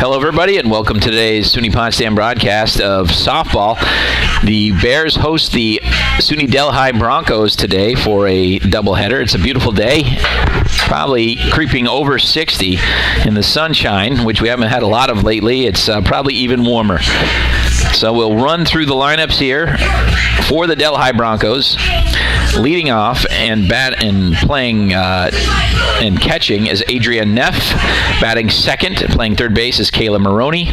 Hello, everybody, and welcome to today's SUNY Potsdam broadcast of softball. The Bears host the SUNY Delhi Broncos today for a doubleheader. It's a beautiful day, probably creeping over 60 in the sunshine, which we haven't had a lot of lately. It's probably even warmer. So we'll run through the lineups here for the Delhi Broncos. Leading off and playing and catching is Adrian Neff. Batting second and playing third base is Kayla Maroney.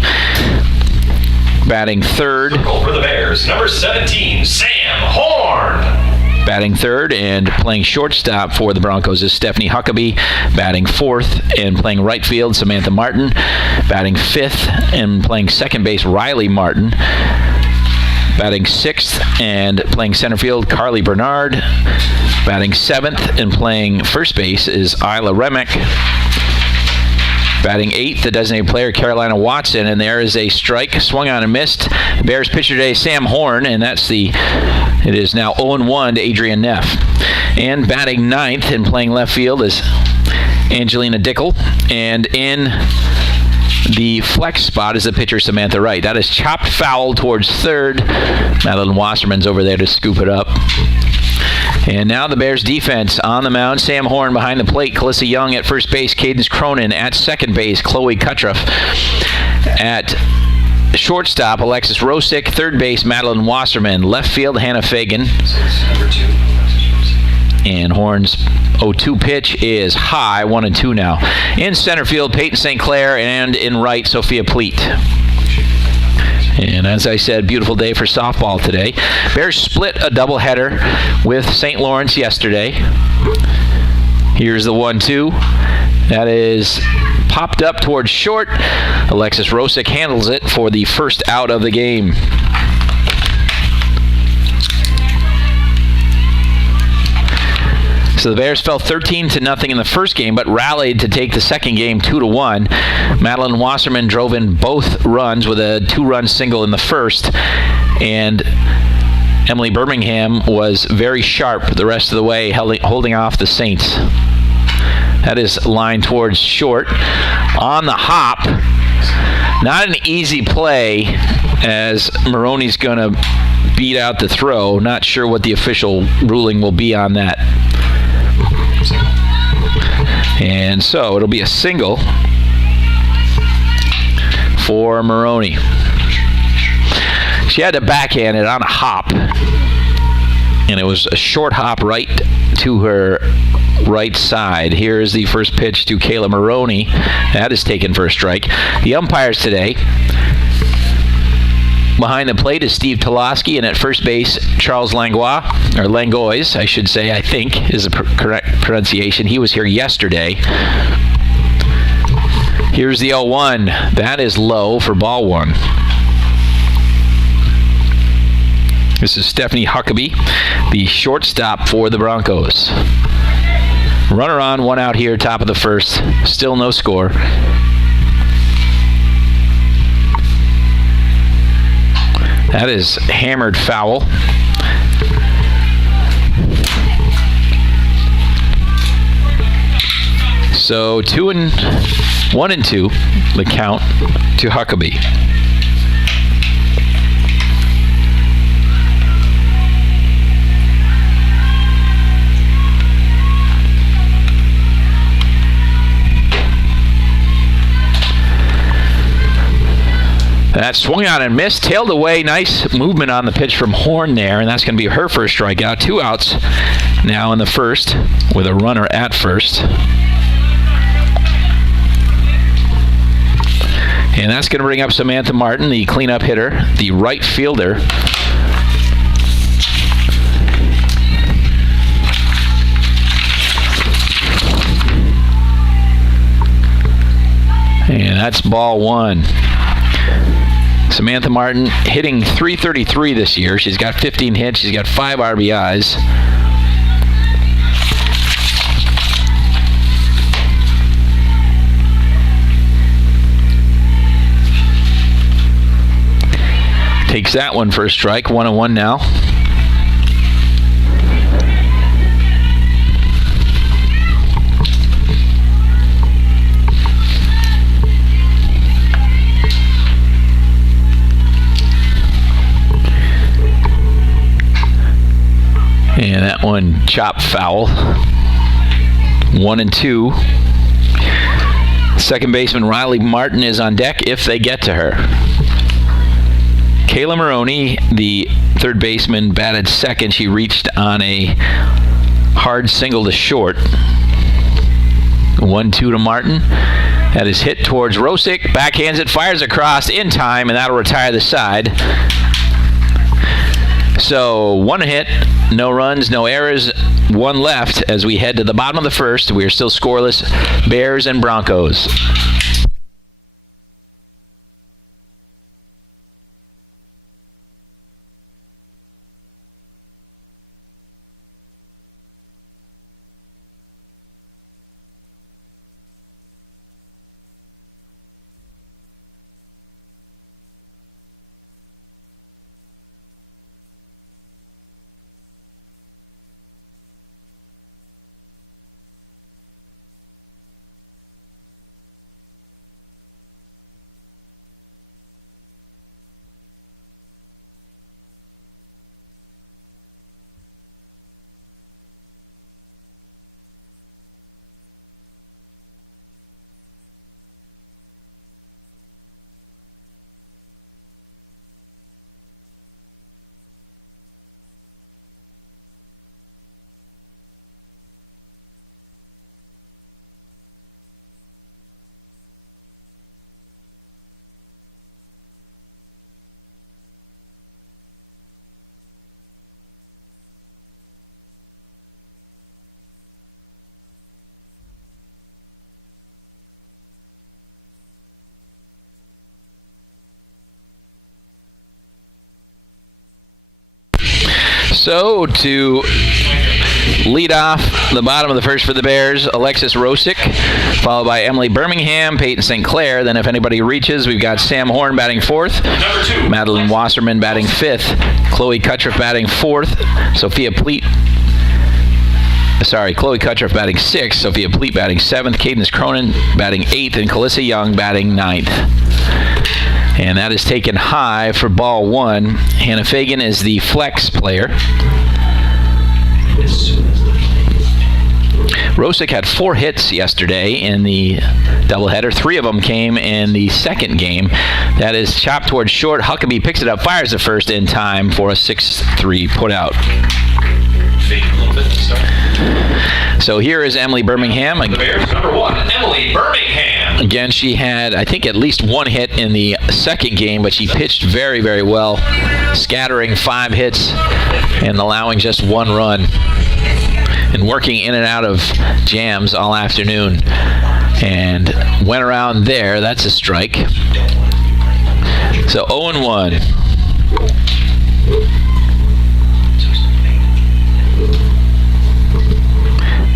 Batting third for the Bears, number 17, Sam Horn. Batting third and playing shortstop for the Broncos is Stephanie Huckabee. Batting fourth and playing right field, Samantha Martin. Batting fifth and playing second base, Riley Martin. Batting sixth and playing center field, Carly Bernard. Batting seventh and playing first base is Isla Remick. Batting eighth, the designated player, Carolina Watson, and there is a strike, swung on and missed. Bears pitcher today, Sam Horn, and it is now 0-1 to Adrian Neff. And batting ninth and playing left field is Angelina Dickel, and in the flex spot is the pitcher, Samantha Wright. That is chopped foul towards third. Madeline Wasserman's over there to scoop it up. And now the Bears defense on the mound. Sam Horn behind the plate. Calissa Young at first base. Cadence Cronin at second base. Chloe Kutroff at shortstop. Alexis Rosick. Third base, Madeline Wasserman. Left field, Hannah Fagan. And Horn's 0-2 pitch is high, 1-2 now. In center field, Peyton St. Clair, and in right, Sophia Pleat. And as I said, beautiful day for softball today. Bears split a doubleheader with St. Lawrence yesterday. Here's the 1-2. That is popped up towards short. Alexis Rosick handles it for the first out of the game. So the Bears fell 13-0 in the first game, but rallied to take the second game 2-1. Madeline Wasserman drove in both runs with a 2-run single in the first, and Emily Birmingham was very sharp the rest of the way, holding off the Saints. That is lined towards short. On the hop, not an easy play, as Maroney's going to beat out the throw. Not sure what the official ruling will be on that. And so it'll be a single for Maroney. She had to backhand it on a hop, and it was a short hop right to her right side. Here is the first pitch to Kayla Maroney. That is taken for a strike. The umpires today, behind the plate is Steve Toloski, and at first base, Charles Langlois, or Langois, I should say, I think is the correct pronunciation. He was here yesterday. Here's the 0-1. That is low for ball one. This is Stephanie Huckabee, the shortstop for the Broncos. Runner on, one out here, top of the first. Still no score. That is hammered foul. So 1-2, the count to Huckabee. That swung on and missed, tailed away. Nice movement on the pitch from Horn there, and that's going to be her first strikeout. 2 outs now in the first with a runner at first. And that's going to bring up Samantha Martin, the cleanup hitter, the right fielder. And that's ball one. Samantha Martin hitting .333 this year. She's got 15 hits. She's got 5 RBIs. Takes that one for a strike. 1-1 now. one chop foul. 1-2. Second baseman Riley Martin is on deck if they get to her. Kayla Maroney, the third baseman, batted second. She reached on a hard single to short. 1-2 to Martin. That is hit towards Rosick. Backhands it, fires across in time, and that'll retire the side. So 1 hit, no runs, no errors, 1 left as we head to the bottom of the first. We are still scoreless, Bears and Broncos. So to lead off the bottom of the first for the Bears, Alexis Rosick, followed by Emily Birmingham, Peyton St. Clair. Then if anybody reaches, we've got Sam Horn batting fourth, Madeline Wasserman batting fifth, Chloe Cuttriff batting fourth, Chloe Cuttriff batting sixth, Sophia Pleat batting seventh, Cadence Cronin batting eighth, and Calissa Young batting ninth. And that is taken high for ball 1. Hannah Fagan is the flex player. Rosick had 4 hits yesterday in the doubleheader. 3 of them came in the second game. That is chopped towards short. Huckabee picks it up, fires the first in time for a 6-3 putout. So here is Emily Birmingham. The Bears, number 1, Emily Birmingham. Again, she had, I think, at least 1 hit in the second game, but she pitched very, very well, scattering 5 hits and allowing just 1 run, and working in and out of jams all afternoon. And went around there. That's a strike. So 0-1.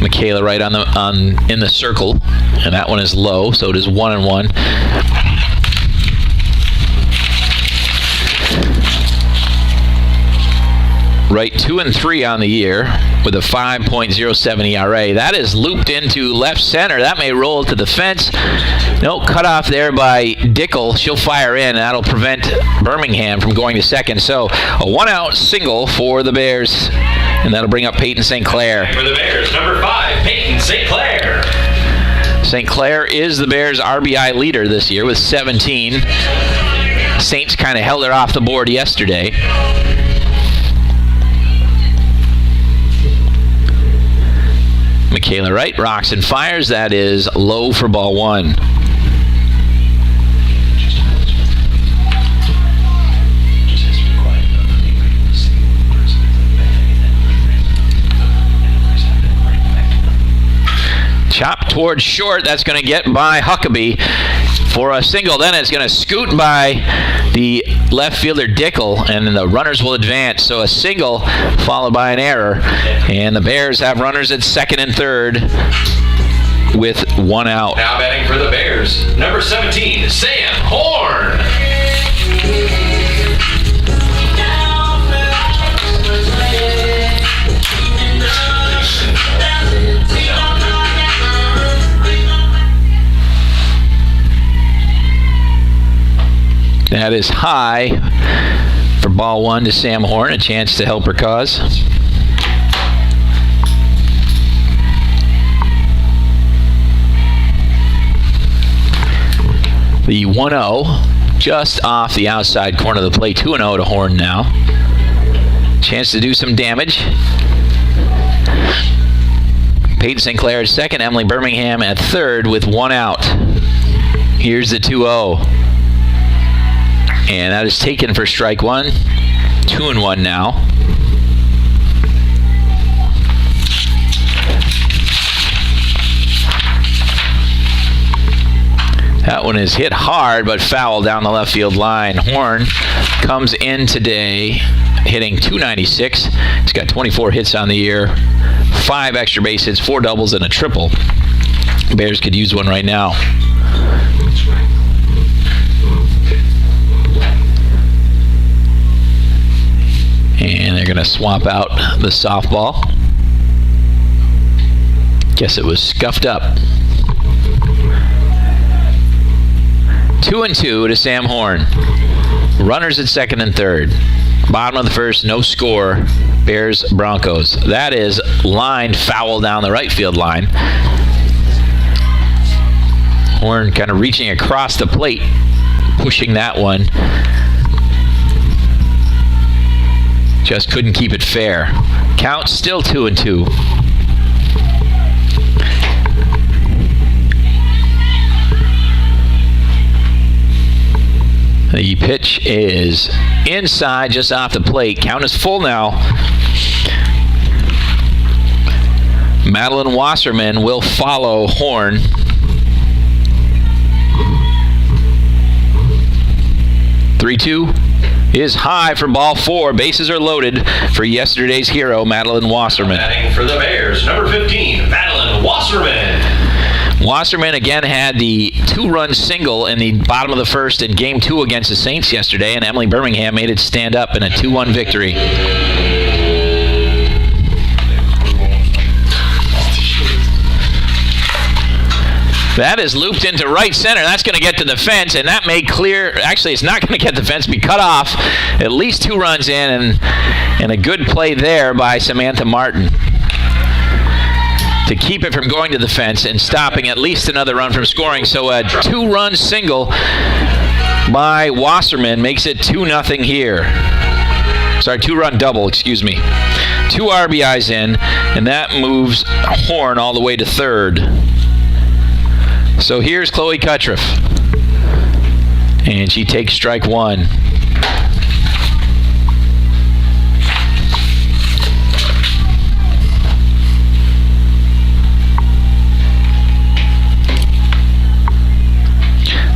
Michaela Wright in the circle, and that one is low, so it is 1-1. Wright 2-3 on the year with a 5.07 ERA. That is looped into left center. That may roll to the fence. No, cut off there by Dickel. She'll fire in, and that'll prevent Birmingham from going to second. So a 1-out single for the Bears, and that'll bring up Peyton St. Clair. For the Bears, number 5, Peyton St. Clair. St. Clair is the Bears' RBI leader this year with 17. Saints kind of held her off the board yesterday. Michaela Wright rocks and fires. That is low for ball 1. Chop towards short. That's going to get by Huckabee for a single. Then it's going to scoot by the left fielder Dickel, and then the runners will advance. So a single followed by an error, and the Bears have runners at second and third with 1 out. Now batting for the Bears, number 17, Sam Horn. That is high for ball 1 to Sam Horn, a chance to help her cause. The 1-0 just off the outside corner of the plate. 2-0 to Horn now. Chance to do some damage. Peyton St. Clair at second. Emily Birmingham at third with 1 out. Here's the 2-0. And that is taken for strike 1. 2-1 now. That one is hit hard, but foul down the left field line. Horn comes in today hitting .296. He's got 24 hits on the year, 5 extra base hits, 4 doubles, and a triple. Bears could use one right now. And they're going to swap out the softball. Guess it was scuffed up. 2-2 to Sam Horn. Runners at second and third. Bottom of the first, no score. Bears Broncos. That is lined foul down the right field line. Horn kind of reaching across the plate, pushing that one. Just couldn't keep it fair. Count still 2-2. The pitch is inside, just off the plate. Count is full now. Madeline Wasserman will follow Horn. "3-2 is high for ball 4. Bases are loaded for yesterday's hero, Madeline Wasserman. Batting for the Bears, number 15, Madeline Wasserman. Wasserman again had the 2-run single in the bottom of the first in Game 2 against the Saints yesterday, and Emily Birmingham made it stand up in a 2-1 victory. That is looped into right center. That's going to get to the fence, and that made clear. Actually, it's not going to get the fence, be cut off. At least 2 runs in, and a good play there by Samantha Martin to keep it from going to the fence and stopping at least another run from scoring. So a 2-run single by Wasserman makes it 2-0 here. Sorry, 2-run double, excuse me. 2 RBIs in, and that moves Horn all the way to third. So here's Chloe Cuttriff, and she takes strike 1.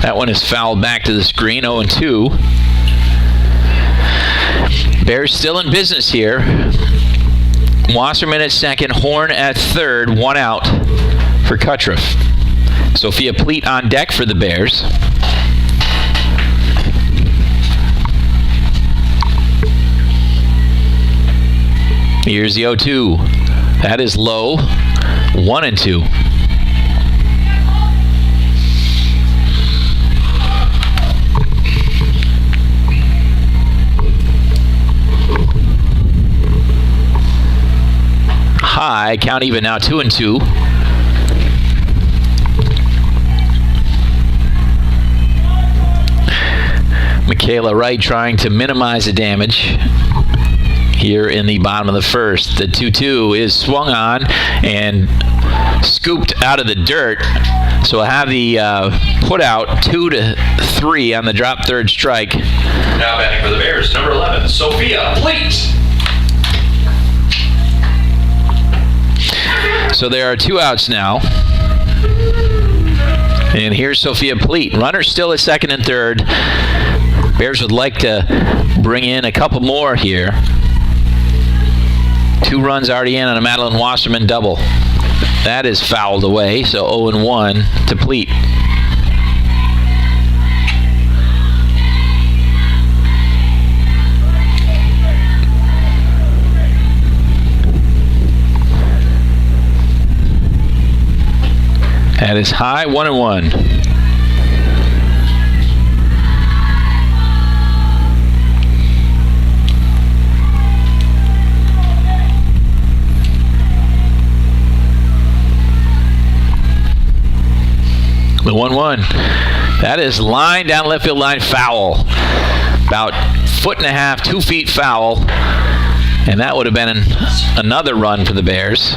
That one is fouled back to the screen, 0-2. Bears still in business here. Wasserman at second, Horn at third, 1 out for Cuttriff. Sophia Pleat on deck for the Bears. Here's the 0-2. That is low, 1-2. High, count even now, 2-2. Michaela Wright trying to minimize the damage here in the bottom of the first. The 2-2 is swung on and scooped out of the dirt. So we'll have the put out 2-3 on the drop third strike. Now batting for the Bears, number 11, Sophia Pleat. So there are 2 outs now. And here's Sophia Pleat. Runner still at second and third. Bears would like to bring in a couple more here. 2 runs already in on a Madeline Wasserman double. That is fouled away, so 0-1 to Pleat. That is high, 1-1. The 1-1. That is line down left field line, foul. About 1.5 feet, 2 feet foul. And that would have been another run for the Bears.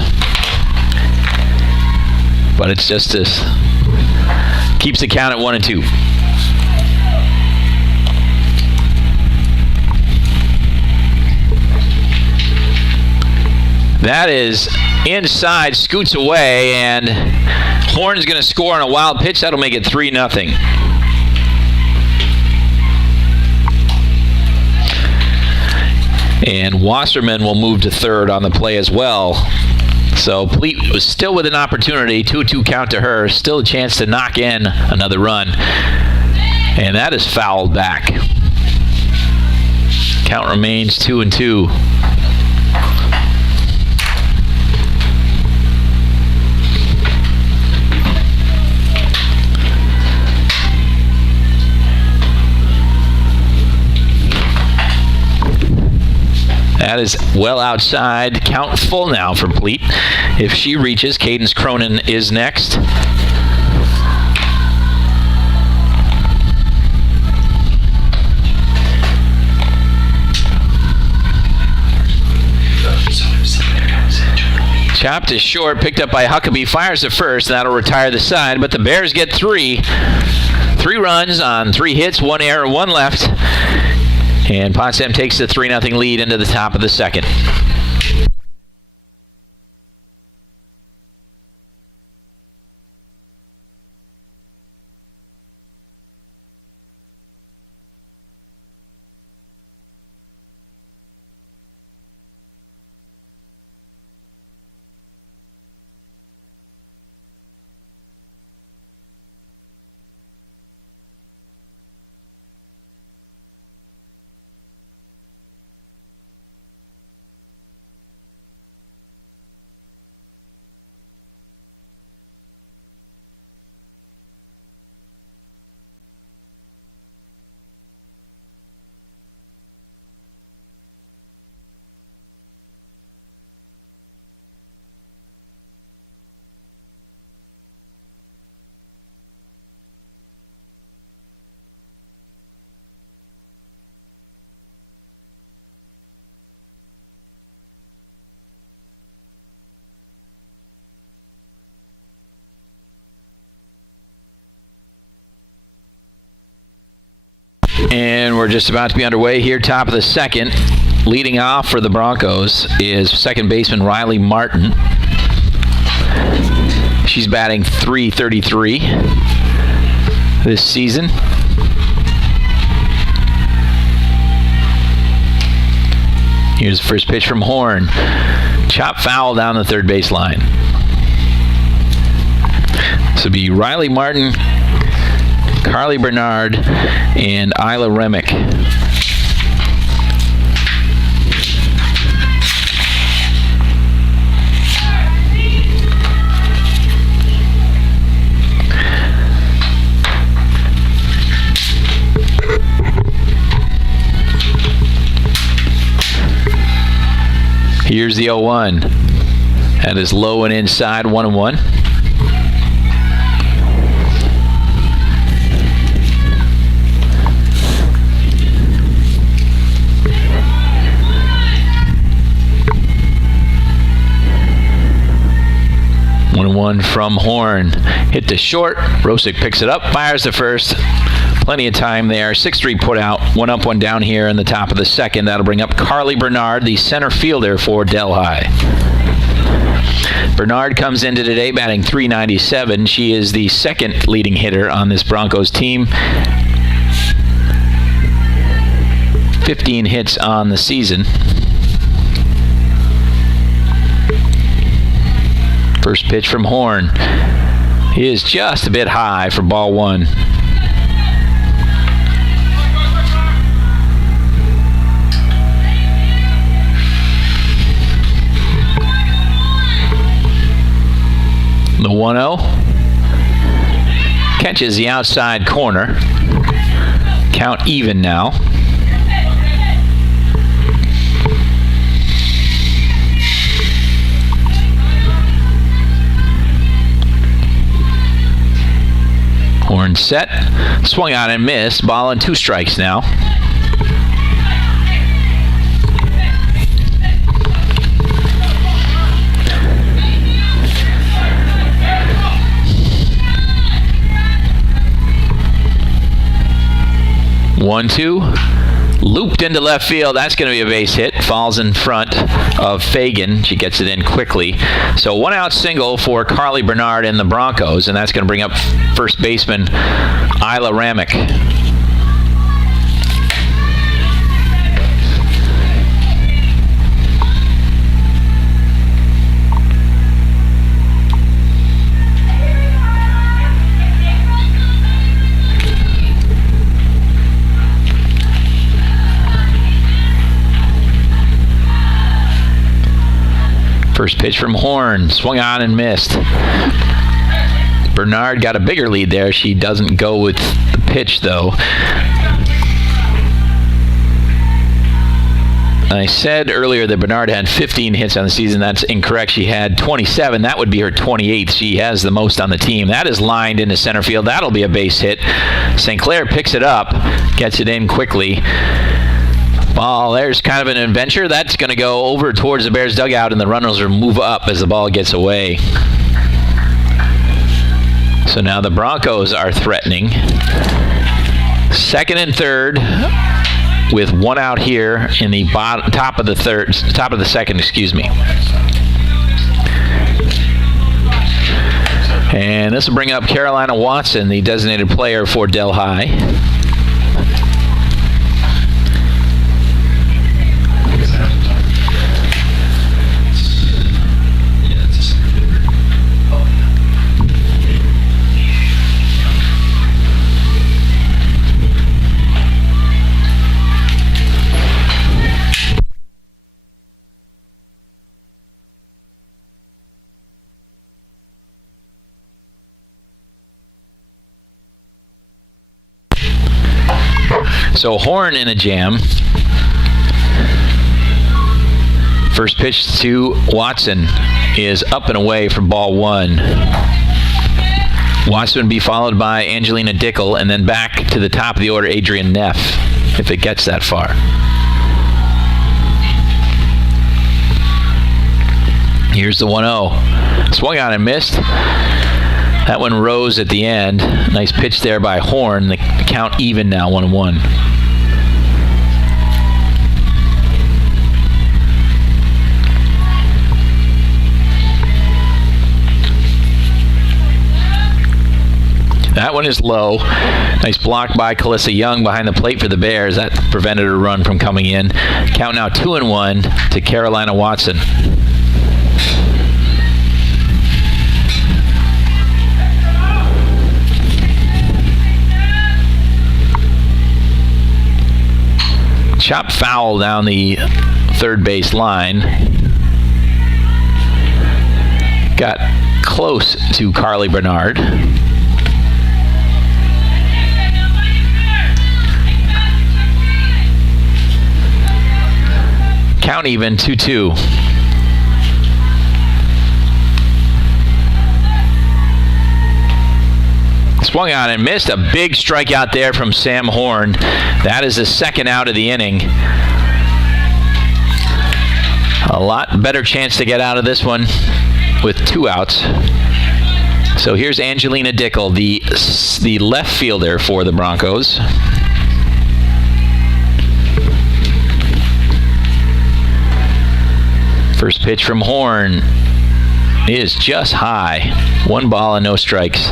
But it's just this. Keeps the count at 1-2. That is inside, scoots away, and Horn's going to score on a wild pitch. That'll make it 3-0. And Wasserman will move to third on the play as well. So Pleat was still with an opportunity, 2-2 count to her, still a chance to knock in another run. And that is fouled back. Count remains 2-2. That is well outside. Count full now for Pleat. If she reaches, Cadence Cronin is next. Chopped is short, picked up by Huckabee, fires at first, and that'll retire the side, but the Bears get 3. 3 runs on 3 hits, 1 error, 1 left. And Potsdam takes the 3-0 lead into the top of the second. And we're just about to be underway here, top of the second. Leading off for the Broncos is second baseman Riley Martin. She's batting .333 this season. Here's the first pitch from Horn. Chop foul down the third base line. This will be Riley Martin, Carly Bernard, and Isla Remick. Here's the 0-1. That is low and inside, 1-1. One from Horn. Hit to short. Rosick picks it up, fires the first. Plenty of time there. 6-3 put out. 1 up, 1 down here in the top of the second. That'll bring up Carly Bernard, the center fielder for Delhi. Bernard comes into today batting .397. She is the second leading hitter on this Broncos team. 15 hits on the season. First pitch from Horn. He is just a bit high for ball 1. The 1-0. Catches the outside corner. Count even now. Horn set. Swung on and missed. Ball and 2 strikes now. One, 2. Looped into left field. That's going to be a base hit. Falls in front of Fagan. She gets it in quickly. So 1 out single for Carly Bernard and the Broncos, and that's going to bring up first baseman Isla Ramick. First pitch from Horn, swung on and missed. Bernard got a bigger lead there. She doesn't go with the pitch, though. I said earlier that Bernard had 15 hits on the season. That's incorrect. She had 27. That would be her 28th. She has the most on the team. That is lined into center field. That'll be a base hit. St. Clair picks it up, gets it in quickly. Ball, there's kind of an adventure. That's going to go over towards the Bears dugout, and the runners will move up as the ball gets away. So now the Broncos are threatening. Second and third with 1 out here in the top of the second, excuse me. And this will bring up Carolina Watson, the designated player for Delhi. So Horn in a jam. First pitch to Watson is up and away from ball 1. Watson would be followed by Angelina Dickel, and then back to the top of the order, Adrienne Neff, if it gets that far. Here's the 1-0. Swung on and missed. That one rose at the end. Nice pitch there by Horn. The count even now, 1-1. That one is low. Nice block by Calissa Young behind the plate for the Bears. That prevented a run from coming in. Count now 2-1 to Carolina Watson. Chop foul down the third base line. Got close to Carly Bernard. Count even, 2-2. Swung on and missed. A big strikeout there from Sam Horn. That is the second out of the inning. A lot better chance to get out of this one with 2 outs. So here's Angelina Dickel, the left fielder for the Broncos. First pitch from Horn is just high. 1 ball and no strikes.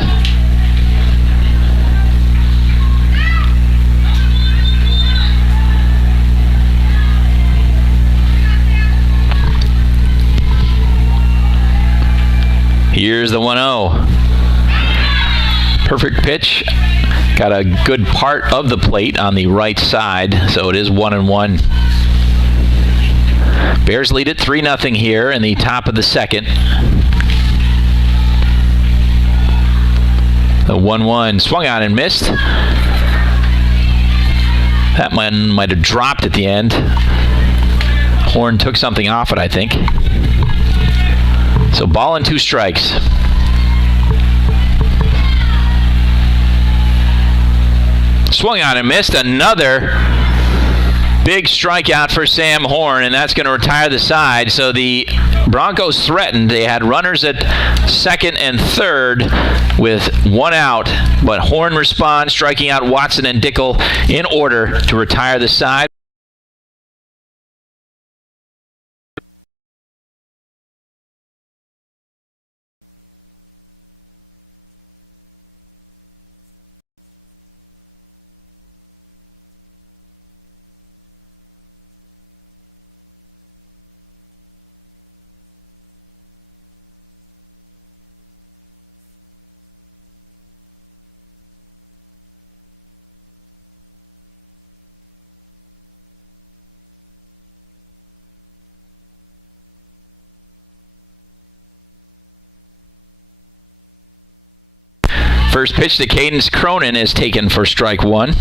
Here's the 1-0. Perfect pitch. Got a good part of the plate on the right side, so it is 1-1. Bears lead it 3-0 here in the top of the second. The 1-1 swung on and missed. That one might have dropped at the end. Horn took something off it, I think. So ball and 2 strikes. Swung on and missed. Another big strikeout for Sam Horn, and that's going to retire the side. So the Broncos threatened. They had runners at second and third with one out, but Horn responds, striking out Watson and Dickel in order to retire the side. First pitch to Cadence Cronin is taken for strike one.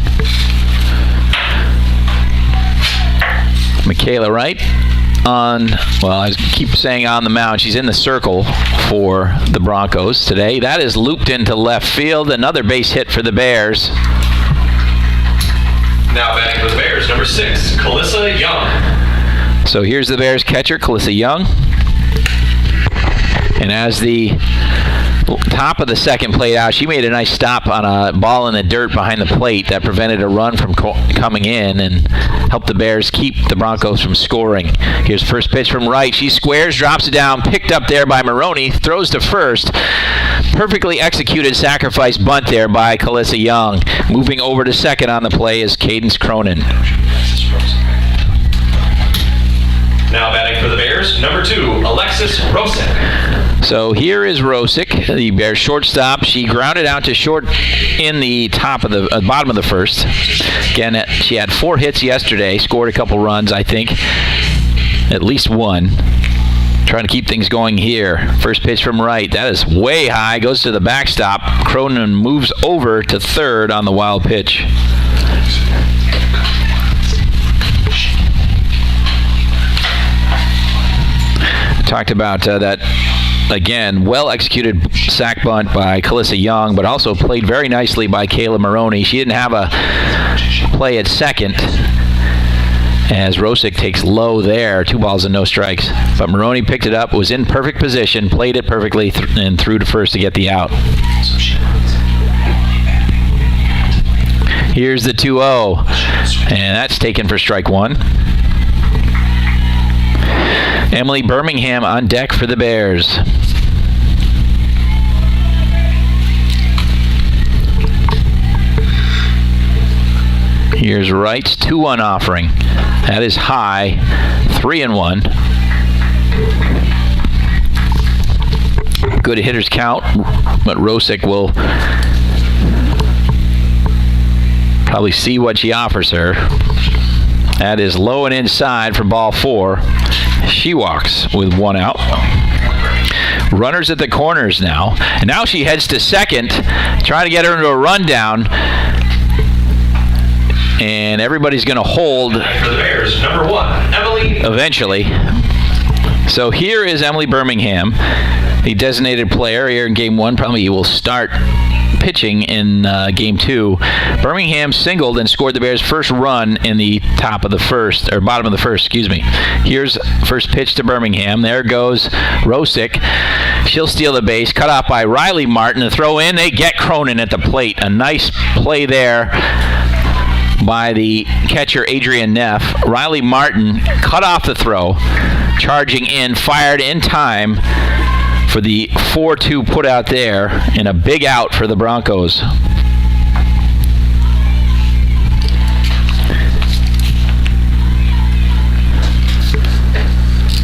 Michaela Wright I keep saying on the mound, she's in the circle for the Broncos today. That is looped into left field. Another base hit for the Bears. Now batting for the Bears, number 6, Calissa Young. So here's the Bears catcher, Calissa Young. And as the top of the second played out, she made a nice stop on a ball in the dirt behind the plate that prevented a run from coming in and helped the Bears keep the Broncos from scoring. Here's the first pitch from Wright. She squares, drops it down, picked up there by Maroney, throws to first. Perfectly executed sacrifice bunt there by Calissa Young. Moving over to second on the play is Cadence Cronin. Now batting for the Bears, number 2, Alexis Rosick. So here is Rosick, the Bears shortstop. She grounded out to short in the bottom of the first. Again, she had 4 hits yesterday, scored a couple runs, I think, at least one. Trying to keep things going here. First pitch from Wright. That is way high, goes to the backstop. Cronin moves over to third on the wild pitch. Talked about that, again, well-executed sac bunt by Calissa Young, but also played very nicely by Kayla Maroney. She didn't have a play at second as Rosick takes low there, 2 balls and no strikes. But Maroney picked it up, was in perfect position, played it perfectly, and threw to first to get the out. Here's the 2-0, and that's taken for strike one. Emily Birmingham on deck for the Bears. Here's Wright's 2-1 offering. That is high, 3-1. Good hitter's count, but Rosick will probably see what she offers her. That is low and inside for ball 4. She walks with 1 out. Runners at the corners now. And now she heads to second, trying to get her into a rundown. And everybody's going to hold. For the Bears, number 1, Emily. Eventually. So here is Emily Birmingham, the designated player here in Game 1. Probably will start pitching in Game 2. Birmingham singled and scored the Bears' first run in the bottom of the first, excuse me. Here's first pitch to Birmingham. There goes Rosick. She'll steal the base, cut off by Riley Martin. The throw in, they get Cronin at the plate. A nice play there by the catcher Adrian Neff. Riley Martin cut off the throw, charging in, fired in time for the 4-2 put out there, and a big out for the Broncos.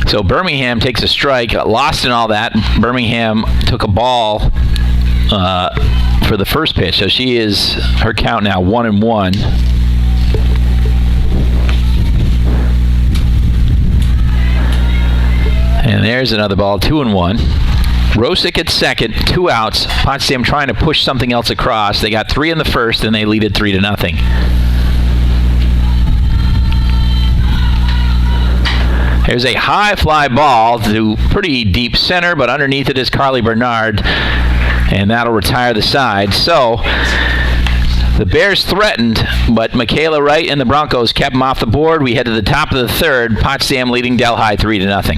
So Birmingham takes a strike, lost in all that. Birmingham took a ball for the first pitch, so her count now 1-1. And there's another ball, 2-1. Rosick at second, 2 outs. Potsdam trying to push something else across. They got 3 in the first, and they lead it 3-0. There's a high fly ball to pretty deep center, but underneath it is Carly Bernard, and that'll retire the side. So The Bears threatened, but Michaela Wright and the Broncos kept them off the board. We head to the top of the third. Potsdam leading Delhi 3-0.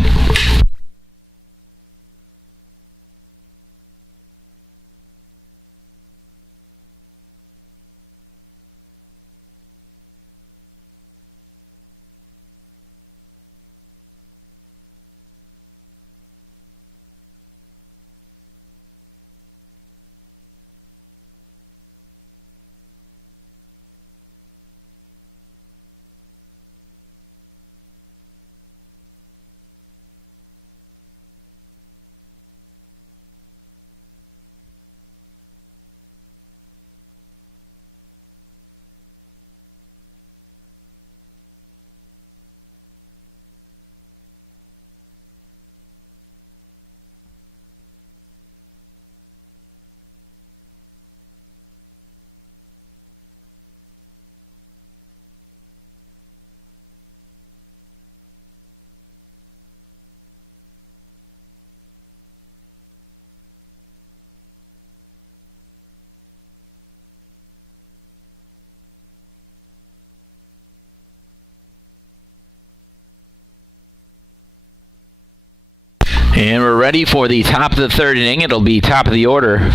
And we're ready for the top of the third inning. It'll be top of the order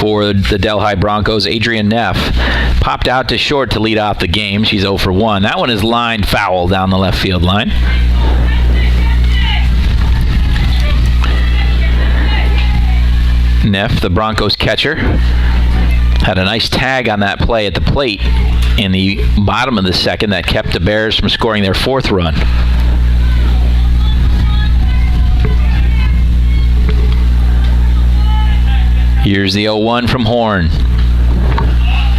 for the Delhi Broncos. Adrian Neff popped out to short to lead off the game. She's 0 for 1. That one is lined foul down the left field line. Neff, the Broncos catcher, had a nice tag on that play at the plate in the bottom of the second that kept the Bears from scoring their fourth run. Here's the 0-1 from Horn.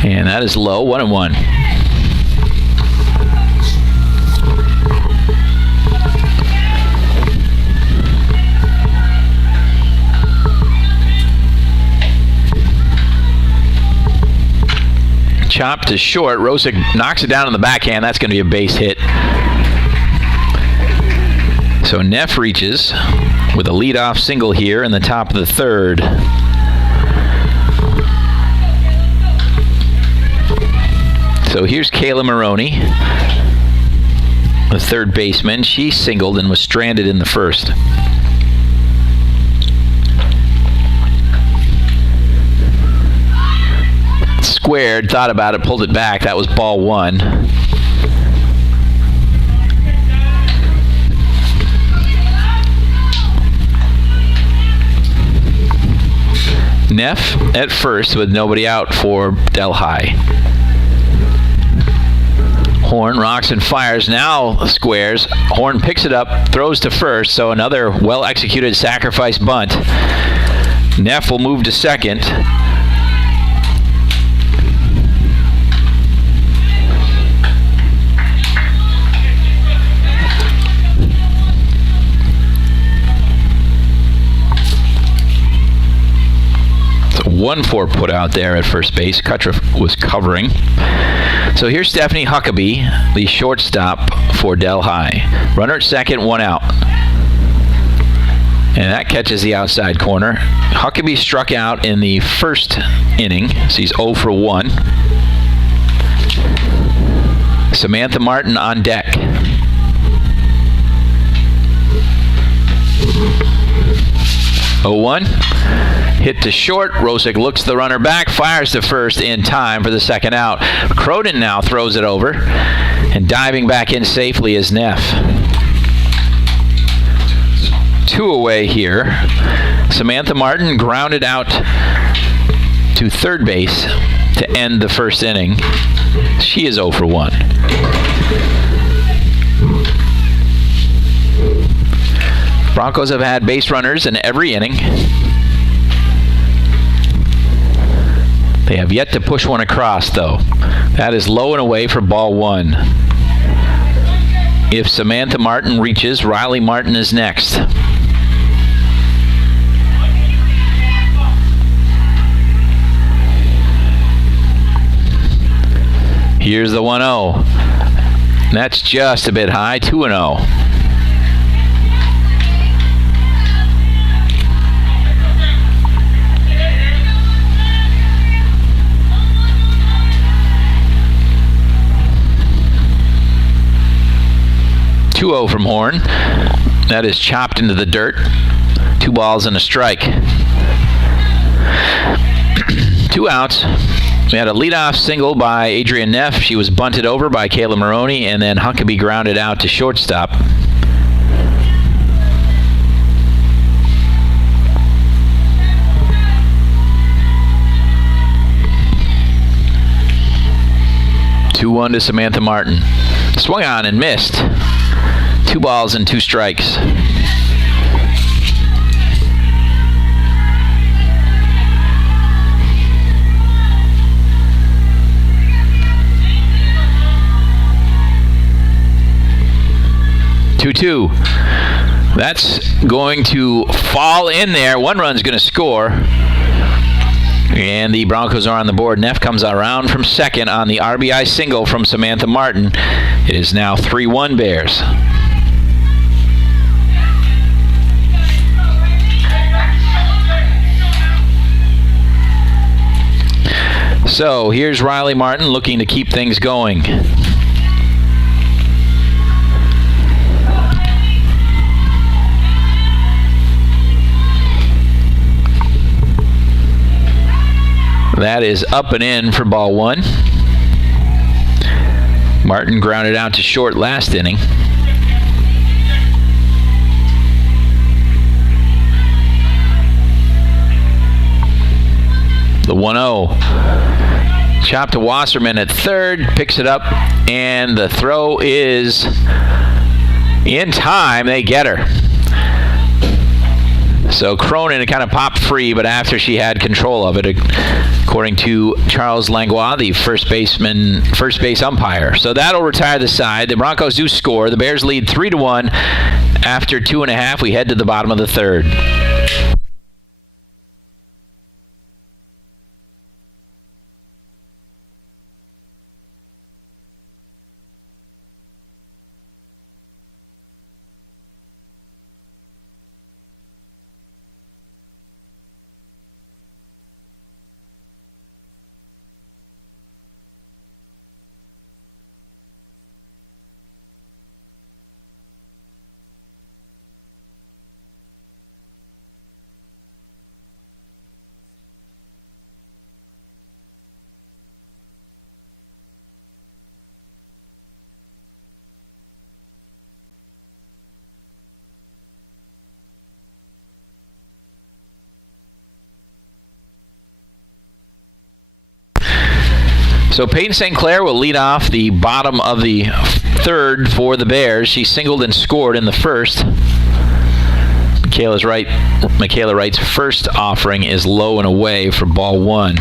And that is low, 1-1. Chopped to short. Rosick knocks it down on the backhand. That's going to be a base hit. So Neff reaches with a leadoff single here in the top of the third. So here's Kayla Maroney, the third baseman. She singled and was stranded in the first. Squared, thought about it, pulled it back. That was ball one. Neff at first with nobody out for Delhi. Horn rocks and fires, now squares. Horn picks it up, throws to first, so another well-executed sacrifice bunt. Neff will move to second. It's a 1-4 put out there at first base. Cuttriff was covering. So here's Stephanie Huckabee, the shortstop for Delhi. Runner at second, one out. And that catches the outside corner. Huckabee struck out in the first inning. So he's 0 for 1. Samantha Martin on deck. Oh-1. Hit to short. Rosick looks the runner back, fires to first in time for the second out. Croden now throws it over, and diving back in safely is Neff. 2 away here. Samantha Martin grounded out to third base to end the first inning. She is 0 for 1. Broncos have had base runners in every inning. They have yet to push one across, though. That is low and away for ball one. If Samantha Martin reaches, Riley Martin is next. Here's the 1-0. That's just a bit high, 2-0. 2-0 from Horn. That is chopped into the dirt. 2 balls and a strike. 2 outs. We had a leadoff single by Adrian Neff. She was bunted over by Kayla Maroney, and then Huckabee grounded out to shortstop. Two-1 to Samantha Martin. Swung on and missed. 2 balls and 2 strikes. Two. That's going to fall in there. 1 run's going to score. And the Broncos are on the board. Neff comes around from second on the RBI single from Samantha Martin. It is now 3-1 Bears. So here's Riley Martin looking to keep things going. That is up and in for ball 1. Martin grounded out to short last inning. The 1-0. Chop to Wasserman at third, picks it up, and the throw is in time. They get her. So Cronin kind of popped free, but after she had control of it, according to Charles Langlois, the first base umpire. So that'll retire the side. The Broncos do score. The Bears lead 3-1. After 2.5, we head to the bottom of the third. So Peyton St. Clair will lead off the bottom of the third for the Bears. She singled and scored in the first. Michaela Wright's first offering is low and away for ball 1.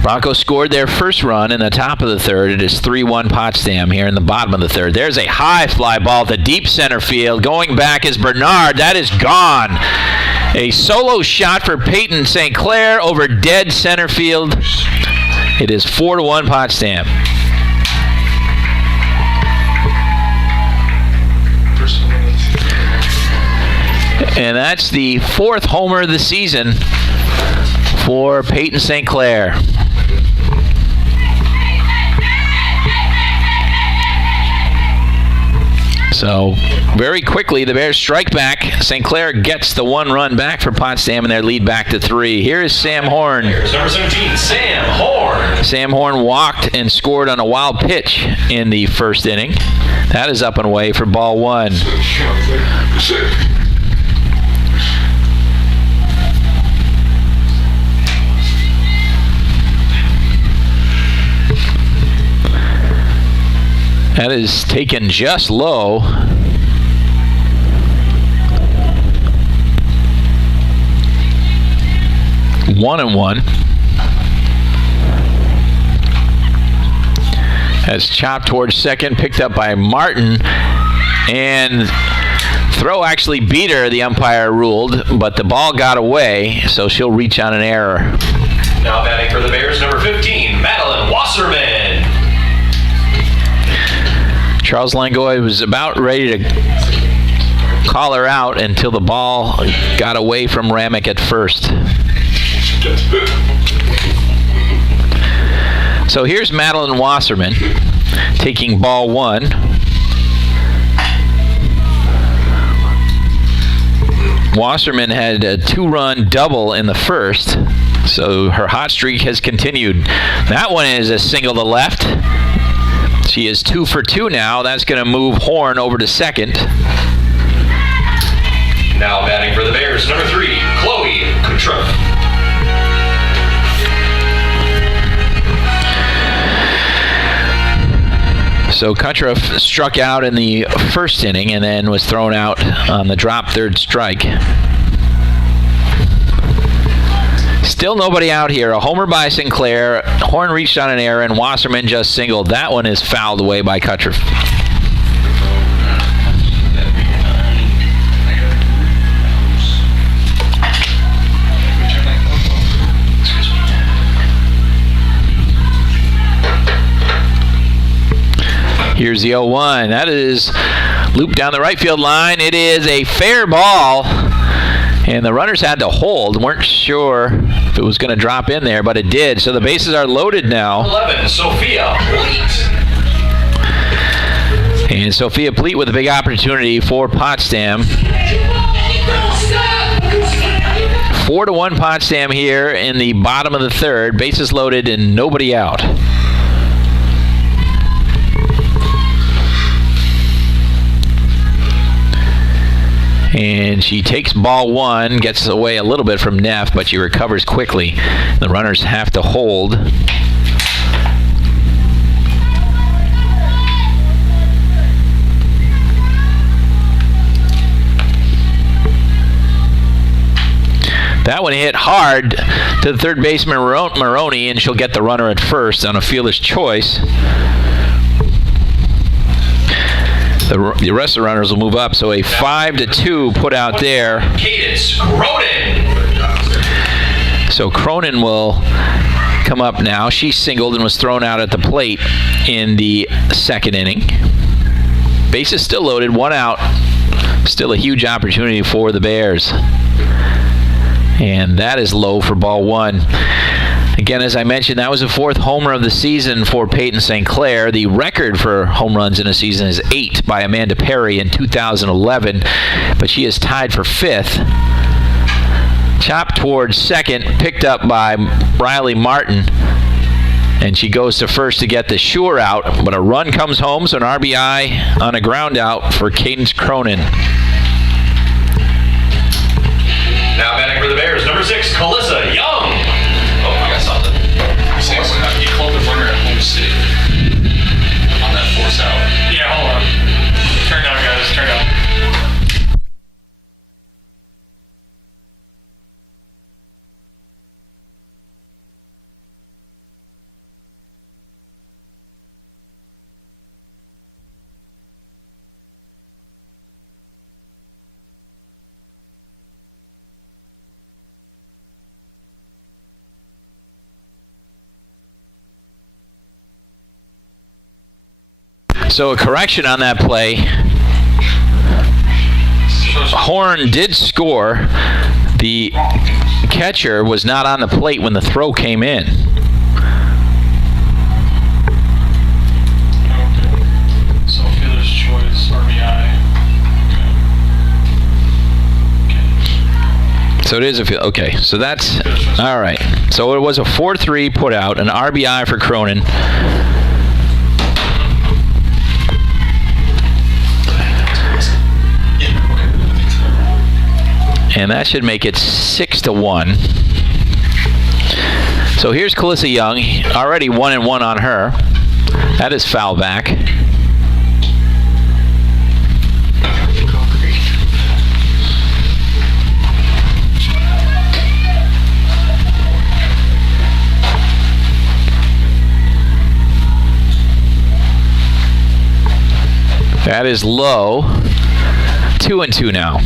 Broncos scored their first run in the top of the third. It is 3-1 Potsdam here in the bottom of the third. There's a high fly ball to deep center field. Going back is Bernard. That is gone. A solo shot for Peyton St. Clair over dead center field. It is 4-1 Potsdam. And that's the 4th homer of the season for Peyton St. Clair. So very quickly, the Bears strike back. St. Clair gets the 1 run back for Potsdam, and their lead back to 3. Here is Sam Horn. Here's number 17, Sam Horn. Sam Horn walked and scored on a wild pitch in the first inning. That is up and away for ball 1. That is taken just low. One and one. That's chopped towards second, picked up by Martin, and throw actually beat her, the umpire ruled, but the ball got away, so she'll reach on an error. Now batting for the Bears, number 15, Madeline Wasserman. Charles Langlois was about ready to call her out until the ball got away from Ramick at first. So here's Madeline Wasserman. taking ball one. Wasserman had a 2-run double in the first, so her hot streak has continued. That one is a single to left. She is 2 for 2 now. That's going to move Horn over to second. Now batting for the Bears, number 3, Chloe Kutroff. So Kutroff struck out in the first inning and then was thrown out on the drop third strike. Still nobody out here. A homer by Sinclair. Horn reached on an error and Wasserman just singled. That one is fouled away by Kutroff. Here's the 0-1. That is looped down the right field line. It is a fair ball. And the runners had to hold. Weren't sure if it was going to drop in there, but it did. So the bases are loaded now. 11, Sophia Pleat. And Sophia Pleat with a big opportunity for Potsdam. 4-1 Potsdam here in the bottom of the third. Bases loaded and nobody out. And she takes ball one, gets away a little bit from Neff, but she recovers quickly. The runners have to hold. That one hit hard to the third baseman Maroney, and she'll get the runner at first on a fielder's choice. The rest of the runners will move up, so a 5-2 put out there. Cadence Cronin. So Cronin will come up now. She singled and was thrown out at the plate in the second inning. Bases still loaded, 1 out. Still a huge opportunity for the Bears. And that is low for ball one. Again, as I mentioned, that was the 4th homer of the season for Peyton St. Clair. The record for home runs in a season is 8 by Amanda Perry in 2011, but she is tied for 5th. Chopped towards second, picked up by Riley Martin, and she goes to first to get the sure out, but a run comes home, so an RBI on a ground out for Cadence Cronin. Now batting for the Bears, number 6, Calissa Young. Oh, I got something. He called the runner at home city on that force out. Yeah, hold on. Turn down, guys. Turn down. So a correction on that play. Horn did score. The catcher was not on the plate when the throw came in. So fielder's choice, RBI. Okay. So it is a field. Okay, so that's all right. So it was a 4-3 put out, an RBI for Cronin. And that should make it 6-1. So here's Calissa Young, already 1-1 on her. That is foul back. That is low. 2-2 now.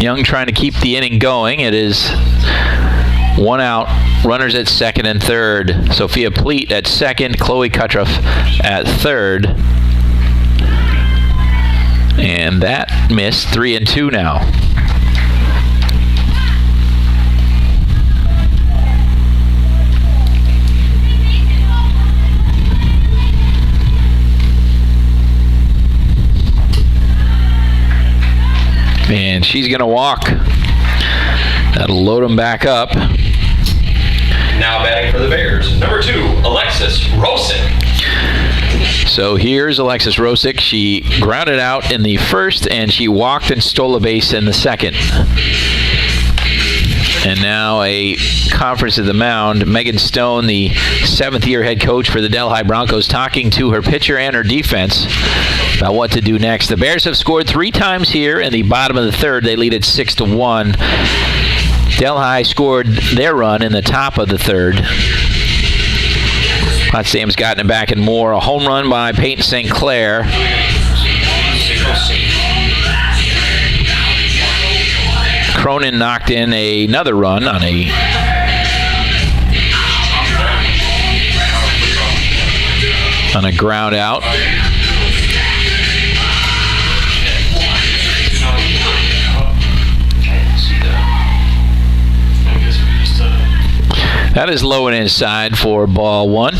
Young trying to keep the inning going. It is 1 out. Runners at second and third. Sophia Pleat at second. Chloe Kutroff at third. And that missed. 3-2 now. And she's going to walk. That'll load them back up. Now batting for the Bears, number 2, Alexis Rosick. So here's Alexis Rosick. She grounded out in the first, and she walked and stole a base in the second. And now a conference at the mound. Megan Stone, the 7th-year head coach for the Delhi Broncos, talking to her pitcher and her defense about what to do next. The Bears have scored 3 times here in the bottom of the third. They lead it 6-1. Delhi scored their run in the top of the third. Potsdam's gotten it back and more. A home run by Peyton St. Clair. Cronin knocked in another run on a ground out. That is low and inside for ball 1.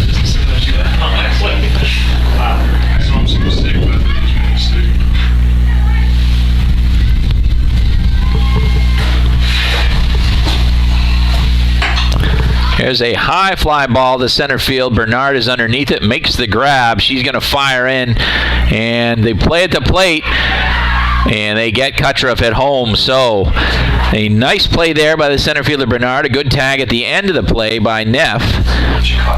There's a high fly ball to center field. Bernard is underneath it, makes the grab. She's going to fire in, and they play at the plate, and they get Kucherov at home. So a nice play there by the center fielder Bernard. A good tag at the end of the play by Neff,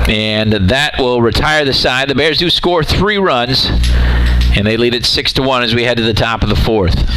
and that will retire the side. The Bears do score 3 runs, and they lead it 6-1 as we head to the top of the 4th.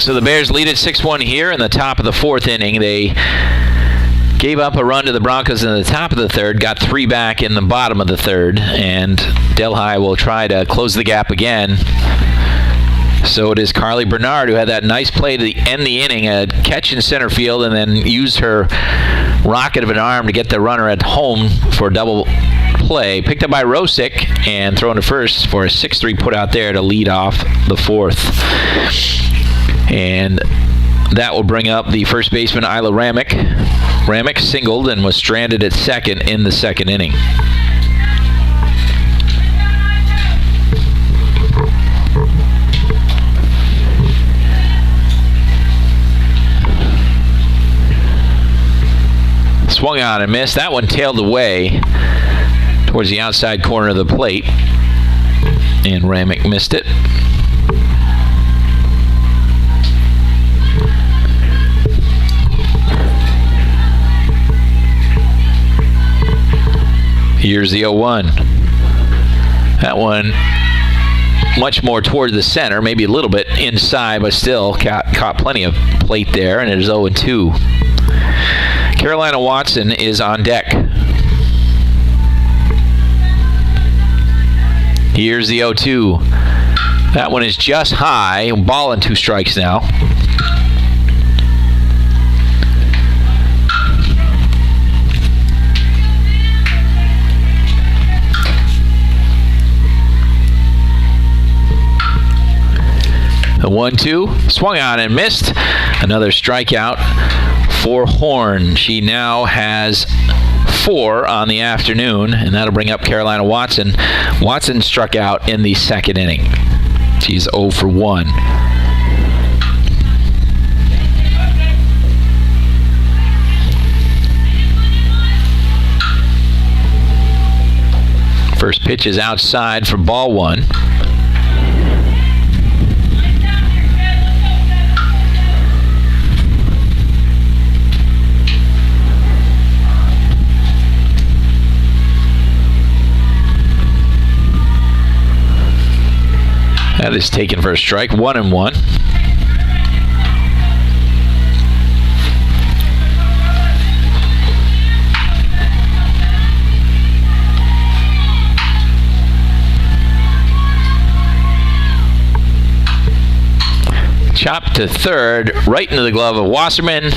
So the Bears lead at 6-1 here in the top of the 4th inning. They gave up a run to the Broncos in the top of the 3rd, got 3 back in the bottom of the 3rd, and Delhi will try to close the gap again. So it is Carly Bernard who had that nice play to end the inning, a catch in center field, and then used her rocket of an arm to get the runner at home for a double play. Picked up by Rosick and thrown to first for a 6-3 put out there to lead off the 4th. And that will bring up the first baseman, Isla Ramick. Ramick singled and was stranded at second in the 2nd inning. Swung on and missed. That one tailed away towards the outside corner of the plate, and Ramick missed it. Here's the 0-1. That one much more toward the center, maybe a little bit inside, but still caught plenty of plate there, and it is 0-2. Carolina Watson is on deck. Here's the 0-2. That one is just high. Ball and 2 strikes now. 1-2, swung on and missed. Another strikeout for Horn. She now has 4 on the afternoon, and that'll bring up Carolina Watson. Watson struck out in the second inning. She's 0 for 1. First pitch is outside for ball 1. That is taken for a strike, 1-1. Chop to third, right into the glove of Wasserman.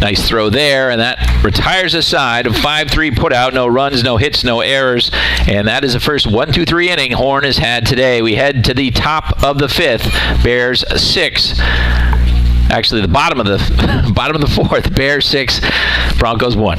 Nice throw there, and that retires a side of 5-3 put out. No runs, no hits, no errors. And that is the first 1-2-3 inning Horn has had today. We head to the top of the 5th. Bears 6. Actually, the bottom of the 4th. Bears 6, Broncos 1.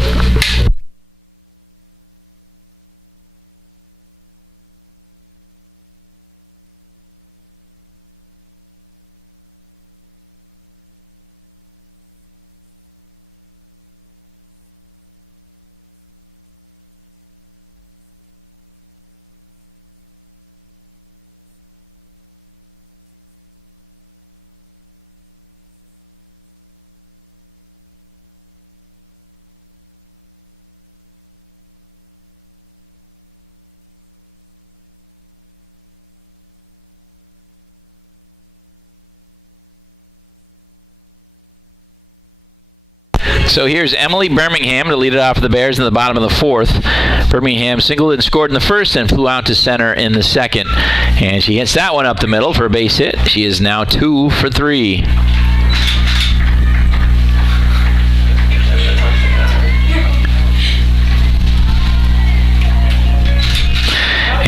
So here's Emily Birmingham to lead it off for the Bears in the bottom of the 4th. Birmingham singled and scored in the first and flew out to center in the second. And she hits that one up the middle for a base hit. She is now 2 for 3.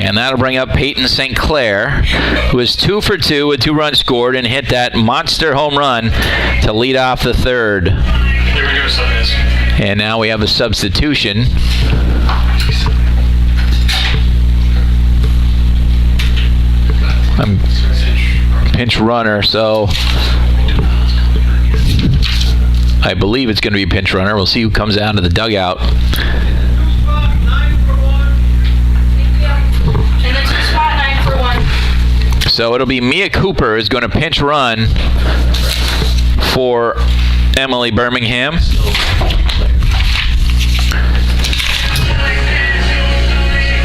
And that'll bring up Peyton St. Clair, who is 2 for 2 with 2 runs scored and hit that monster home run to lead off the 3rd. Here we go, Sundance. And now we have a substitution. Pinch runner, so I believe it's going to be a pinch runner. We'll see who comes out of the dugout. So it'll be Mia Cooper is going to pinch run for Emily Birmingham.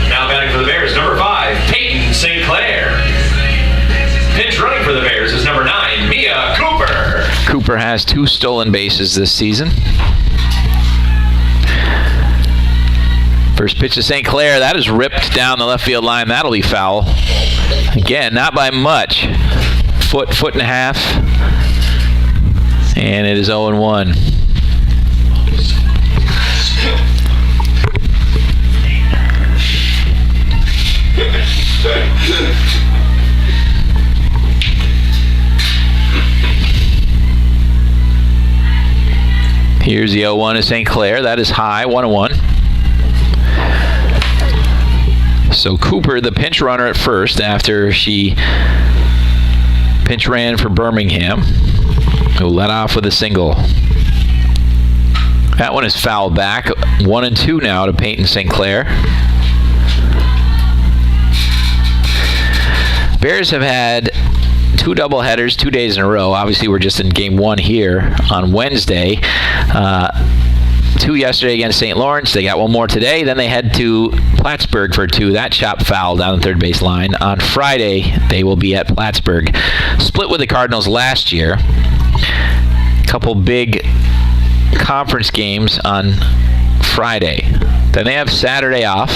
Now batting for the Bears, number 5, Peyton St. Clair. Pinch running for the Bears is number 9, Mia Cooper. Cooper has 2 stolen bases this season. First pitch to St. Clair, that is ripped down the left field line. That'll be foul. Again, not by much. Foot and a half. And it is 0-1. Here's the 0-1 to St. Clair. That is high, 1-1. So Cooper, the pinch runner at first after she pinch ran for Birmingham, who led off with a single. That one is fouled back. 1-2 now to Peyton St. Clair. Bears have had 2 doubleheaders 2 days in a row. Obviously, we're just in game 1 here on Wednesday. 2 yesterday against St. Lawrence. They got 1 more today. Then they head to Plattsburgh for 2. That chop foul down the third base line. On Friday, they will be at Plattsburgh. Split with the Cardinals last year. Couple big conference games on Friday. Then they have Saturday off.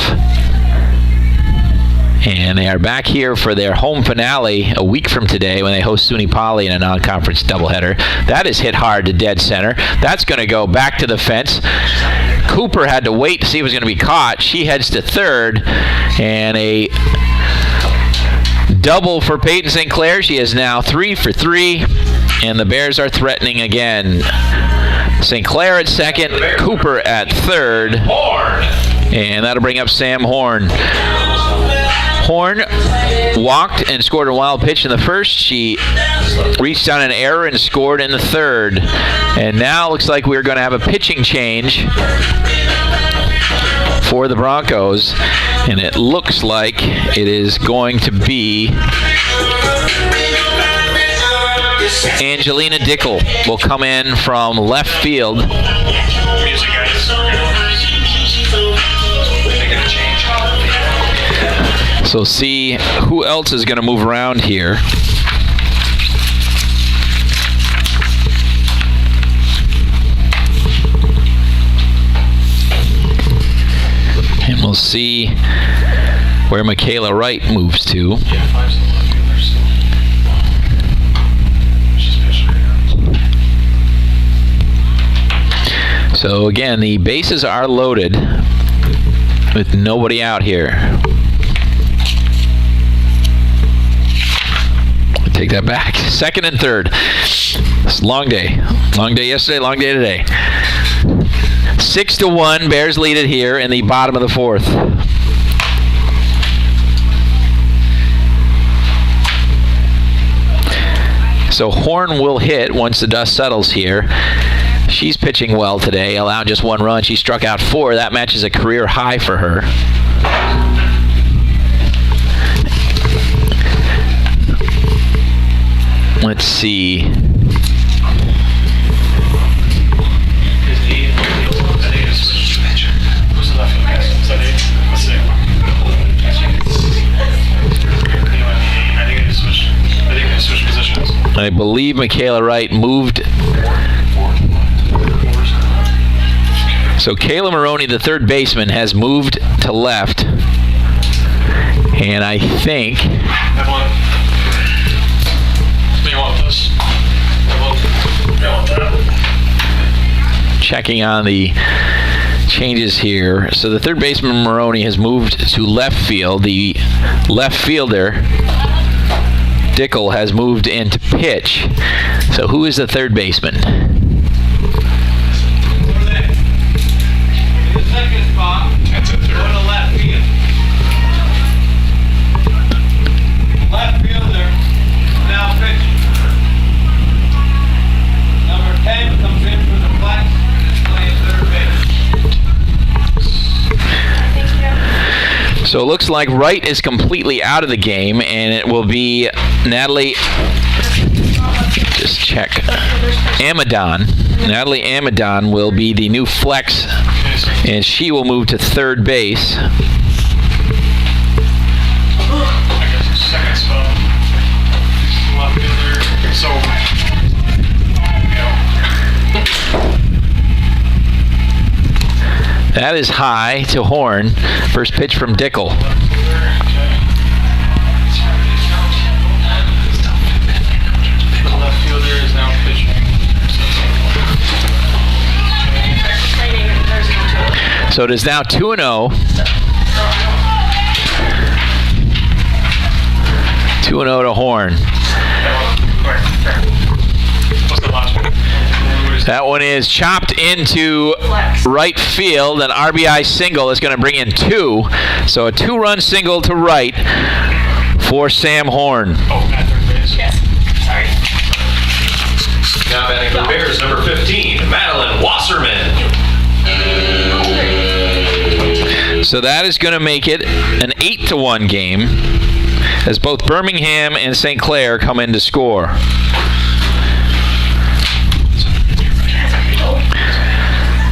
And they are back here for their home finale a week from today when they host SUNY Poly in a non-conference doubleheader. That is hit hard to dead center. That's going to go back to the fence. Cooper had to wait to see if it was going to be caught. She heads to third, and a double for Peyton St. Clair. She is now 3 for 3, and the Bears are threatening again. St. Clair at second, Cooper at third, Horn. and that'll bring up Sam Horn. Horn walked and scored a wild pitch in the first. She reached on an error and scored in the third. And now it looks like we're going to have a pitching change for the Broncos. And it looks like it is going to be Angelina Dickel will come in from left field. Music, guys. They're gonna change. So see who else is going to move around here. And we'll see where Michaela Wright moves to. Yeah, 5's the luck. She's pitching right now. So again, the bases are loaded with nobody out here. Take that back. Second and third. It's a long day. Long day yesterday, long day today. 6-1, Bears lead it here in the bottom of the fourth. So Horn will hit once the dust settles here. She's pitching well today, allowed just 1 run. She struck out 4. That matches a career high for her. Let's see. I think it's switched. Who's the left field guy? Is that it? Let's see. I think they switched. I think they switched positions. I believe Michaela Wright moved. So Kayla Maroney, the third baseman, has moved to left. And I think Have one. You want this? Have one. You want that? checking on the changes here. So the third baseman Maroney has moved to left field. The left fielder Dickel has moved into pitch. So who is the third baseman? That's it, third. Left fielder now pitching. Number 10 comes in for the flex, playing third base. So it looks like Wright is completely out of the game, and it will be Natalie, just check, Amadon. Natalie Amadon will be the new flex, and she will move to third base. I guess second spot. Left fielder. So, That is high to Horn. First pitch from Dickel. the left fielder is now pitching. So it is now 2-0. 2-0 to Horn. What's the last one? That one is chopped into right field. An RBI single is going to bring in 2. So a 2-run single to right for Sam Horn. Oh, at third base. Yes. Sorry. Now batting for the Bears, number 15, Madeline Wasserman. So that is going to make it an 8-1 game as both Birmingham and St. Clair come in to score.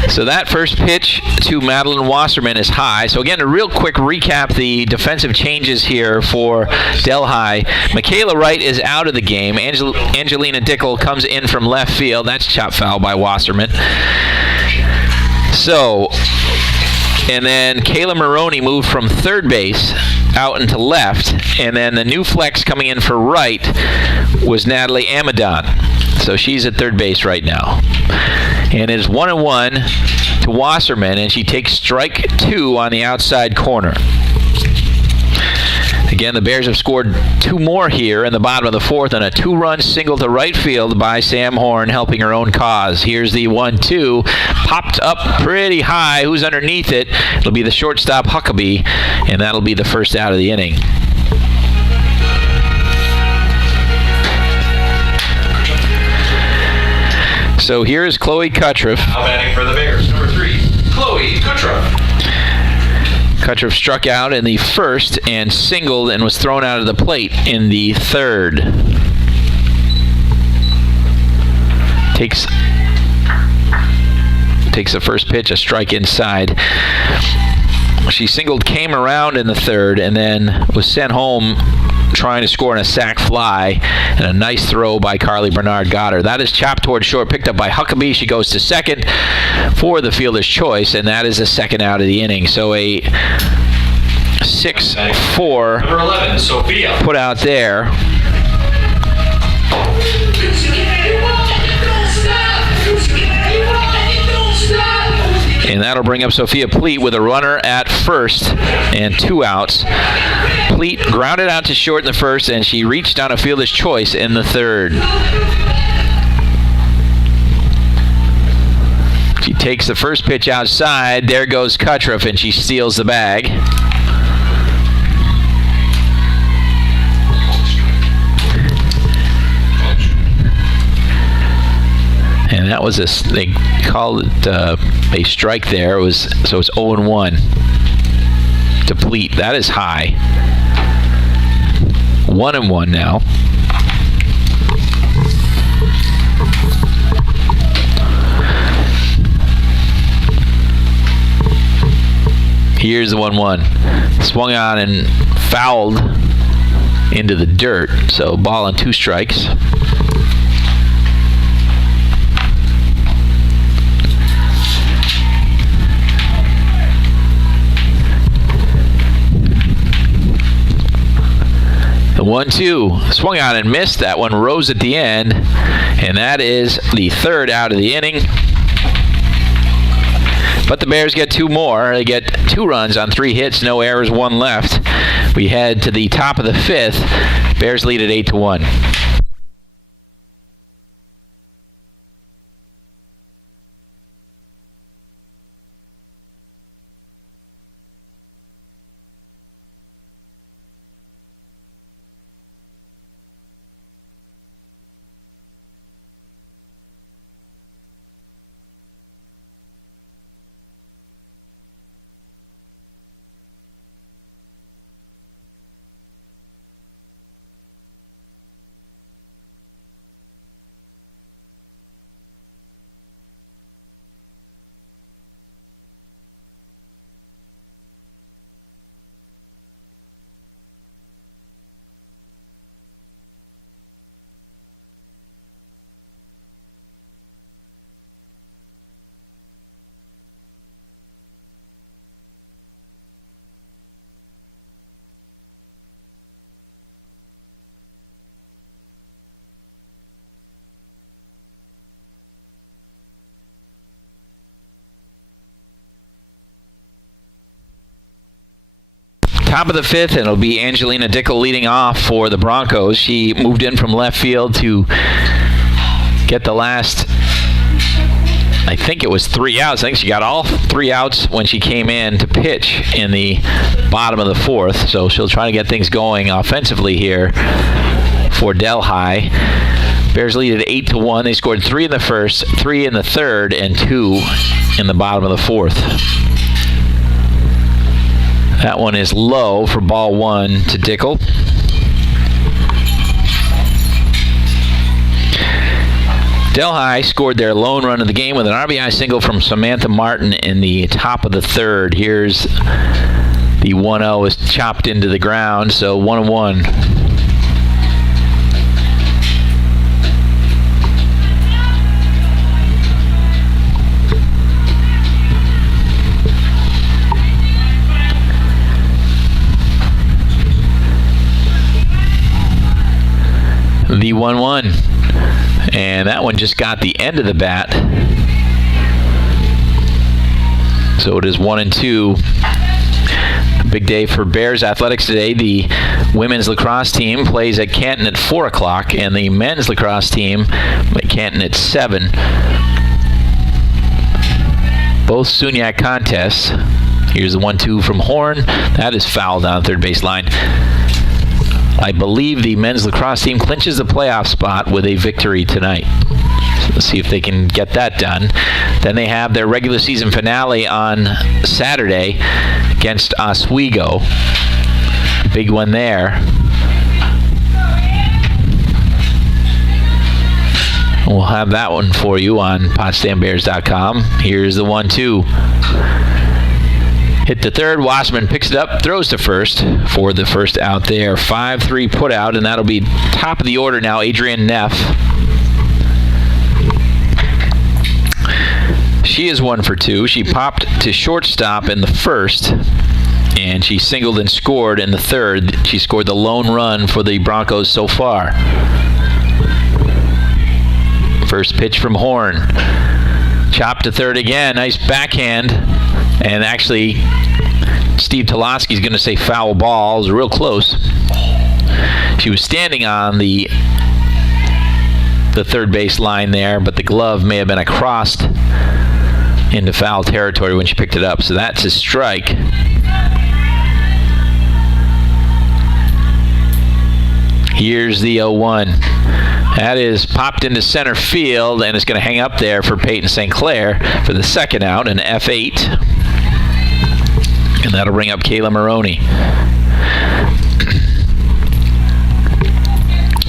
So that first pitch to Madeline Wasserman is high. So again, a real quick recap the defensive changes here for Delhi. Michaela Wright is out of the game. Angelina Dickel comes in from left field. That's chopped foul by Wasserman. So, and then Kayla Maroney moved from third base out into left. And then the new flex coming in for right was Natalie Amadon. So she's at third base right now. And it is 1-1 to Wasserman, and she takes strike 2 on the outside corner. Again, the Bears have scored 2 more here in the bottom of the 4th, and a 2-run single to right field by Sam Horn, helping her own cause. Here's the 1-2, popped up pretty high. Who's underneath it? It'll be the shortstop Huckabee, and that'll be the first out of the inning. So here is Chloe Kutroff. Now batting for the Bears, number 3, Chloe Kutroff. Kutroff struck out in the 1st and singled and was thrown out of the plate in the 3rd. Takes the first pitch, a strike inside. She singled, came around in the 3rd, and then was sent home trying to score on a sac fly, and a nice throw by Carly Bernard got her. That is chopped toward short, picked up by Huckabee. She goes to second for the fielder's choice, and that is the second out of the inning. So a 6-4 Number 11, Sophia. put out there. And that'll bring up Sophia Pleat with a runner at first and 2 outs. Pleat grounded out to short in the 1st, and she reached on a fielder's choice in the 3rd. She takes the first pitch outside. There goes Kutroff, and she steals the bag. And that was they called it a strike there. So it's 0-1 to Pleat. That is high. 1-1 now. Here's the 1-1. Swung on and fouled into the dirt. So ball on 2 strikes. The 1-2 swung on and missed. That one rose at the end, and that is the 3rd out of the inning. But the Bears get 2 more. They get 2 runs on 3 hits, no errors, 1 left. We head to the top of the 5th. Bears lead at 8-1. Top of the 5th, and it'll be Angelina Dickel leading off for the Broncos. She moved in from left field to get the last, I think it was 3 outs. I think she got all 3 outs when she came in to pitch in the bottom of the 4th. So she'll try to get things going offensively here for Delhi. Bears lead at 8-1. They scored 3 in the 1st, 3 in the 3rd, and 2 in the bottom of the 4th. That one is low for ball 1 to Dickel. Delhi scored their lone run of the game with an RBI single from Samantha Martin in the top of the 3rd. Here's the 1-0 is chopped into the ground, so 1-1. The 1-1, and that one just got the end of the bat, so it is 1-2. Big day for Bears athletics today. The women's lacrosse team plays at Canton at 4 o'clock, and the men's lacrosse team at Canton at 7. Both Suniac contests. Here's the 1-2 from Horn. That is fouled on the third base line. I believe the men's lacrosse team clinches the playoff spot with a victory tonight. So let's see if they can get that done. Then they have their regular season finale on Saturday against Oswego. Big one there. We'll have that one for you on PotsdamBears.com. Here's the 1-2. Hit the third. Wasserman picks it up, throws to first for the first out there. 5-3 put out, and that'll be top of the order now. Adrienne Neff. She is 1 for 2. She popped to shortstop in the first, and she singled and scored in the third. She scored the lone run for the Broncos so far. First pitch from Horn. Chopped to third again. Nice backhand. And actually, Steve Toloski's going to say foul ball. It was real close. She was standing on the third base line there, but the glove may have been across into foul territory when she picked it up. So that's a strike. Here's the 0-1. That is popped into center field, and it's going to hang up there for Peyton St. Clair for the second out, an F8. And that'll bring up Kayla Maroney.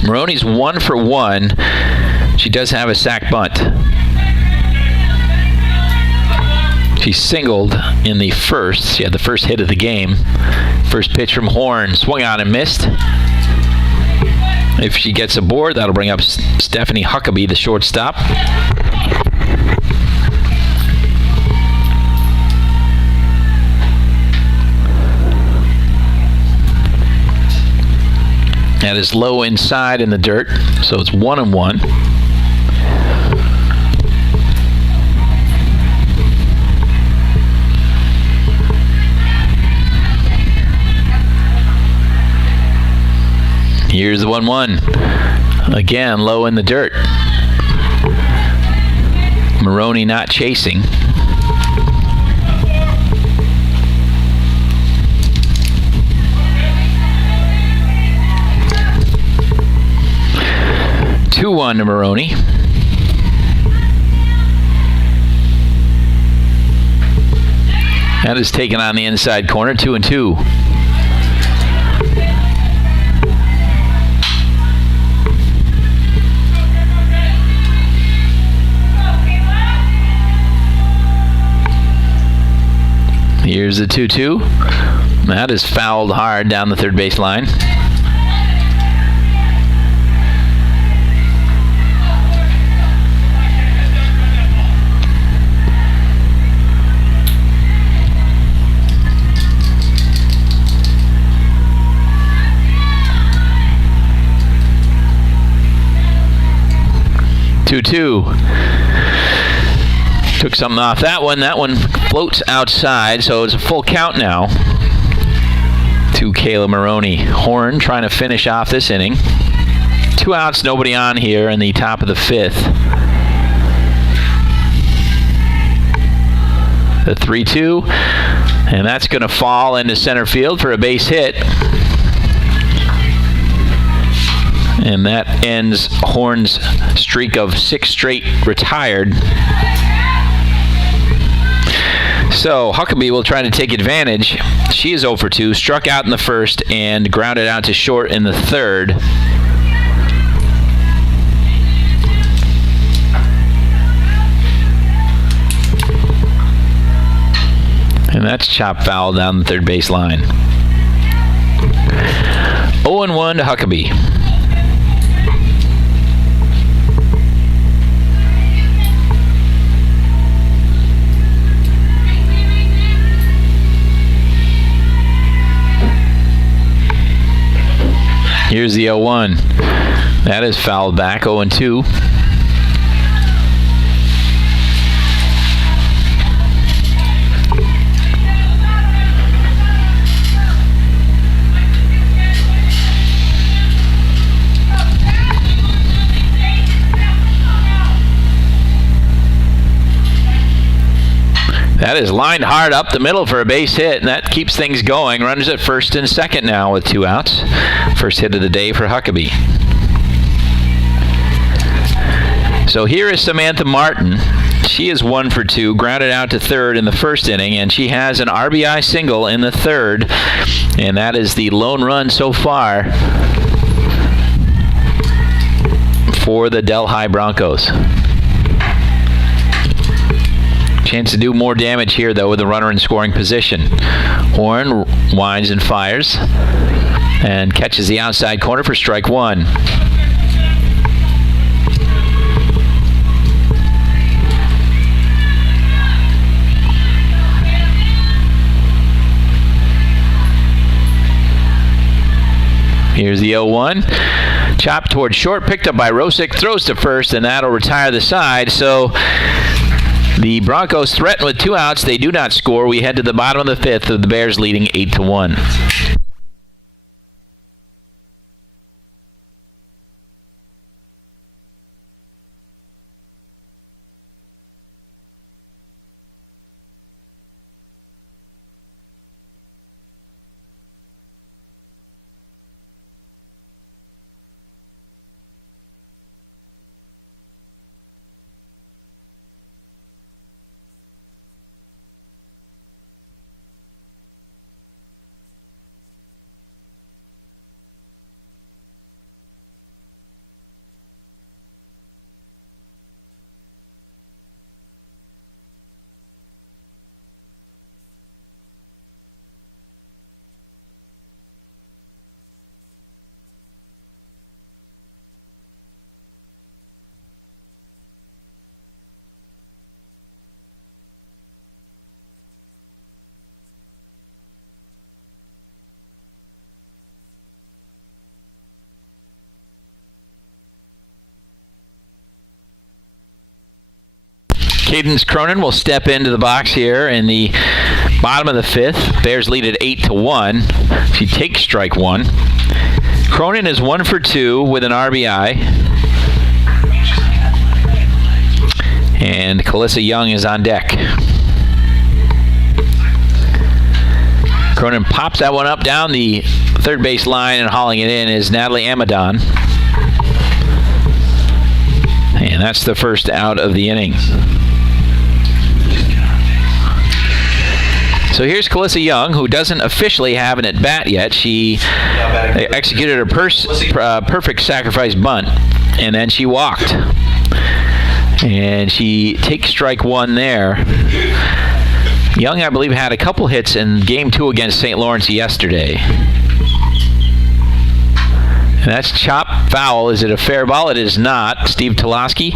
Maroney's 1 for 1. She does have a sack bunt. She singled in the first. She had the first hit of the game. First pitch from Horn. Swung on and missed. If she gets aboard, that'll bring up Stephanie Huckabee, the shortstop. That is low inside in the dirt, so it's 1-1. Here's the 1-1. Again, low in the dirt. Maroney not chasing. Two-1 to Maroney. That is taken on the inside corner, 2-2. Here's the 2-2. That is fouled hard down the third base line. Took something off that one. That one floats outside, so it's a full count now to Kayla Maroney. Horn trying to finish off this inning. 2 outs, nobody on here in the top of the 5th. The 3-2, and that's going to fall into center field for a base hit. And that ends Horn's streak of 6 straight retired. So Huckabee will try to take advantage. She is 0 for 2, struck out in the first and grounded out to short in the third. And that's chopped foul down the third base line. 0-1 to Huckabee. Here's the 0-1. That is fouled back, 0-2. That is lined hard up the middle for a base hit, and that keeps things going. Runners at first and second now with 2 outs. First hit of the day for Huckabee. So here is Samantha Martin. She is 1 for 2, grounded out to third in the first inning, and she has an RBI single in the third, and that is the lone run so far for the Delhi Broncos. Chance to do more damage here, though, with the runner in scoring position. Horn winds and fires and catches the outside corner for strike 1. Here's the 0-1. Chopped towards short, picked up by Rosick, throws to first, and that'll retire the side. So the Broncos threaten with 2 outs. They do not score. We head to the bottom of the 5th with the Bears leading 8-1. Cadence Cronin will step into the box here in the bottom of the 5th. Bears lead at 8-1. She takes strike 1. Cronin is 1 for 2 with an RBI. And Calissa Young is on deck. Cronin pops that one up down the third base line, and hauling it in is Natalie Amadon. And that's the first out of the inning. So here's Calissa Young, who doesn't officially have an at-bat yet. She executed a perfect sacrifice bunt, and then she walked. And she takes strike 1 there. Young, I believe, had a couple hits in Game 2 against St. Lawrence yesterday. And that's chopped foul. Is it a fair ball? It is not. Steve Tulaski,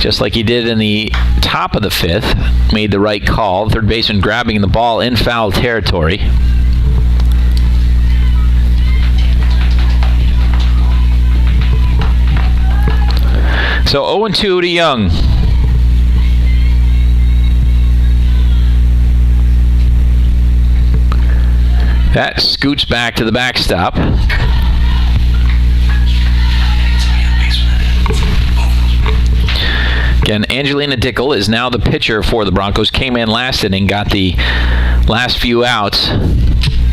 just like he did in the top of the 5th, made the right call. Third baseman grabbing the ball in foul territory. So 0-2 to Young. That scoots back to the backstop. Again, Angelina Dickel is now the pitcher for the Broncos. Came in last inning, got the last few outs,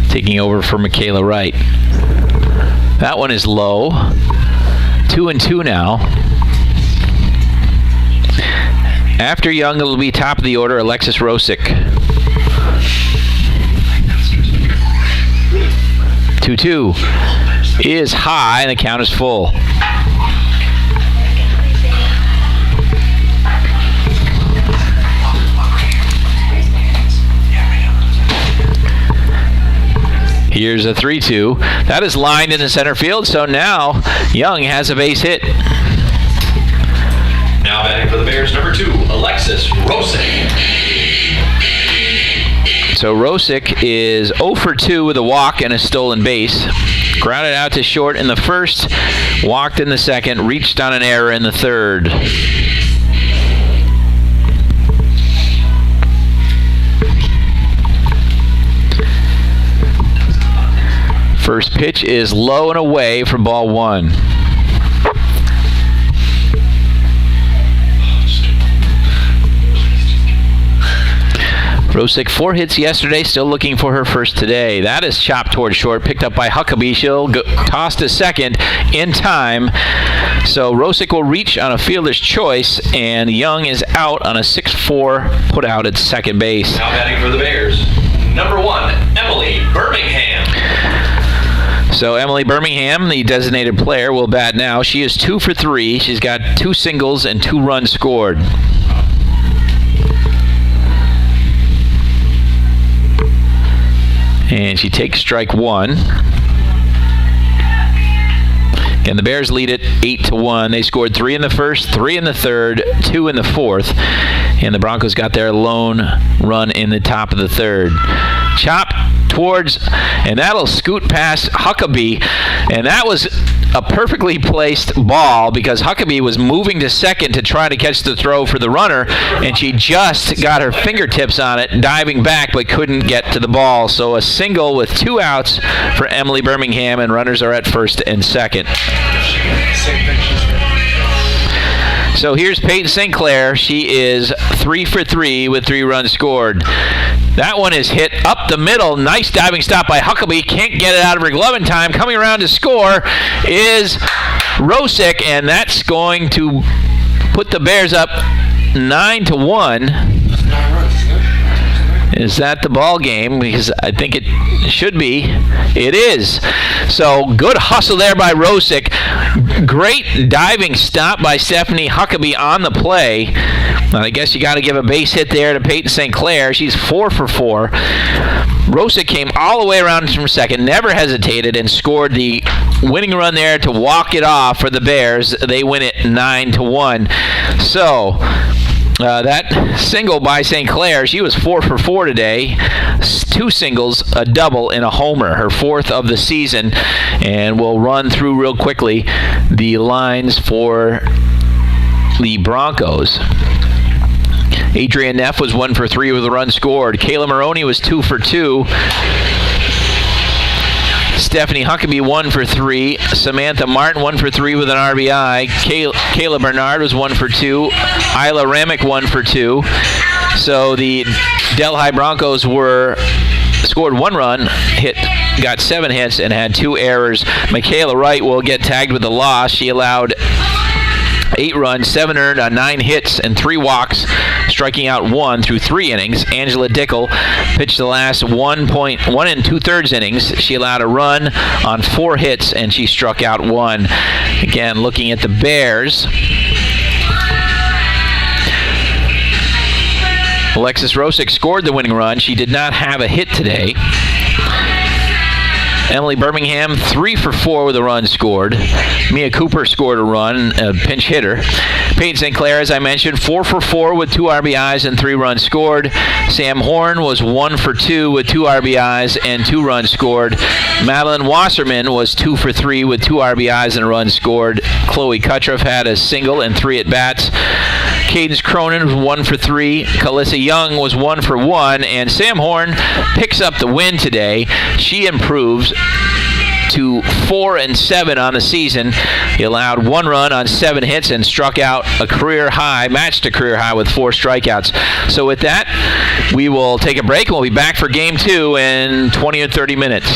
taking over for Michaela Wright. That one is low. 2-2 now. After Young, it'll be top of the order, Alexis Rosick. 2-2 is high, and the count is full. Here's a 3-2. That is lined into center field, so now Young has a base hit. Now batting for the Bears, number 2, Alexis Rosick. So Rosick is 0 for 2 with a walk and a stolen base. Grounded out to short in the first, walked in the second, reached on an error in the third. First pitch is low and away for ball 1. Rosick 4 hits yesterday, still looking for her first today. That is chopped toward short, picked up by Huckabee. She'll toss to second in time. So Rosick will reach on a fielder's choice, and Young is out on a 6-4 put out at second base. Now batting for the Bears, number 1, Emily Birmingham. So Emily Birmingham, the designated player, will bat now. She is 2 for 3. She's got 2 singles and 2 runs scored. And she takes strike 1. And the Bears lead it 8-1. They scored 3 in the first, 3 in the third, 2 in the fourth. And the Broncos got their lone run in the top of the third. Chop towards, and that'll scoot past Huckabee. And that was a perfectly placed ball because Huckabee was moving to second to try to catch the throw for the runner, and she just got her fingertips on it, diving back, but couldn't get to the ball. So a single with 2 outs for Emily Birmingham, and runners are at first and second. So here's Peyton St. Clair. She is 3 for 3 with 3 runs scored. That one is hit up the middle. Nice diving stop by Huckabee. Can't get it out of her glove in time. Coming around to score is Rosick, and that's going to put the Bears up 9-1. Is that the ball game? Because I think it should be. It is. So good hustle there by Rosick. Great diving stop by Stephanie Huckabee on the play. I guess you got to give a base hit there to Peyton St. Clair. She's 4 for 4. Rosick came all the way around from second, never hesitated, and scored the winning run there to walk it off for the Bears. They win it 9-1. So that single by St. Clair, she was 4 for 4 today. 2 singles, a double, and a homer, her 4th of the season. And we'll run through real quickly the lines for the Broncos. Adrian Neff was 1 for 3 with a run scored. Kayla Maroney was 2 for 2. Stephanie Huckabee 1 for 3. Samantha Martin 1 for 3 with an RBI. Kayla Bernard was 1 for 2. Isla Ramick 1 for 2. So the Delhi Broncos scored 1 run, got 7 hits, and had 2 errors. Michaela Wright will get tagged with the loss. She allowed 8 runs, 7 earned on 9 hits and 3 walks, striking out 1 through 3 innings. Angela Dickel pitched the last 1 2/3 innings. She allowed a run on 4 hits, and she struck out 1. Again, looking at the Bears, Alexis Rosick scored the winning run. She did not have a hit today. Emily Birmingham, 3 for 4 with a run scored. Mia Cooper scored a run, a pinch hitter. Peyton St. Clair, as I mentioned, 4 for 4 with 2 RBIs and 3 runs scored. Sam Horn was 1 for 2 with 2 RBIs and 2 runs scored. Madeline Wasserman was 2 for 3 with 2 RBIs and a run scored. Chloe Kutroff had a single and 3 at-bats. Cadence Cronin was 1 for 3. Calissa Young was 1 for 1. And Sam Horn picks up the win today. She improves to 4-7 on the season. He allowed 1 run on 7 hits and struck out matched a career high with 4 strikeouts. So with that, we will take a break, and we'll be back for Game 2 in 20 or 30 minutes.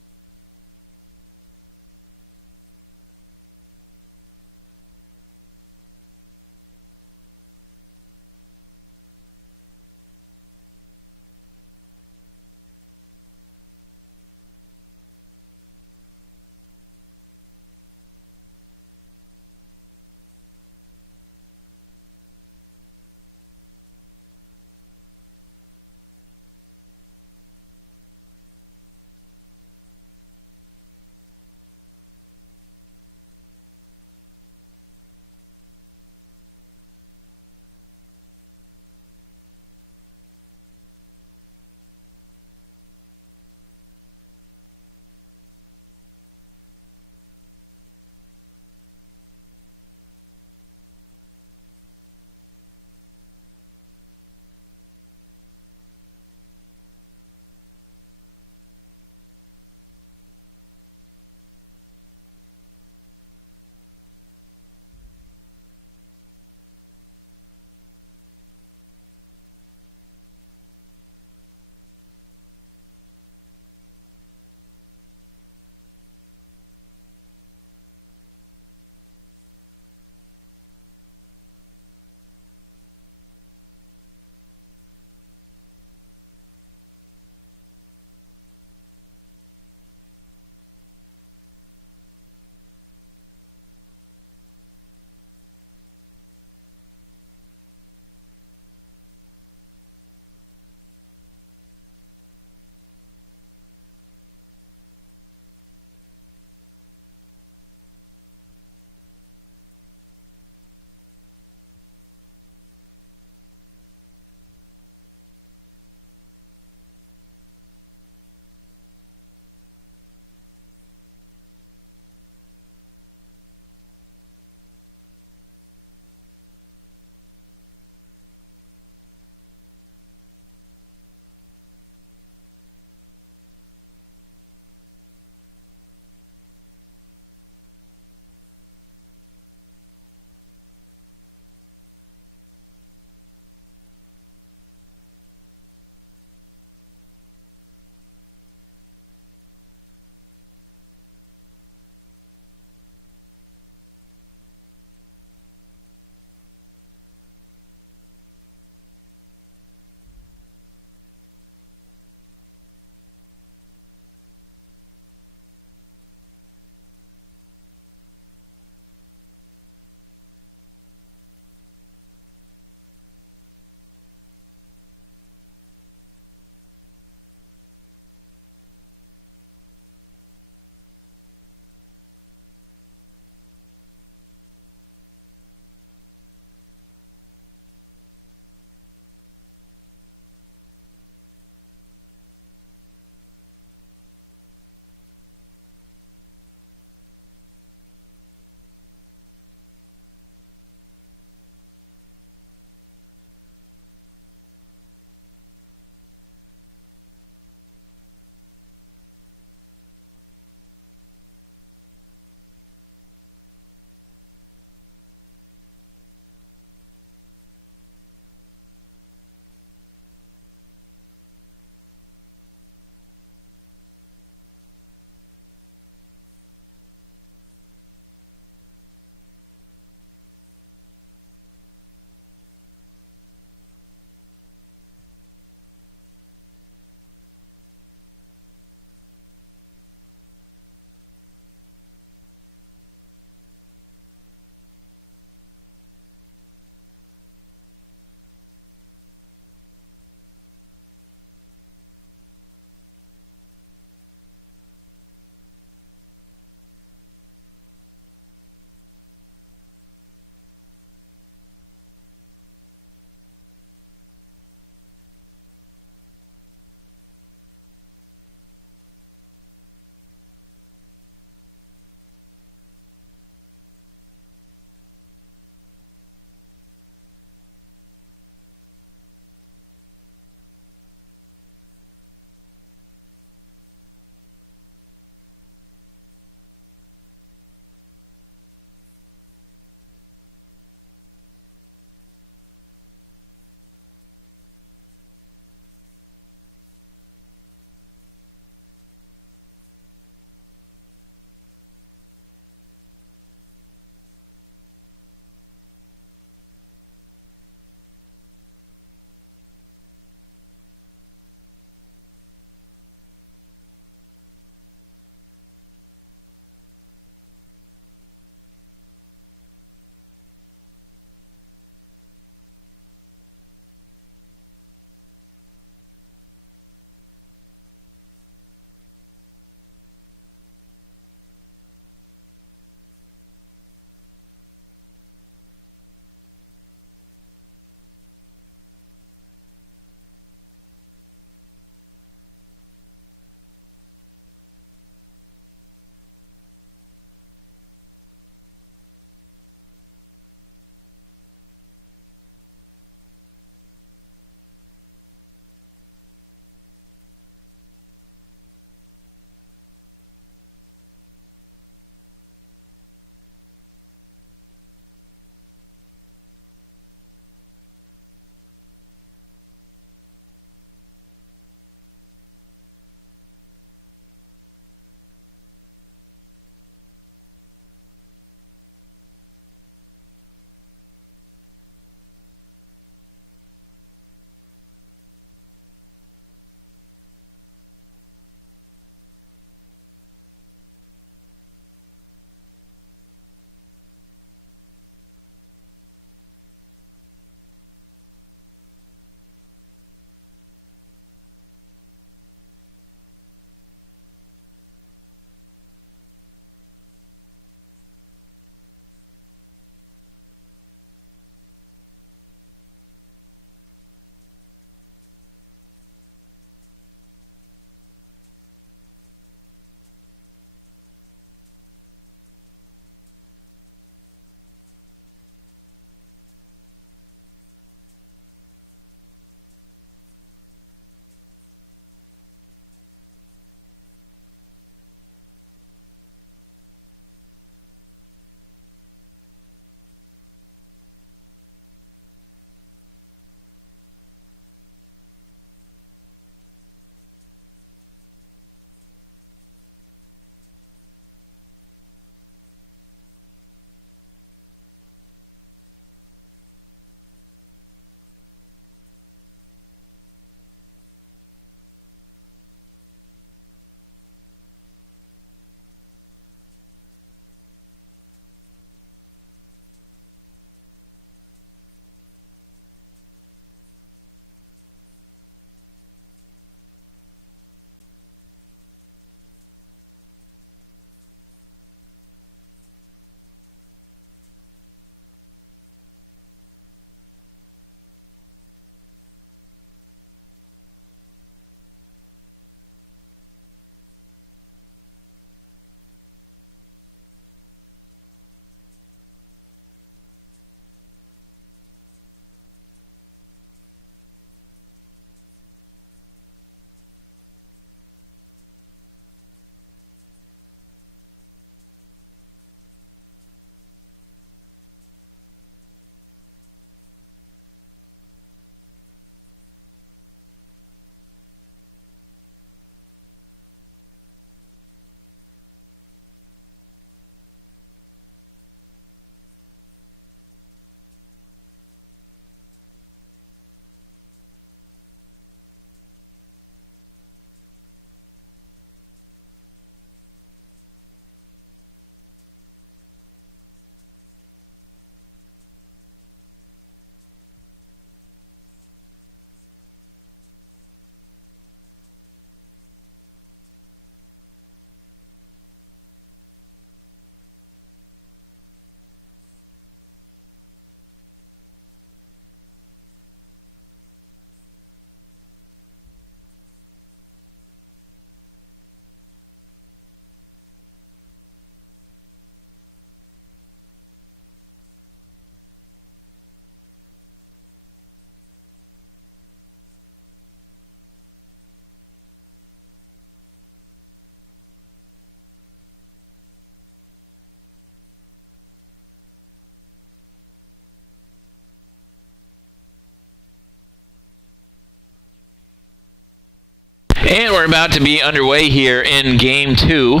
And we're about to be underway here in Game 2.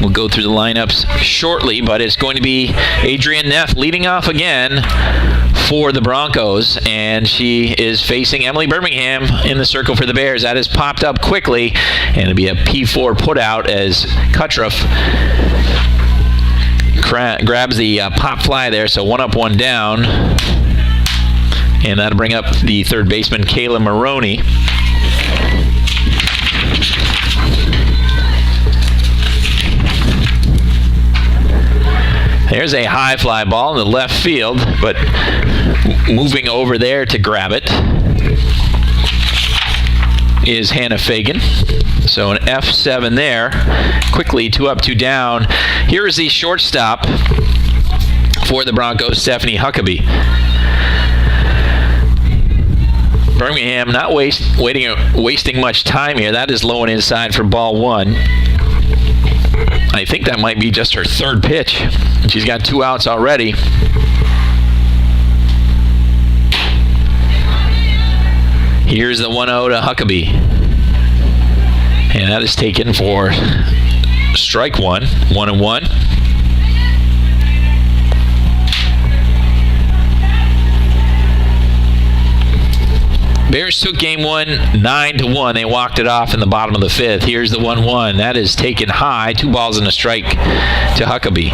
We'll go through the lineups shortly, but it's going to be Adrienne Neff leading off again for the Broncos, and she is facing Emily Birmingham in the circle for the Bears. That has popped up quickly, and it'll be a P4 put out as Kutroff grabs the pop fly there, so 1 up, 1 down. And that'll bring up the third baseman, Kayla Maroney. There's a high fly ball in the left field, but moving over there to grab it is Hannah Fagan. So an F7 there. Quickly, 2 up, 2 down. Here is the shortstop for the Broncos, Stephanie Huckabee. Birmingham not wasting much time here. That is low and inside for ball 1. I think that might be just her third pitch. She's got 2 outs already. Here's the 1-0 to Huckabee. And that is taken for strike 1, 1-1. Bears took game 1 9-1. They walked it off in the bottom of the 5th. Here's the 1-1. That is taken high. 2 balls and a strike to Huckabee.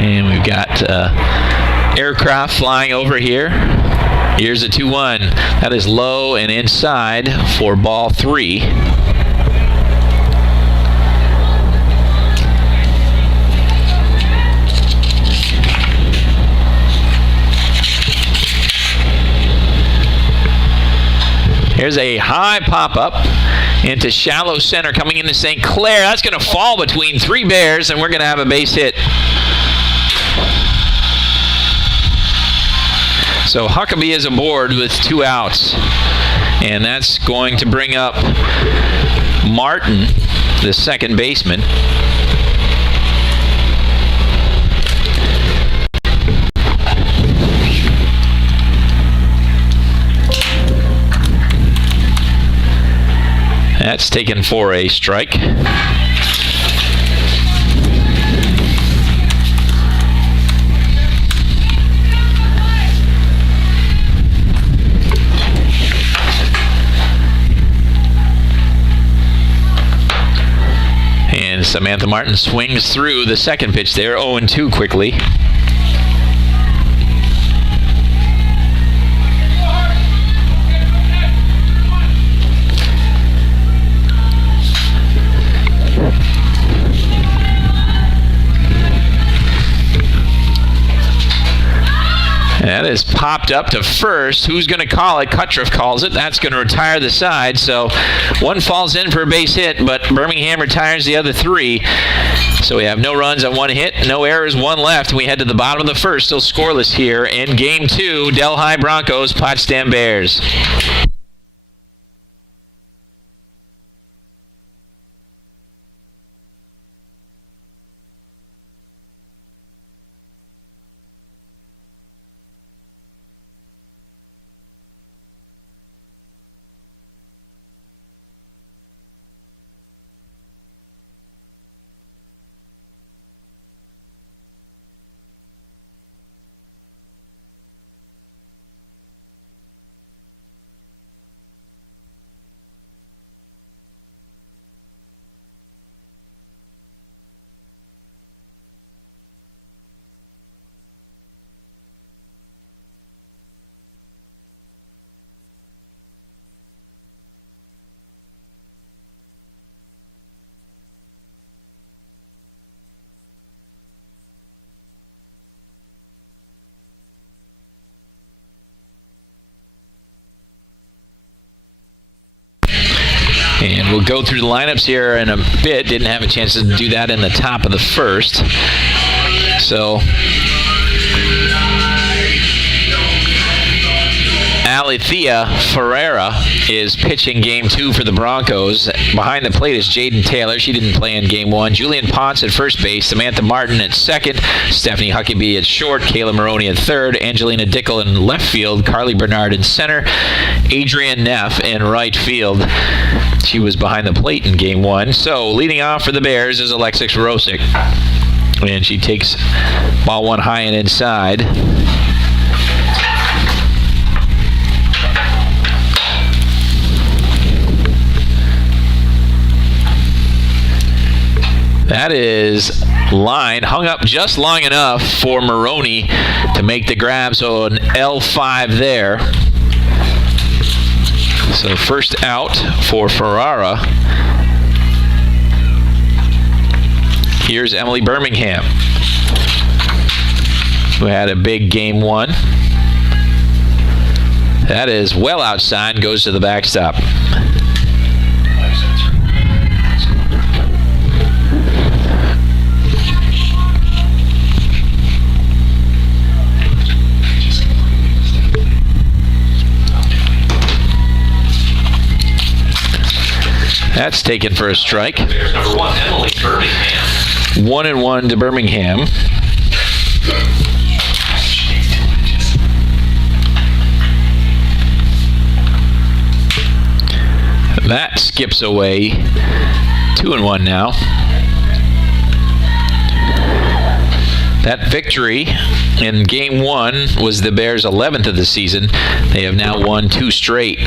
And we've got aircraft flying over here. Here's a 2-1. That is low and inside for ball 3. Here's a high pop-up into shallow center coming into St. Clair. That's going to fall between 3 Bears, and we're going to have a base hit. So Huckabee is aboard with 2 outs. And that's going to bring up Martin, the second baseman. That's taken for a strike. And Samantha Martin swings through the second pitch there, 0-2 quickly. That is popped up to first. Who's going to call it? Kutroff calls it. That's going to retire the side. So 1 falls in for a base hit, but Birmingham retires the other 3. So we have no runs on 1 hit, no errors, 1 left. We head to the bottom of the 1st, still scoreless here in Game 2. Delhi Broncos, Potsdam Bears. And we'll go through the lineups here in a bit. Didn't have a chance to do that in the top of the 1st. So Alethea Ferreira is pitching game 2 for the Broncos. Behind the plate is Jaden Taylor. She didn't play in game 1. Julian Ponce at first base. Samantha Martin at second. Stephanie Huckabee at short. Kayla Maroney at third. Angelina Dickel in left field. Carly Bernard in center. Adrienne Neff in right field. She was behind the plate in game 1. So leading off for the Bears is Alexis Rosick. And she takes ball 1 high and inside. That is line hung up just long enough for Maroney to make the grab, so an L5 there. So first out for Ferrara. Here's Emily Birmingham, who had a big game 1. That is well outside, goes to the backstop. That's taken for a strike. Bears number 1, Emily Birmingham. 1-1 to Birmingham. That skips away. 2-1 now. That victory in game 1 was the Bears' 11th of the season. They have now won 2 straight.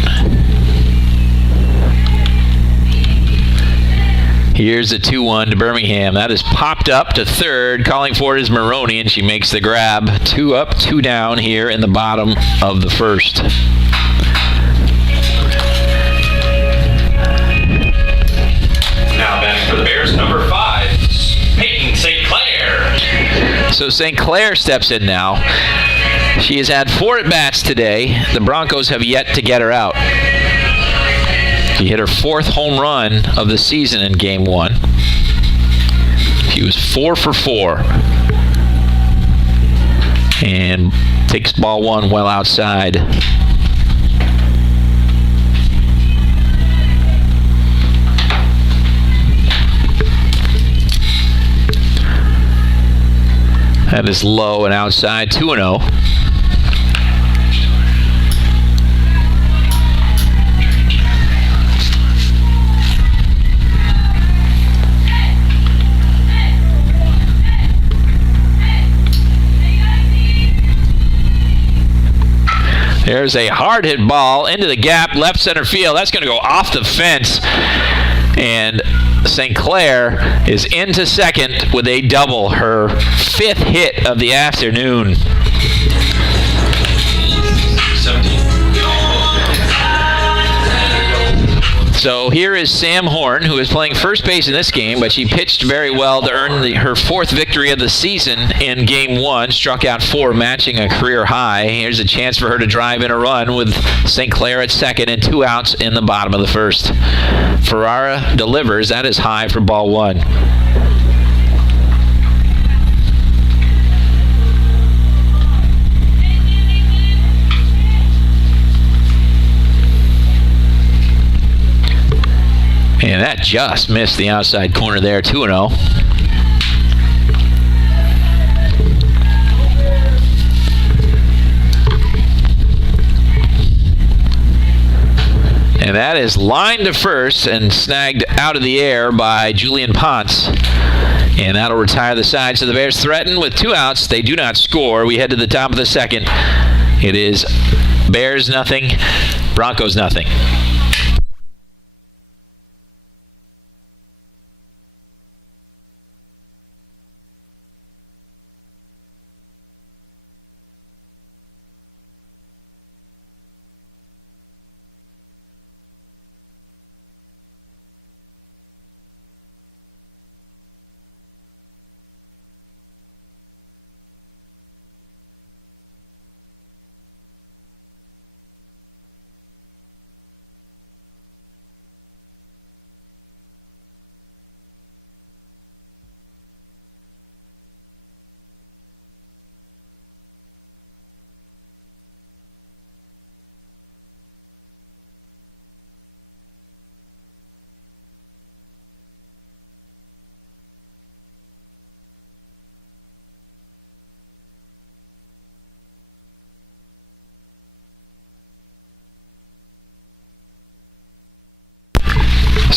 Here's the 2-1 to Birmingham. That is popped up to third. Calling for it is Maroney, and she makes the grab. 2 up, 2 down here in the bottom of the first. Now back for the Bears, number 5, Peyton St. Clair. So St. Clair steps in now. She has had 4 at-bats today. The Broncos have yet to get her out. She hit her 4th home run of the season in game 1. She was 4 for 4. And takes ball 1 well outside. That is low and outside, 2-0. There's a hard hit ball into the gap, left center field. That's going to go off the fence. And St. Clair is into second with a double, her 5th hit of the afternoon. 17. So here is Sam Horn, who is playing first base in this game, but she pitched very well to earn her 4th victory of the season in game 1. Struck out 4, matching a career high. Here's a chance for her to drive in a run with St. Clair at second and 2 outs in the bottom of the first. Ferrara delivers. That is high for ball 1. And that just missed the outside corner there, 2-0. And that is lined to first and snagged out of the air by Julian Ponce. And that'll retire the side. So the Bears threaten with 2 outs. They do not score. We head to the top of the second. It is Bears nothing, Broncos nothing.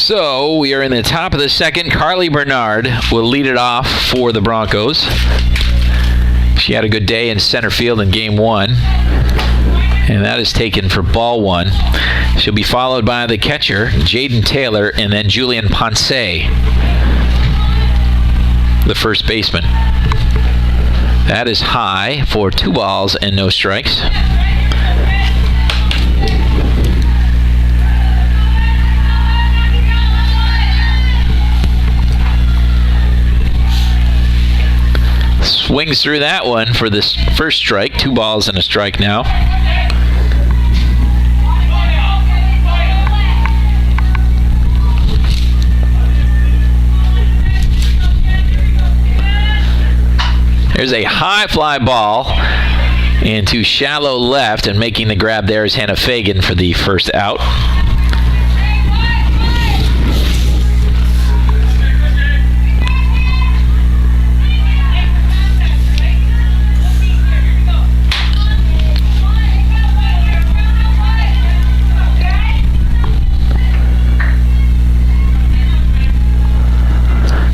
So we are in the top of the second. Carly Bernard will lead it off for the Broncos. She had a good day in center field in game 1. And that is taken for ball 1. She'll be followed by the catcher, Jaden Taylor, and then Julian Ponce, the first baseman. That is high for 2 balls and no strikes. Swings through that one for this first strike. 2 balls and a strike now. There's a high fly ball into shallow left, and making the grab there is Hannah Fagan for the first out.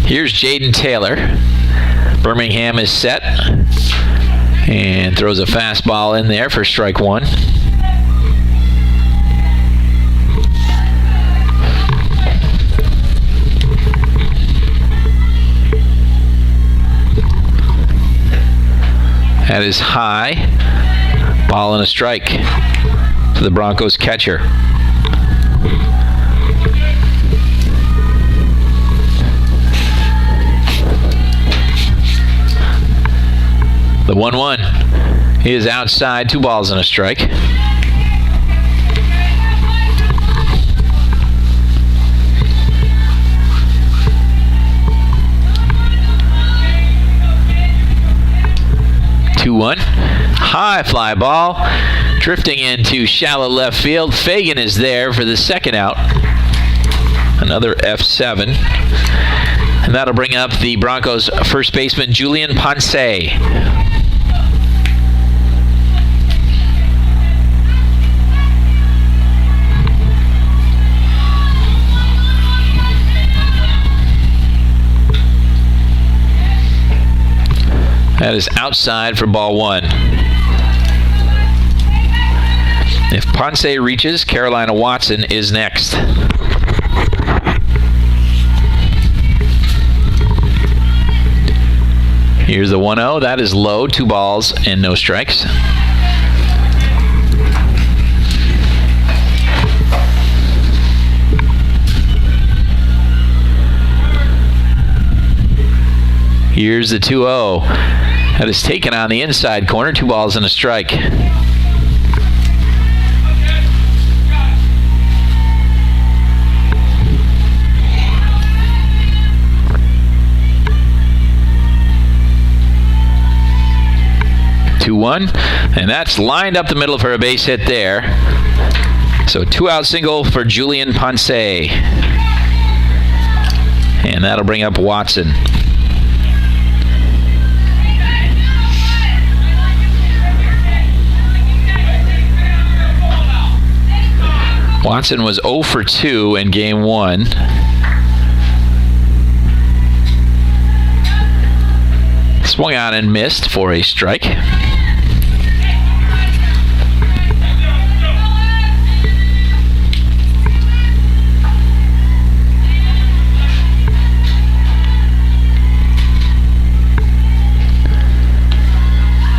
Here's Jaden Taylor. Birmingham is set and throws a fastball in there for strike 1. That is high. Ball and a strike for the Broncos catcher. The 1-1 is outside, 2 balls and a strike. High fly ball, drifting into shallow left field. Fagan is there for the second out. Another F7. And that'll bring up the Broncos first baseman, Julian Ponce. That is outside for ball 1. If Ponce reaches, Carolina Watson is next. Here's the 1-0. That is low. 2 balls and no strikes. Here's the 2-0. That is taken on the inside corner. 2 balls and a strike. And that's lined up the middle for a base hit there. So 2-out single for Julian Ponce. And that'll bring up Watson. Watson was 0 for 2 in game 1. Swung on and missed for a strike.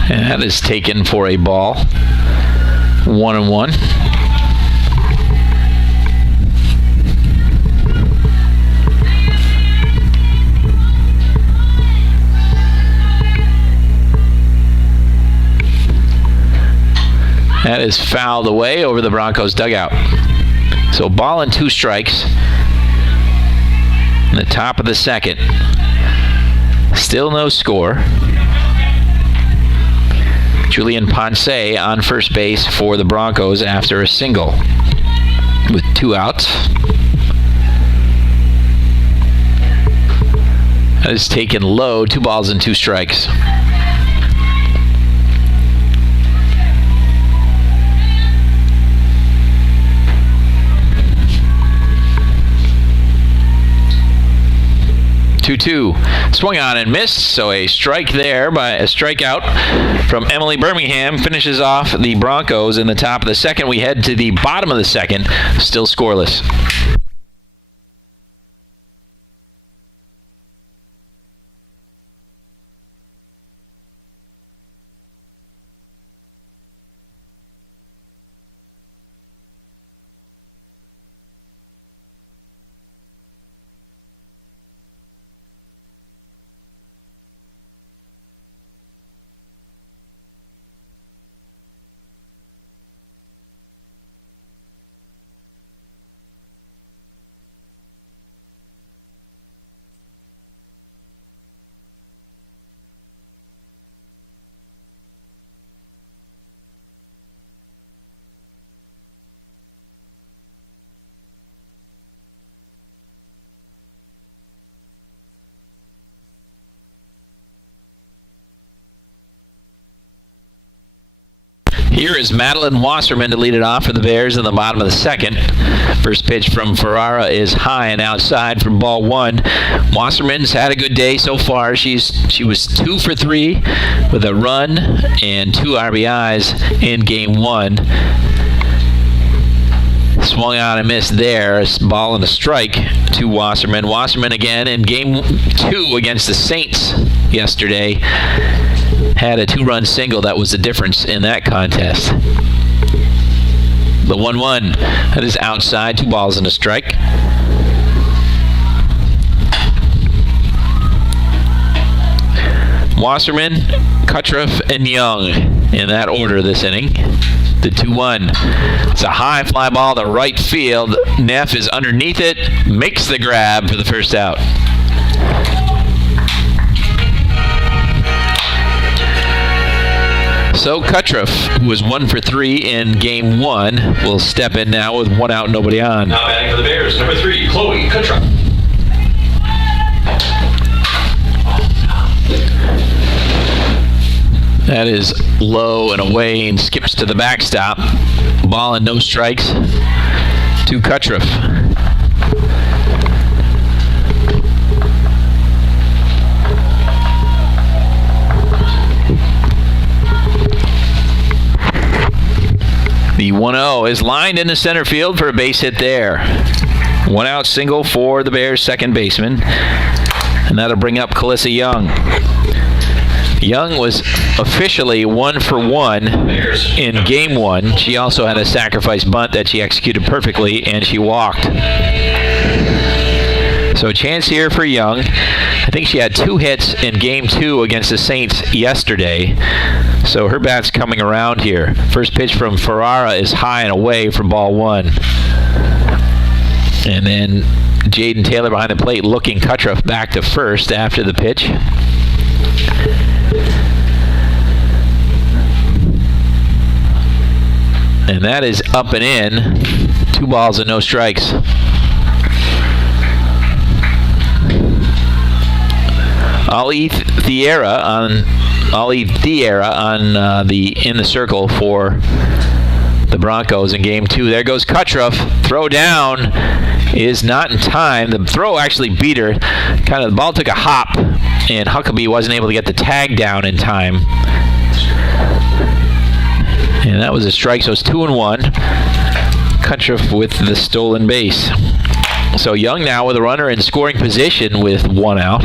And that is taken for a ball. 1-1. That is fouled away over the Broncos dugout. So ball and 2 strikes in the top of the second. Still no score. Julian Ponce on first base for the Broncos after a single with 2 outs. That is taken low. 2 balls and 2 strikes. 2-2. Swung on and missed, so a strike there by a strikeout from Emily Birmingham finishes off the Broncos in the top of the second. We head to the bottom of the second, still scoreless. Here is Madeline Wasserman to lead it off for the Bears in the bottom of the second. First pitch from Ferrara is high and outside for ball one. Wasserman's had a good day so far. She was 2 for 3 with a run and 2 RBIs in game one. Swung out and missed there. Ball and a strike to Wasserman. Wasserman again in game 2 against the Saints yesterday. Had a 2-run single that was the difference in that contest. The 1-1. That is outside. 2 balls and a strike. Wasserman, Kutroff, and Young in that order this inning. The 2-1. It's a high fly ball to right field. Neff is underneath it. Makes the grab for the first out. So Kutroff, who was 1 for 3 in game 1, will step in now with 1 out, nobody on. Now batting for the Bears, number 3, Chloe Kutroff. That is low and away and skips to the backstop. Ball and no strikes to Kutroff. The 1-0 is lined into center field for a base hit there. 1 out single for the Bears' second baseman. And that'll bring up Calissa Young. Young was officially 1 for 1 in game 1. She also had a sacrifice bunt that she executed perfectly, and she walked. So a chance here for Young. I think she had 2 hits in game 2 against the Saints yesterday. So her bat's coming around here. First pitch from Ferrara is high and away for ball 1. And then Jaden Taylor behind the plate looking Kutroff back to first after the pitch. And that is up and in. 2 balls and no strikes. Ali Thiera on the in the circle for the Broncos in game 2. There goes Kutroff. Throw down is not in time. The throw actually beat her. The ball took a hop, and Huckabee wasn't able to get the tag down in time. And that was a strike, so it's 2-1. Kutroff with the stolen base. So Young now with a runner in scoring position with 1 out.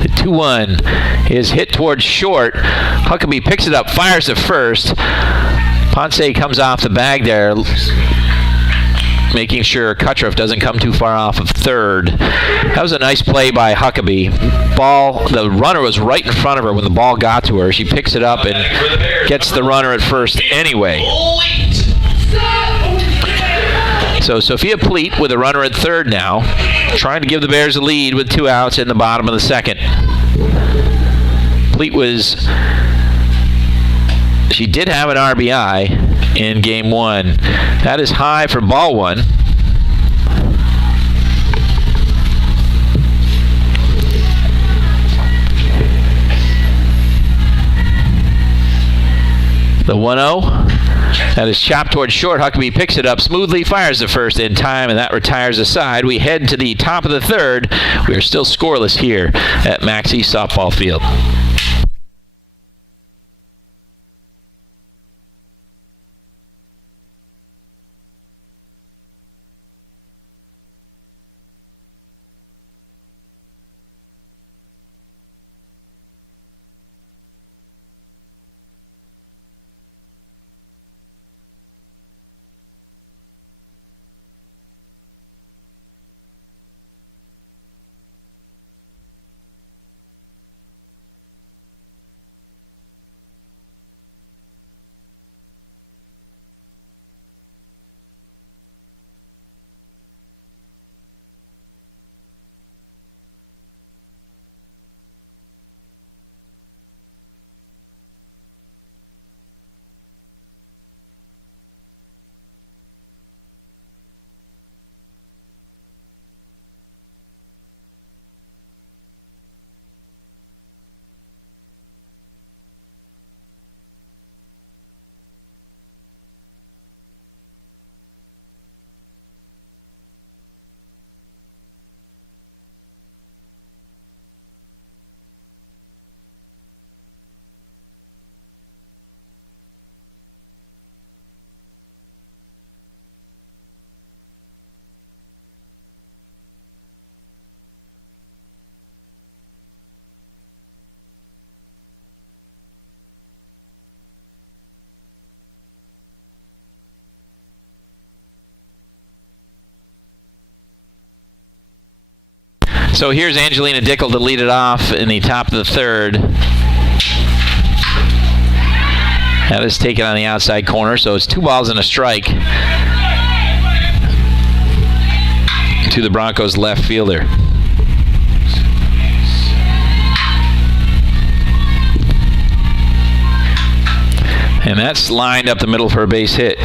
The 2-1 is hit towards short. Huckabee picks it up, fires to first. Ponce comes off the bag there, making sure Kutroff doesn't come too far off of third. That was a nice play by Huckabee. The runner was right in front of her when the ball got to her. She picks it up and gets the runner at first anyway. So Sophia Pleat with a runner at third now, trying to give the Bears a lead with 2 outs in the bottom of the second. Pleat she did have an RBI in game 1. That is high for ball 1. The 1-0. That is chopped towards short. Huckabee picks it up smoothly, fires the first in time, and that retires the side. We head to the top of the third. We are still scoreless here at Maxey Softball Field. So here's Angelina Dickel to lead it off in the top of the third. That is taken on the outside corner, so it's 2 balls and a strike to the Broncos left fielder. And that's lined up the middle for a base hit. No,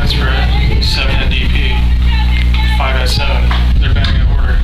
that's for 7 at DP. 5 at 7. They're batting in order.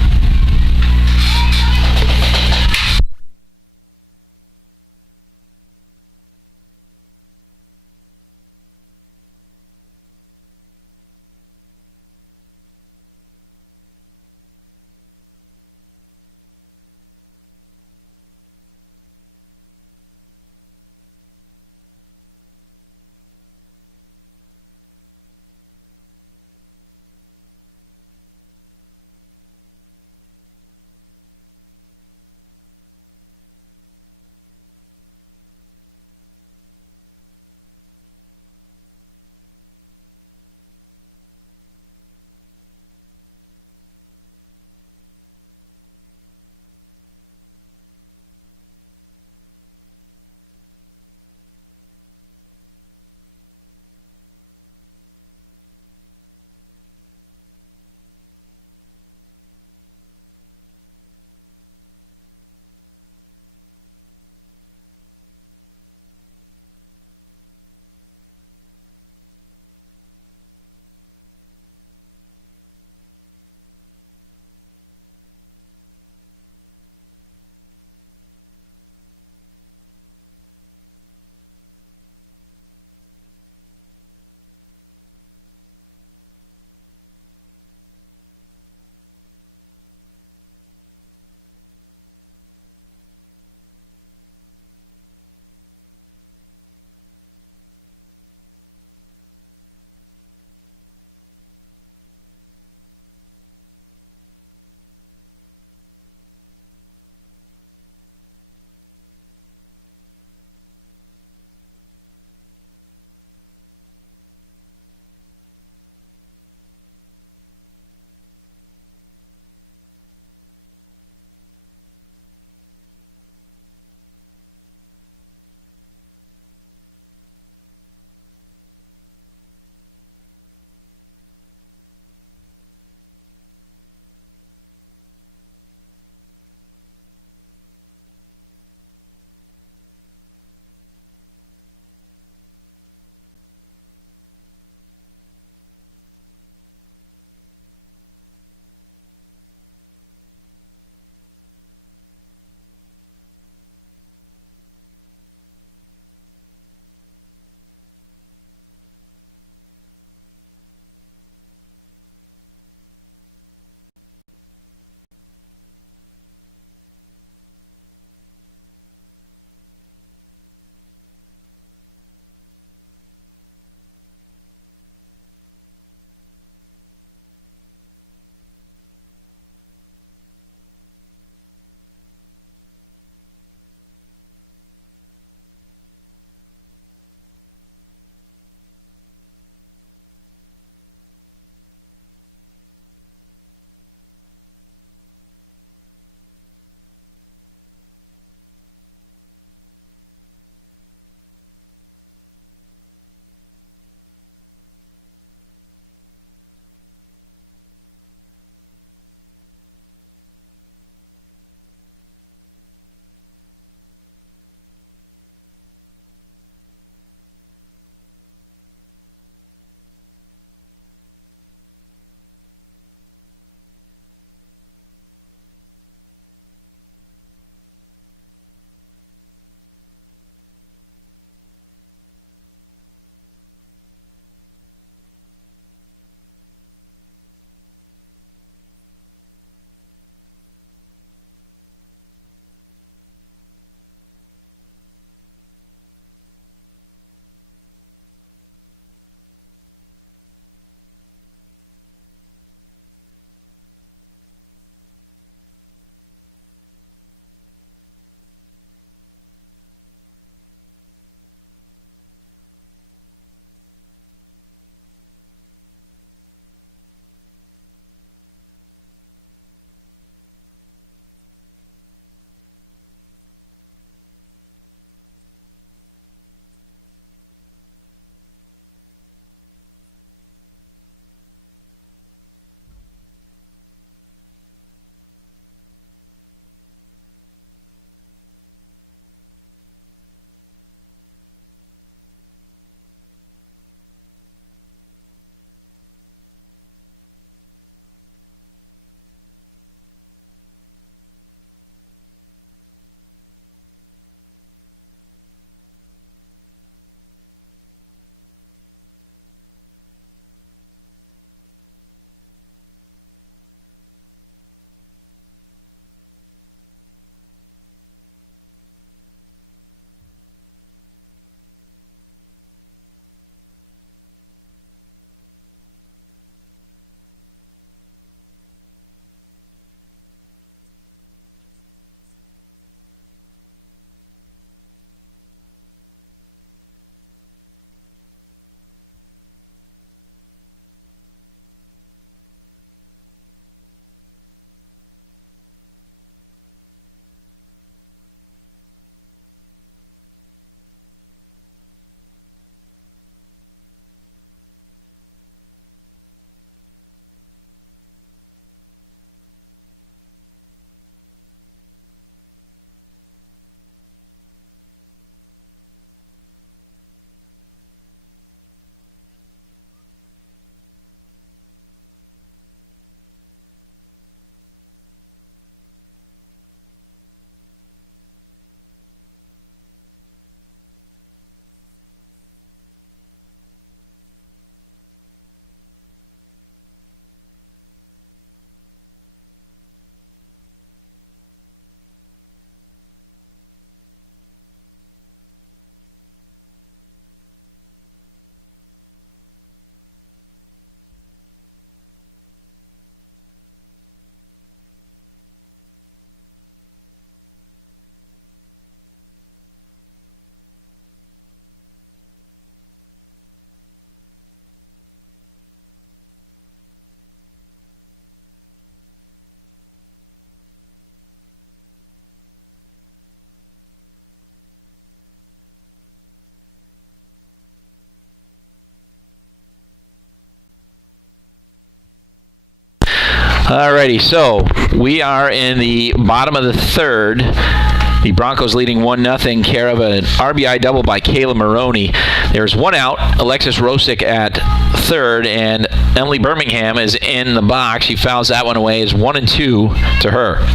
Alrighty, so we are in the bottom of the third. The Broncos leading 1-0, care of an RBI double by Kayla Maroney. There's one out, Alexis Rosick at third, and Emily Birmingham is in the box. She fouls that one away. It's 1-2 to her.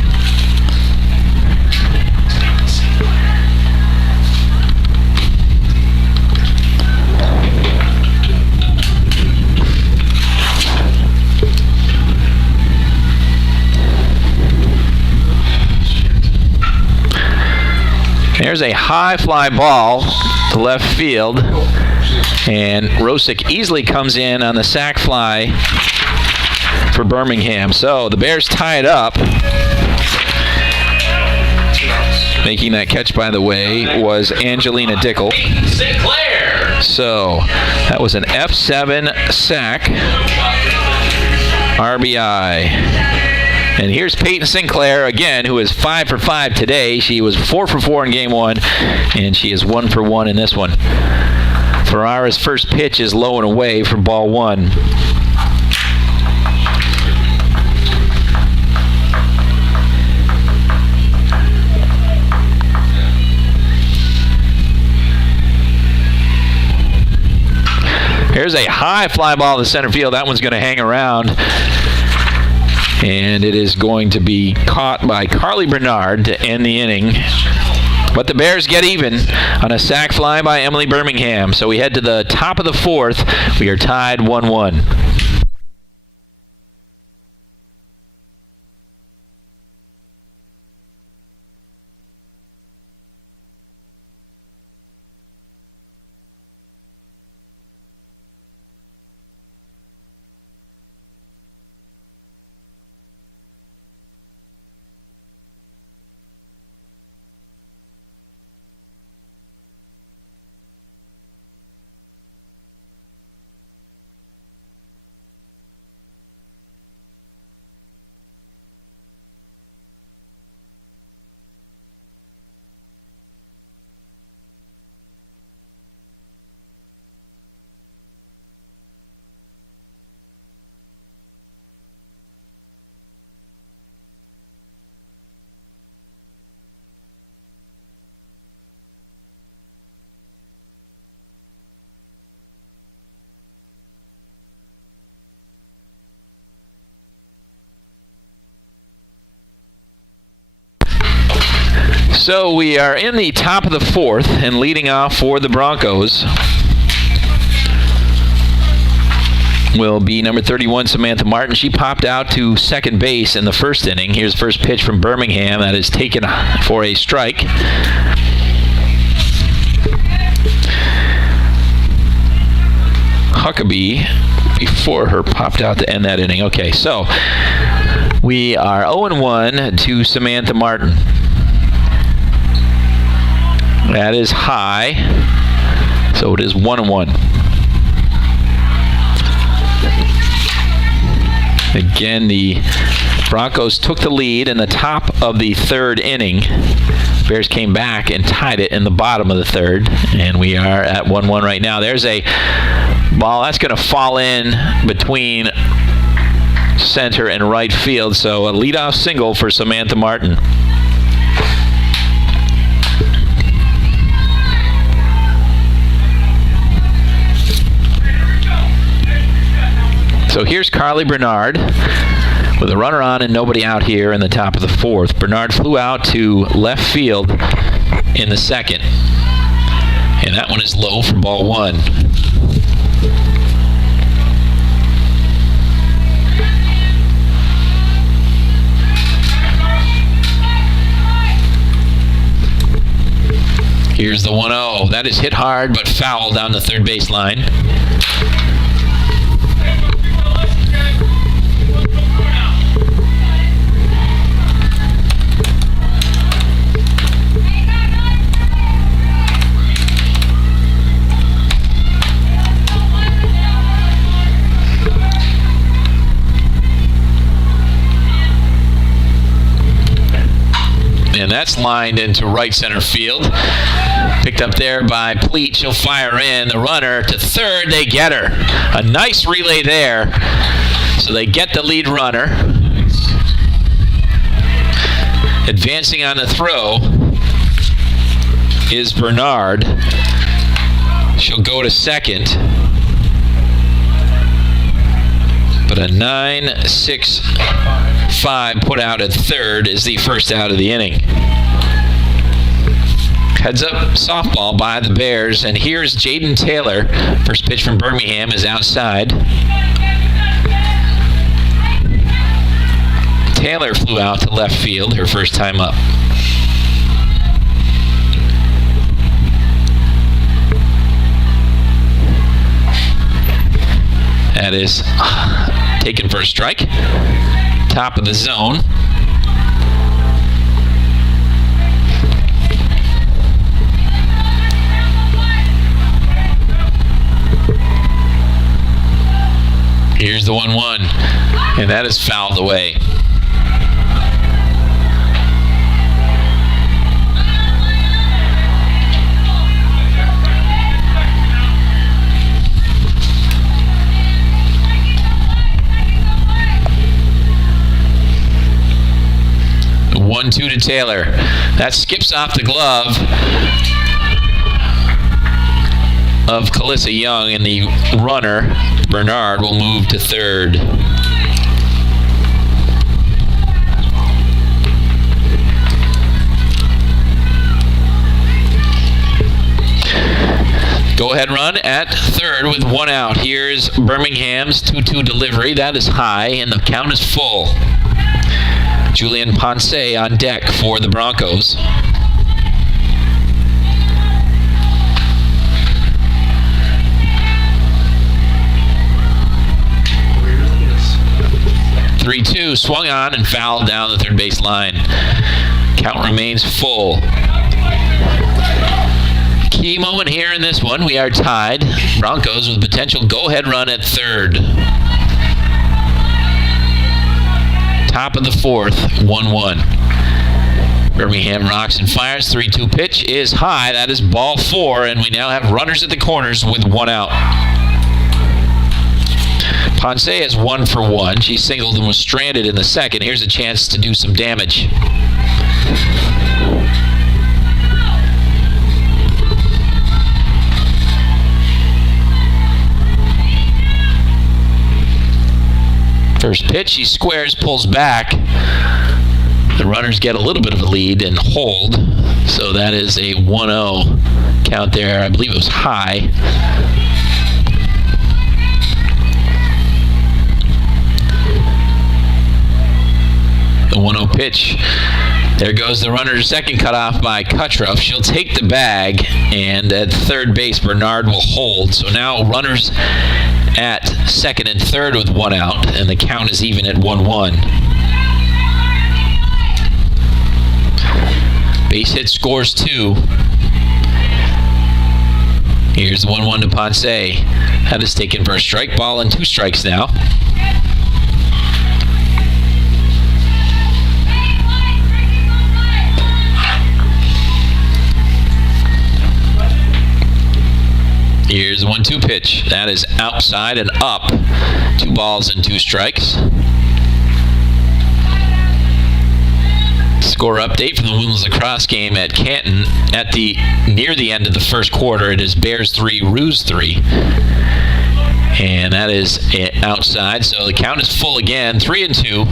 There's a high fly ball to left field, and Rosick easily comes in on the sac fly for Birmingham. So the Bears tie it up. Making that catch, by the way, was Angelina Dickel. Sinclair. So that was an F7 sack RBI. And here's Peyton Sinclair again, who is 5 for 5 today. She was 4 for 4 in game one, and she is 1 for 1 in this one. Ferrara's first pitch is low and away for ball one. Here's a high fly ball to center field. That one's going to hang around. And it is going to be caught by Carly Bernard to end the inning. But the Bears get even on a sac fly by Emily Birmingham. So we head to the top of the fourth. We are tied 1-1. So we are in the top of the fourth, and leading off for the Broncos will be number 31, Samantha Martin. She popped out to second base in the first inning. Here's the first pitch from Birmingham that is taken for a strike. Huckabee, before her, popped out to end that inning. Okay, so we are 0-1 to Samantha Martin. That is high, so it is 1-1. Again, the Broncos took the lead in the top of the third inning. Bears came back and tied it in the bottom of the third, and we are at 1-1 right now. There's a ball that's going to fall in between center and right field, so a leadoff single for Samantha Martin. So here's Carly Bernard with a runner on and nobody out here in the top of the fourth. Bernard flew out to left field in the second. And that one is low for ball one. Here's the 1-0. That is hit hard but foul down the third baseline. And that's lined into right center field. Picked up there by Pleat. She'll fire in. The runner to third. They get her. A nice relay there. So they get the lead runner. Advancing on the throw is Bernard. She'll go to second. But a 9-6-5 put out at third is the first out of the inning. Heads up softball by the Bears, and here's Jaden Taylor. First pitch from Birmingham is outside. Taylor flew out to left field her first time up. That is taken for a strike. Top of the zone. Here's the 1-1, and that is fouled away. The 1-2 to Taylor. That skips off the glove of Calissa Young, and the runner, Bernard, will move to third. Go-ahead run at third with one out. Here's Birmingham's 2-2 delivery. That is high, and the count is full. Julian Ponce on deck for the Broncos. (3-2) swung on and fouled down the third base line. Count remains full. Key moment here in this one. We are tied. Broncos with potential go-ahead run at third. Top of the fourth, 1-1. Birmingham rocks and fires. 3-2 pitch is high. That is ball 4, and we now have runners at the corners with one out. Ponce is 1 for 1. She singled and was stranded in the second. Here's a chance to do some damage. First pitch, she squares, pulls back. The runners get a little bit of a lead and hold. So that is a 1-0 count there. I believe it was high. The 1-0 pitch. There goes the runner's second cutoff by Kutroff. She'll take the bag, and at third base, Bernard will hold. So now runners at second and third with one out, and the count is even at 1-1. Base hit scores 2. Here's the 1-1 to Ponce. That is taken for a strike. Ball and 2 strikes now. Here's the 1-2 pitch. That is outside and up. 2 balls and 2 strikes. Score update from the women's lacrosse game at Canton. Near the end of the first quarter, it is Bears 3, Roos 3. And that is outside, so the count is full again. 3-2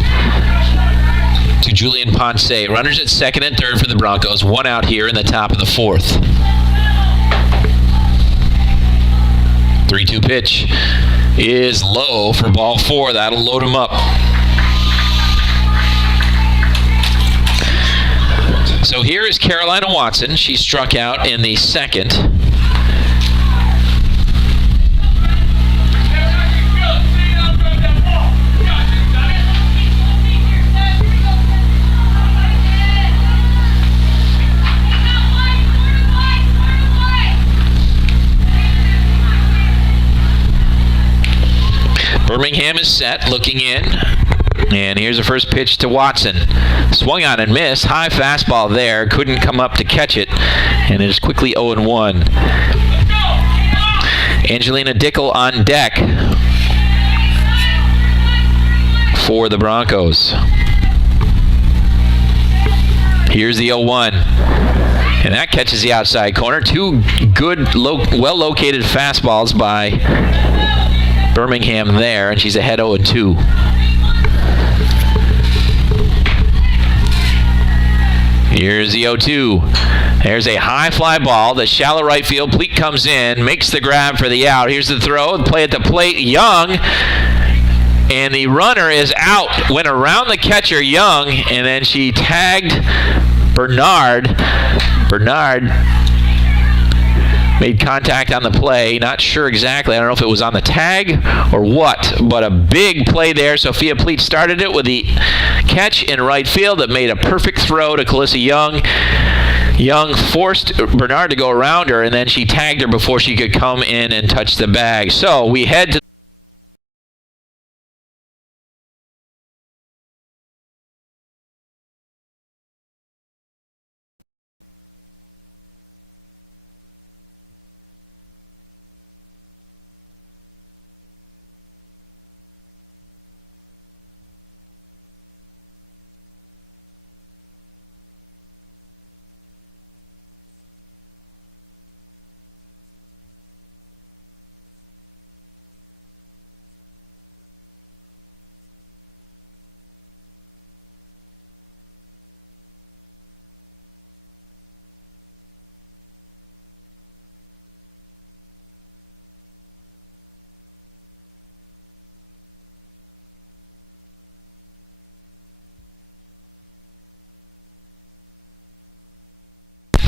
to Julian Ponce. Runners at second and third for the Broncos. One out here in the top of the fourth. 3-2 pitch is low for ball 4. That'll load him up. So here is Carolina Watson. She struck out in the second. Birmingham is set, looking in. And here's the first pitch to Watson. Swung on and missed. High fastball there. Couldn't come up to catch it. And it is quickly 0-1. Angelina Dickel on deck for the Broncos. Here's the 0-1. And that catches the outside corner. Two good, well-located fastballs by Birmingham there, and she's ahead 0-2. Here's the 0-2. There's a high fly ball. The shallow right field. Pleat comes in, makes the grab for the out. Here's the throw. Play at the plate. Young. And the runner is out. Went around the catcher, Young, and then she tagged Bernard. Bernard made contact on the play. Not sure exactly. I don't know if it was on the tag or what, but a big play there. Sophia Pleat started it with the catch in right field that made a perfect throw to Calissa Young. Young forced Bernard to go around her, and then she tagged her before she could come in and touch the bag. So we head to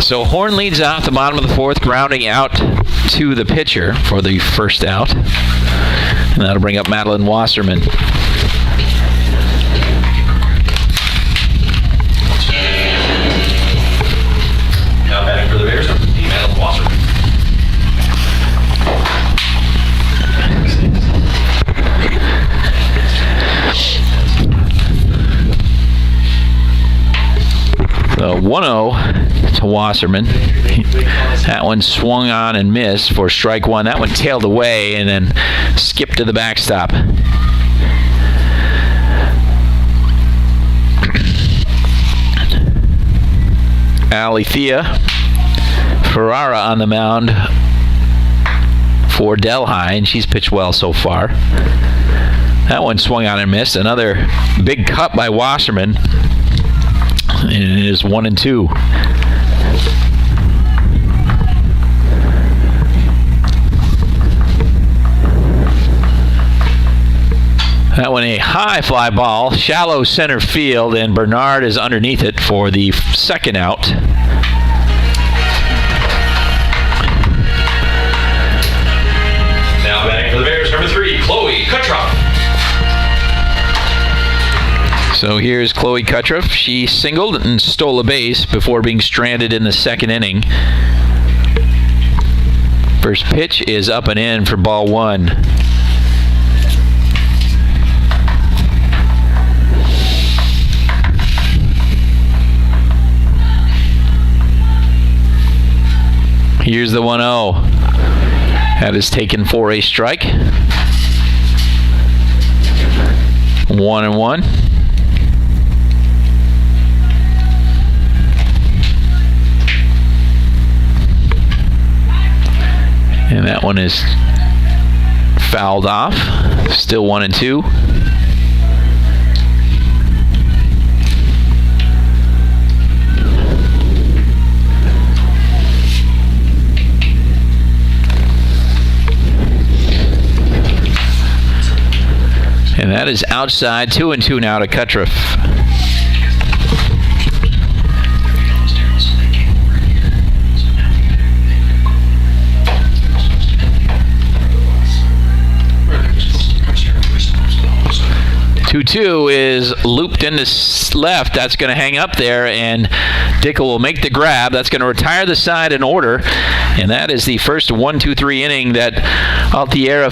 So Horn leads off the bottom of the fourth, grounding out to the pitcher for the first out. And that'll bring up Madeline Wasserman. Now batting for the Bears, number 3, Madeline Wasserman. The 1-0 to Wasserman. That one swung on and missed for strike one. That one tailed away and then skipped to the backstop. Alethea Ferrara on the mound for Delhi, and she's pitched well so far. That one swung on and missed. Another big cut by Wasserman. And it is 1-2. That one a high fly ball, shallow center field, and Bernard is underneath it for the second out. Now batting for the Bears, number 3, Chloe Kutroff. So here's Chloe Kutroff. She singled and stole a base before being stranded in the second inning. First pitch is up and in for ball one. Here's the 1-0. That is taken for a strike. 1-1. And that one is fouled off. Still 1-2. And that is outside. 2-2 now to Kutroff. 2-2 is looped into left. That's going to hang up there, and Dickel will make the grab. That's going to retire the side in order, and that is the first 1-2-3 inning that Altiera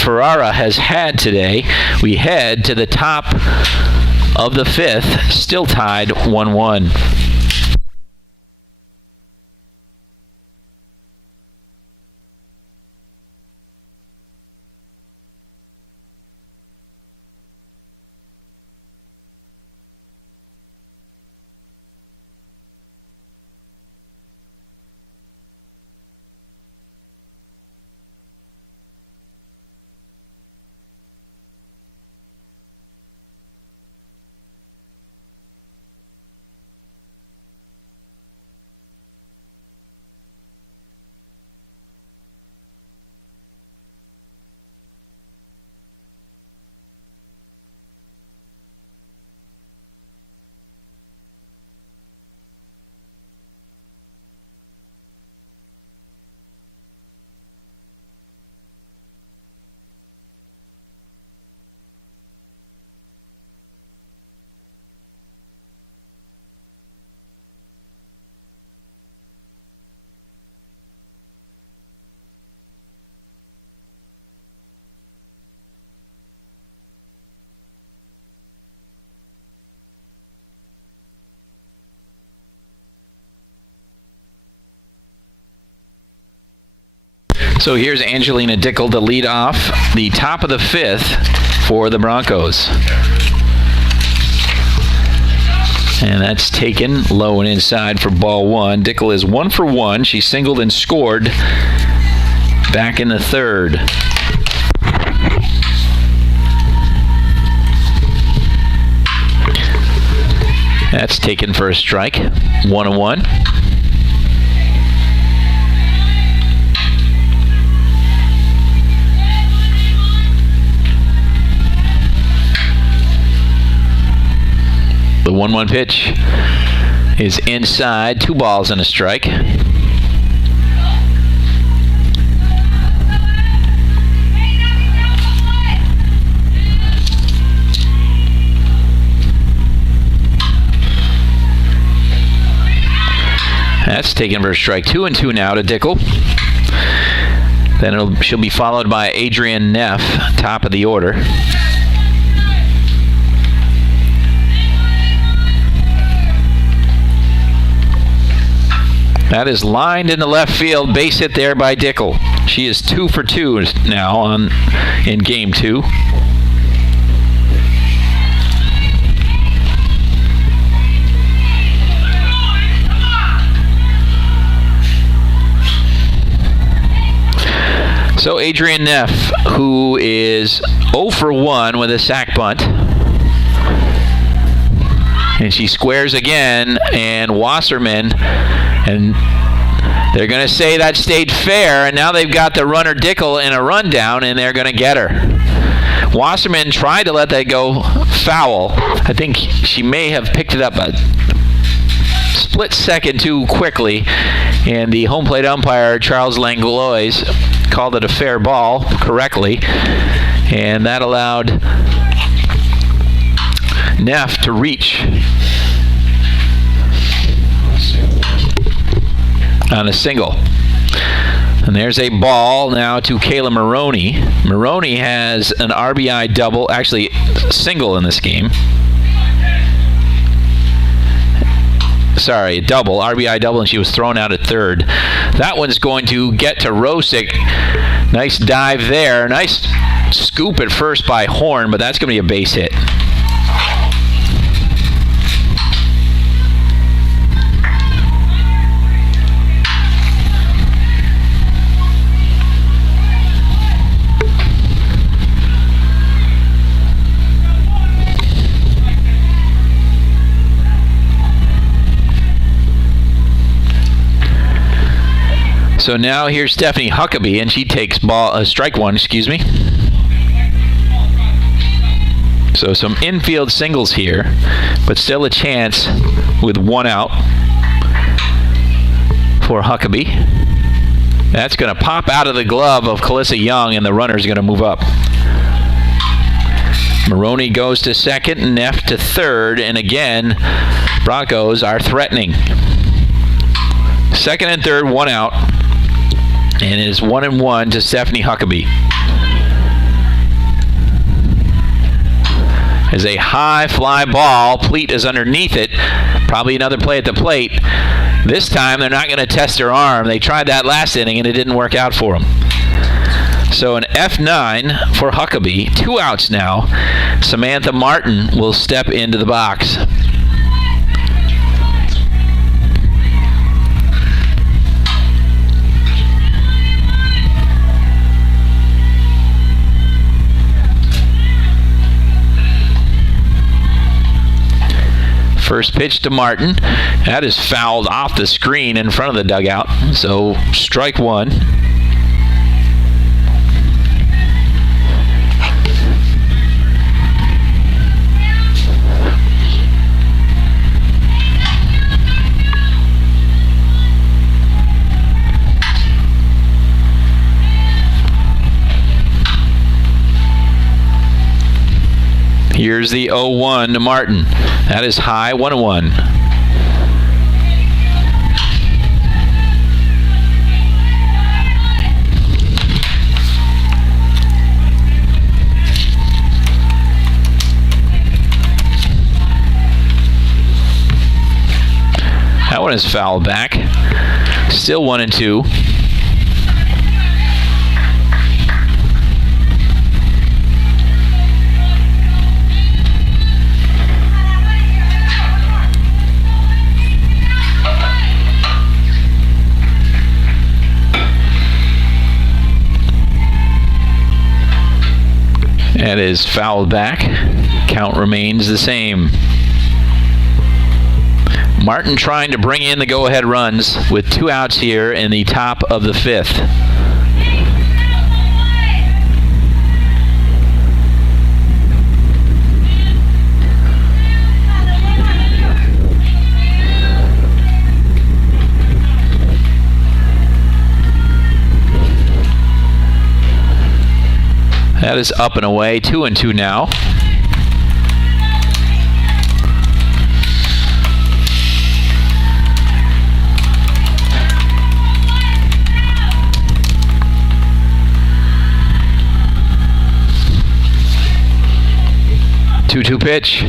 Ferrara has had today. We head to the top of the fifth, still tied 1-1. So here's Angelina Dickel to lead off the top of the 5th for the Broncos. And that's taken low and inside for ball 1. Dickel is 1 for 1. She singled and scored back in the 3rd. That's taken for a strike. 1-1. The 1-1 pitch is inside. 2 balls and a strike. That's taken for a strike. 2-2 now to Dickel. Then she'll be followed by Adrienne Neff, top of the order. That is lined into left field. Base hit there by Dickel. She is 2 for 2 now in game 2. So Adrienne Neff, who is 0 for 1 with a sac bunt. And she squares again, and Wasserman, and they're going to say that stayed fair, and now they've got the runner Dickel in a rundown, and they're going to get her. Wasserman tried to let that go foul. I think she may have picked it up a split second too quickly, and the home plate umpire, Charles Langlois, called it a fair ball correctly, and that allowed Neff to reach on a single. And there's a ball now to Kayla Maroney. Maroney has an RBI double, actually single in this game. Sorry, double, RBI double, and she was thrown out at third. That one's going to get to Rosick. Nice dive there. Nice scoop at first by Horn, but that's going to be a base hit. So now here's Stephanie Huckabee, and she takes strike 1, excuse me. So some infield singles here, but still a chance with 1 out for Huckabee. That's going to pop out of the glove of Calissa Young, and the runner's going to move up. Maroney goes to second, and Neff to third, and again, Broncos are threatening. Second and third, 1 out. And it is 1-1 to Stephanie Huckabee. As a high fly ball, Pleat is underneath it. Probably another play at the plate. This time they're not going to test her arm. They tried that last inning and it didn't work out for them. So an F9 for Huckabee. 2 outs now. Samantha Martin will step into the box. First pitch to Martin. That is fouled off the screen in front of the dugout. So strike 1. Here's the 0-1 to Martin. That is high, 1-1. That one is fouled back. Still 1-2. That is fouled back. Count remains the same. Martin trying to bring in the go-ahead runs with 2 outs here in the top of the 5th. That is up and away, 2-2 now. Two pitch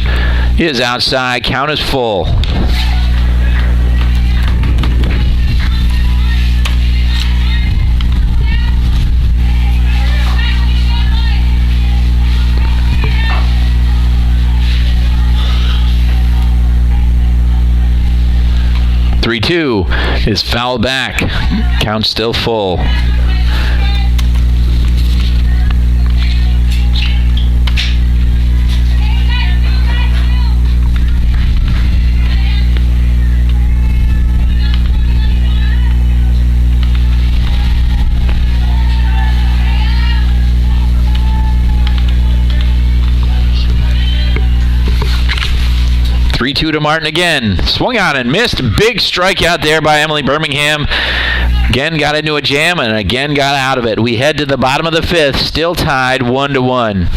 is outside. Count is full. Three-two is fouled back. Count still full. Three-two to Martin again. Swung on and missed. Big strikeout there by Emily Birmingham. Again got into a jam and again got out of it. We head to the bottom of the 5th. Still tied 1-1.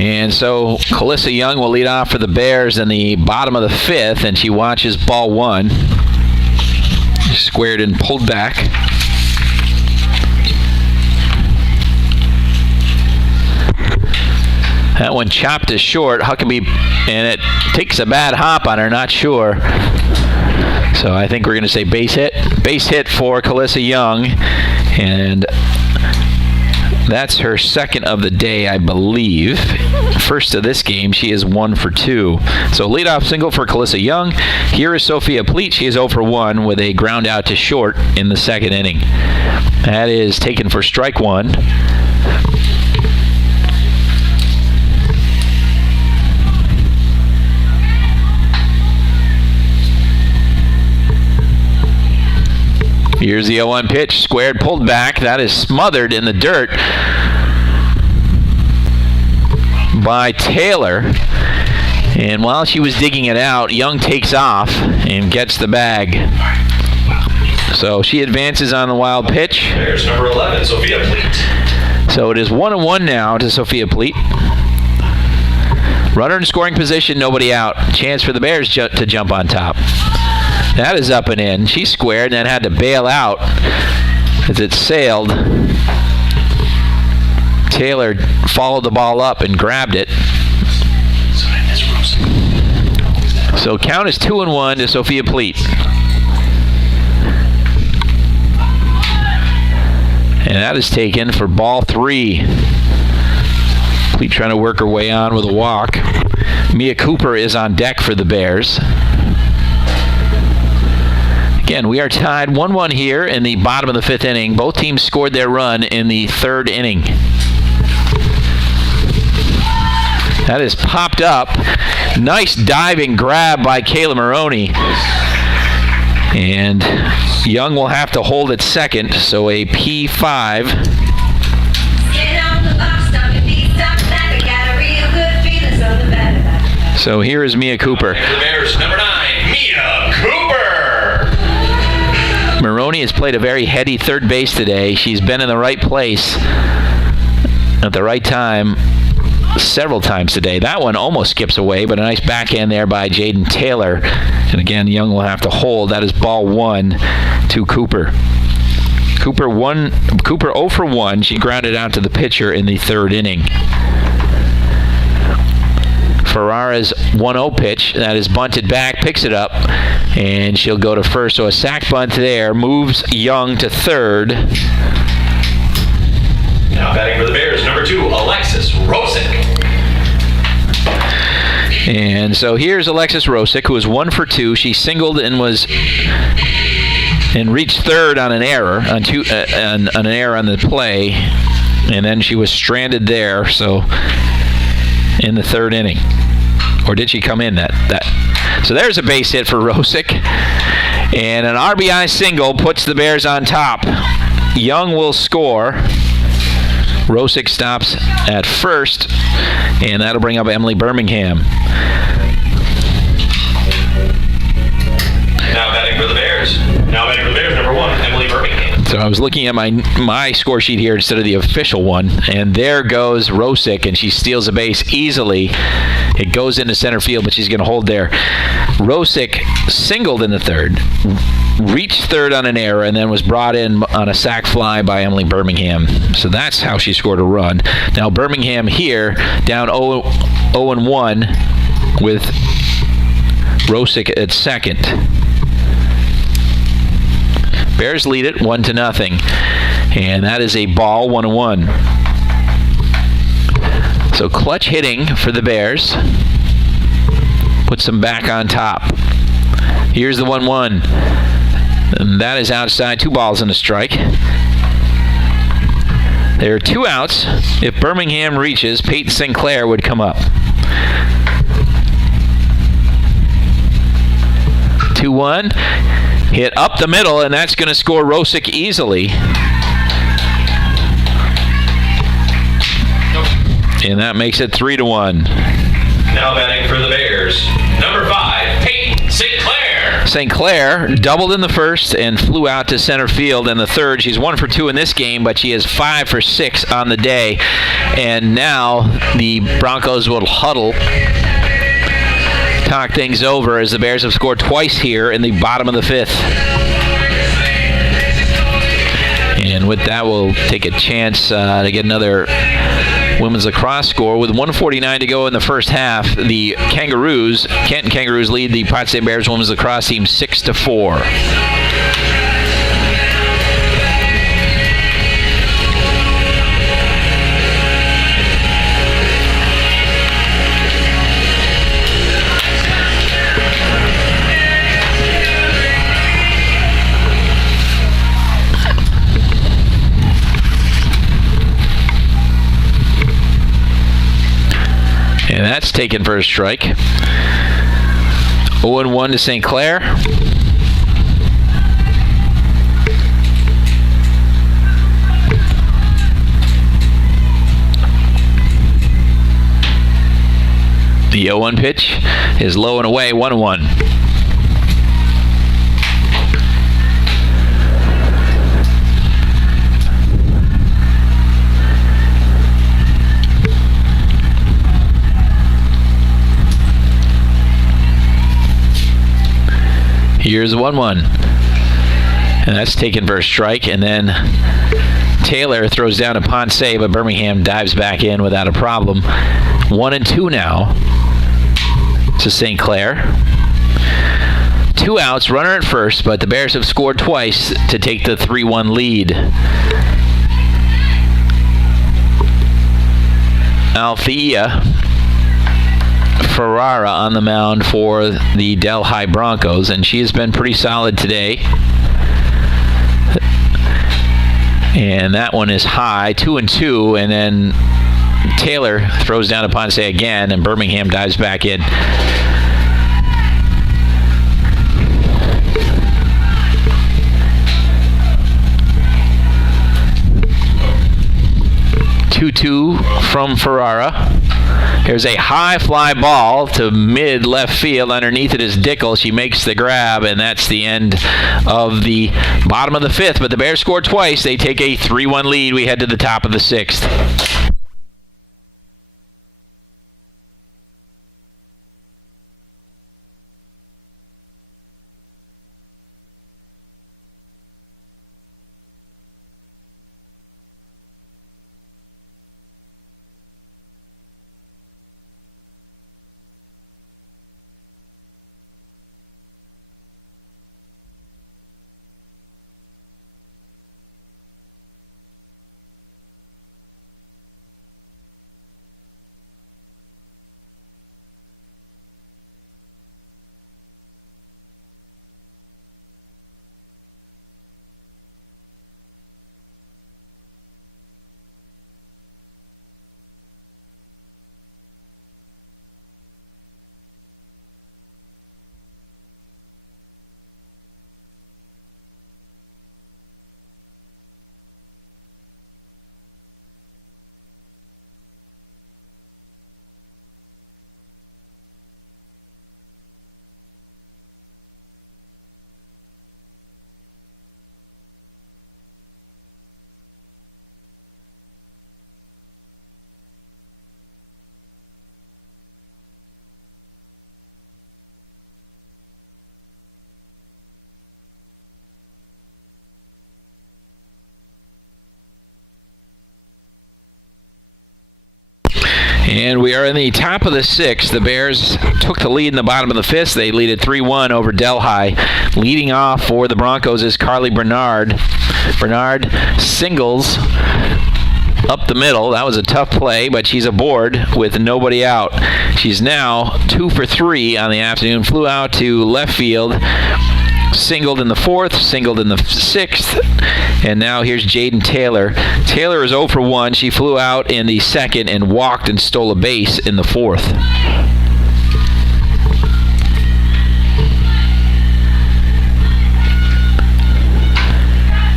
And so Calissa Young will lead off for the Bears in the bottom of the 5th, and she watches ball 1. Squared and pulled back. That one chopped to short. Huckabee, and it takes a bad hop on her, not sure. So I think we're going to say base hit. Base hit for Calissa Young. And that's her second of the day, I believe. First of this game, she is 1 for 2. So leadoff single for Calissa Young. Here is Sophia Pleat. She is 0 for 1 with a ground out to short in the 2nd inning. That is taken for strike 1. Here's the 0-1 pitch, squared, pulled back. That is smothered in the dirt by Taylor. And while she was digging it out, Young takes off and gets the bag. So she advances on the wild pitch. There's number 11, Sophia Pleat. So it is 1-1 now to Sophia Pleat. Runner in scoring position, nobody out. Chance for the Bears to jump on top. That is up and in. She squared and then had to bail out as it sailed. Taylor followed the ball up and grabbed it. So count is 2-1 to Sophia Pleat. And that is taken for ball 3. Fleet trying to work her way on with a walk. Mia Cooper is on deck for the Bears. Again, we are tied 1-1 here in the bottom of the 5th inning. Both teams scored their run in the 3rd inning. That is popped up. Nice diving grab by Kayla Maroney. And Young will have to hold at second, so a P5. So here is Mia Cooper. The Bears, number 9, Mia Cooper. Maroney has played a very heady third base today. She's been in the right place at the right time several times today. That one almost skips away, but a nice backhand there by Jaden Taylor. And again, Young will have to hold. That is ball 1 to Cooper. Cooper 0 for 1. She grounded out to the pitcher in the 3rd inning. Ferrara's 1-0 pitch. That is bunted back, picks it up, and she'll go to first. So a sac bunt there moves Young to 3rd. Now batting for the Bears, number 2, Alexis Rosick. And so here's Alexis Rosick, who was 1 for 2. She singled and reached 3rd on an error on an error on the play, and then she was stranded there. So in the 3rd inning, or did she come in that? So there's a base hit for Rosick, and an RBI single puts the Bears on top. Young will score. Rosick stops at first, and that'll bring up Emily Birmingham. Now batting for the Bears. Number 1, Emily Birmingham. So I was looking at my score sheet here instead of the official one, and there goes Rosick, and she steals a base easily. It goes into center field, but she's going to hold there. Rosick singled in the 3rd, reached 3rd on an error, and then was brought in on a sac fly by Emily Birmingham. So that's how she scored a run. Now Birmingham here down 0-1 with Rosick at second. Bears lead it 1-0, and that is a ball, 1-1. So clutch hitting for the Bears puts them back on top. Here's the 1-1, and that is outside. 2 balls and a strike. There are 2 outs. If Birmingham reaches, Peyton Sinclair would come up. 2-1. Hit up the middle, and that's going to score Rosick easily. And that makes it 3-1. Now batting for the Bears, number 5, Peyton Sinclair. Sinclair doubled in the 1st and flew out to center field in the 3rd. She's 1 for 2 in this game, but she is 5 for 6 on the day. And now the Broncos will huddle, talk things over, as the Bears have scored twice here in the bottom of the 5th. And with that, we'll take a chance to get another women's lacrosse score. With 1:49 to go in the first half, the Canton Kangaroos lead the Potsdam Bears women's lacrosse team 6-4. And that's taken for a strike. 0-1 to St. Clair. The 0-1 pitch is low and away, 1-1. Here's 1-1. And that's taken for a strike. And then Taylor throws down a Ponce, but Birmingham dives back in without a problem. 1-2 now to St. Clair. 2 outs, runner at first, but the Bears have scored twice to take the 3-1 lead. Althea Ferrara on the mound for the Delhi Broncos, and she has been pretty solid today. And that one is high, 2-2, and then Taylor throws down to Ponce again, and Birmingham dives back in. Two from Ferrara. Here's a high fly ball to mid left field. Underneath it is Dickel. She makes the grab, and that's the end of the bottom of the fifth. But the Bears score twice. They take a 3-1 lead. We head to the top of the sixth. And we are in the top of the sixth. The Bears took the lead in the bottom of the fifth. They lead at 3-1 over Delhi. Leading off for the Broncos is Carly Bernard. Bernard singles up the middle. That was a tough play, but she's aboard with nobody out. She's now 2 for 3 on the afternoon. Flew out to left field. Singled in the fourth, singled in the sixth, and now here's Jaden Taylor. Taylor is 0 for 1. She flew out in the second and walked and stole a base in the fourth.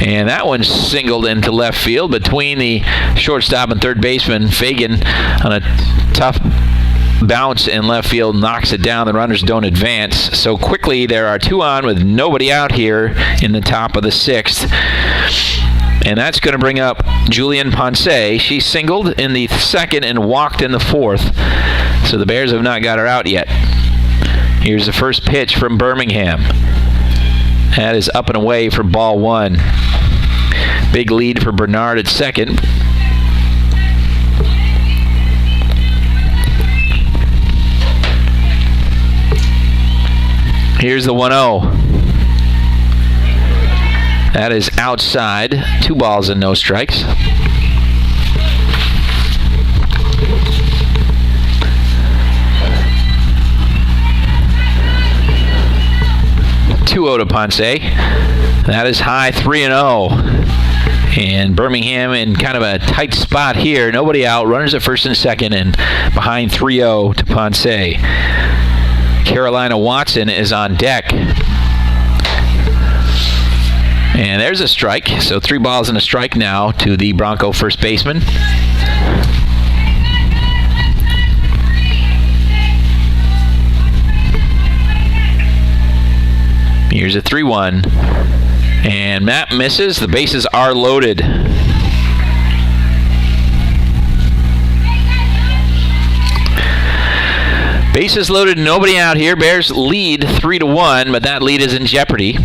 And that one singled into left field between the shortstop and third baseman. Fagan on a tough bounce in left field knocks it down. The runners don't advance. So quickly there are 2 on with nobody out here in the top of the sixth. And that's going to bring up Julian Ponce. She singled in the second and walked in the fourth. So the Bears have not got her out yet. Here's the first pitch from Birmingham. That is up and away for ball 1. Big lead for Bernard at second. Here's the 1-0. That is outside. 2 balls and no strikes. To Ponce. That is high, 3-0. And Birmingham in kind of a tight spot here. Nobody out. Runners at first and second, and behind 3-0 to Ponce. Carolina Watson is on deck. And there's a strike. So 3 balls and a strike now to the Bronco first baseman. Here's a 3-1. And Matt misses. The bases are loaded. Bases loaded, nobody out here. Bears lead 3-1, but that lead is in jeopardy.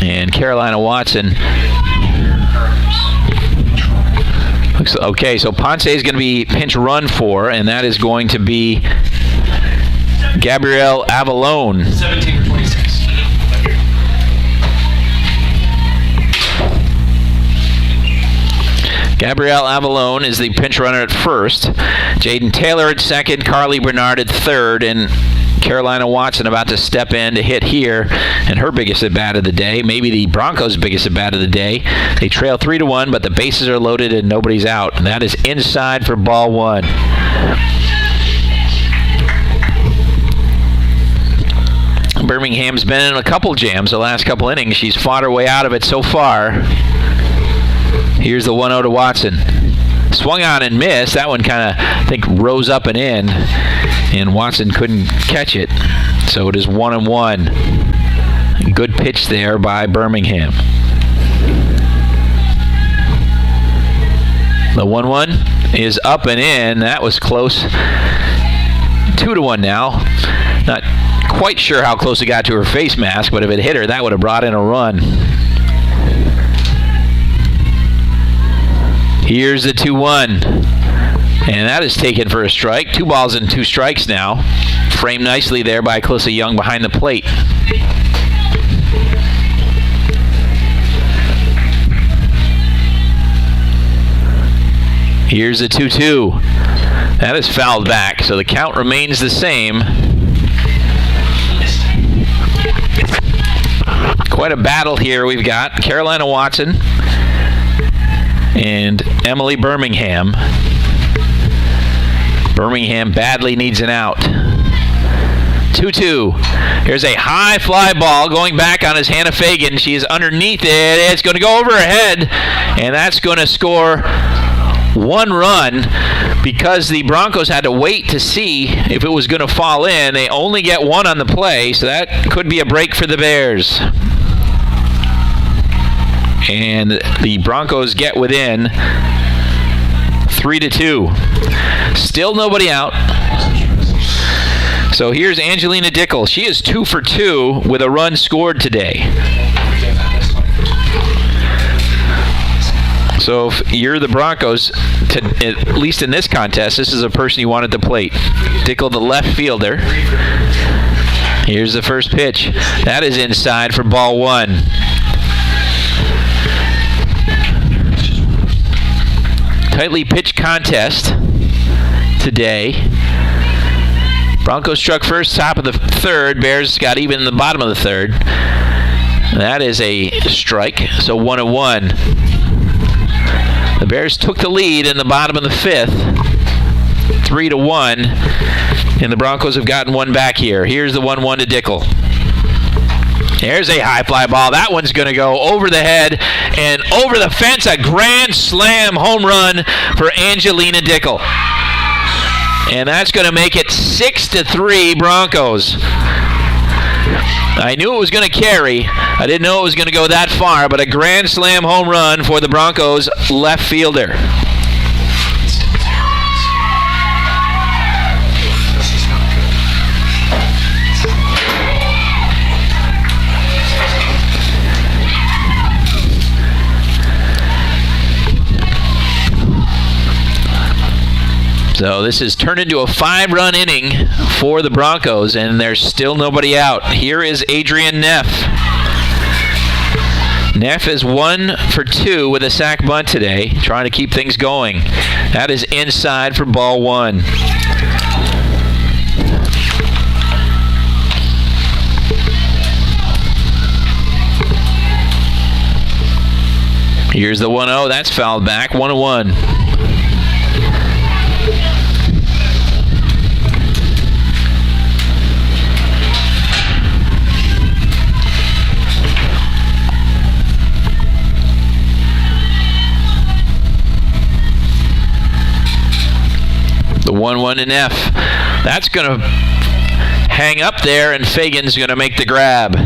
And Carolina Watson. Okay, so Ponce is going to be pinch run for, and that is going to be Gabrielle Avalone. 17 for 26. Gabrielle Avalone is the pinch runner at first. Jaden Taylor at second. Carly Bernard at third. And Carolina Watson about to step in to hit here, and her biggest at bat of the day, maybe the Broncos' biggest at bat of the day. They trail 3-1, but the bases are loaded and nobody's out. And that is inside for ball one. Birmingham's been in a couple jams the last couple innings. She's fought her way out of it so far. Here's the 1-0 to Watson. Swung on and missed. That one kind of, I think, rose up and in, and Watson couldn't catch it. So it is 1-1. Good pitch there by Birmingham. The 1-1 is up and in. That was close. 2-1 now. Not quite sure how close it got to her face mask, but if it hit her, that would have brought in a run. Here's the 2-1. And that is taken for a strike. 2 balls and 2 strikes now. Framed nicely there by Alyssa Young behind the plate. Here's the 2-2. That is fouled back, so the count remains the same. Quite a battle here we've got. Carolina Watson and Emily Birmingham. Birmingham badly needs an out. 2-2. Here's a high fly ball going back on his Hannah Fagan. She is underneath it. It's going to go over her head, and that's going to score 1 run because the Broncos had to wait to see if it was going to fall in. They only get 1 on the play, so that could be a break for the Bears. And the Broncos get within 3-2. Still nobody out. So here's Angelina Dickel. She is 2 for 2 with a run scored today. So if you're the Broncos, at least in this contest, this is a person you want at the plate. Dickel, the left fielder. Here's the first pitch. That is inside for ball 1. Tightly pitched contest today. Broncos struck first, top of the third. Bears got even in the bottom of the third. That is a strike, so 1-1. The Bears took the lead in the bottom of the 5th, 3-1, and the Broncos have gotten 1 back here. Here's the 1-1 to Dickel. There's a high fly ball. That one's going to go over the head and over the fence. A grand slam home run for Angelina Dickel. And that's going to make it 6-3 Broncos. I knew it was going to carry. I didn't know it was going to go that far, but a grand slam home run for the Broncos left fielder. So this has turned into a 5-run inning for the Broncos, and there's still nobody out. Here is Adrienne Neff. Neff is 1 for 2 with a sac bunt today, trying to keep things going. That is inside for ball 1. Here's the 1-0. That's fouled back. 1-1. The 1-1 to Neff. That's going to hang up there, and Fagan's going to make the grab.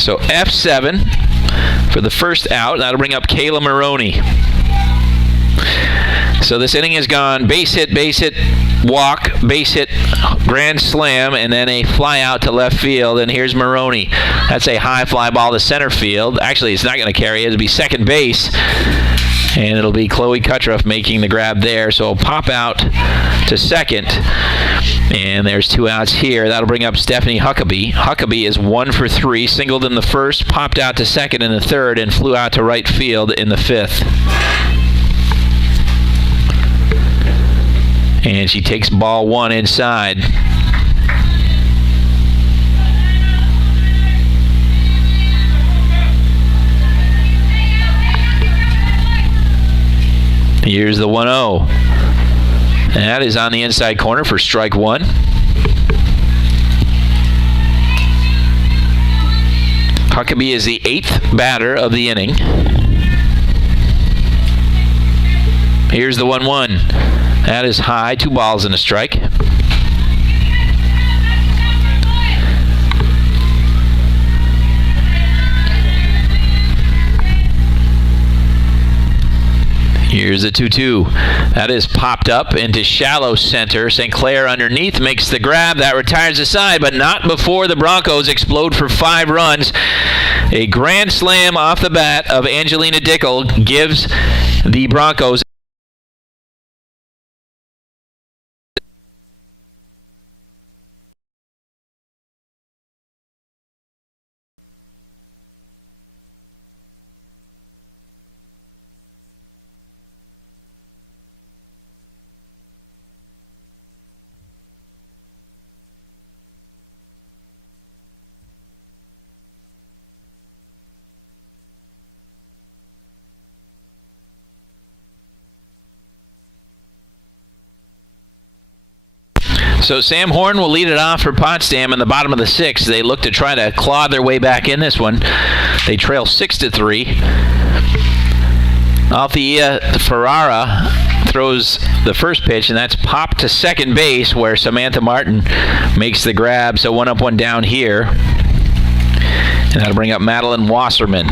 So F7 for the first out. That'll bring up Kayla Maroney. So this inning has gone base hit, walk, base hit, grand slam, and then a fly out to left field. And here's Maroney. That's a high fly ball to center field. Actually, it's not going to carry. It'll be second base. And it'll be Chloe Kutroff making the grab there. So pop out to second. And there's 2 outs here. That'll bring up Stephanie Huckabee. Huckabee is 1 for 3, singled in the first, popped out to second in the third, and flew out to right field in the fifth. And she takes ball 1 inside. Here's the 1-0. That is on the inside corner for strike 1. Huckabee is the 8th batter of the inning. Here's the 1-1. That is high, 2 balls and a strike. Here's the 2-2. That is popped up into shallow center. St. Clair underneath makes the grab. That retires the side, but not before the Broncos explode for 5 runs. A grand slam off the bat of Angelina Dickel gives the Broncos So Sam Horn will lead it off for Potsdam in the bottom of the 6th. They look to try to claw their way back in this one. They trail 6-3. Althea Ferrara throws the first pitch, and that's popped to second base where Samantha Martin makes the grab. So 1 up, 1 down here. And that'll bring up Madeline Wasserman.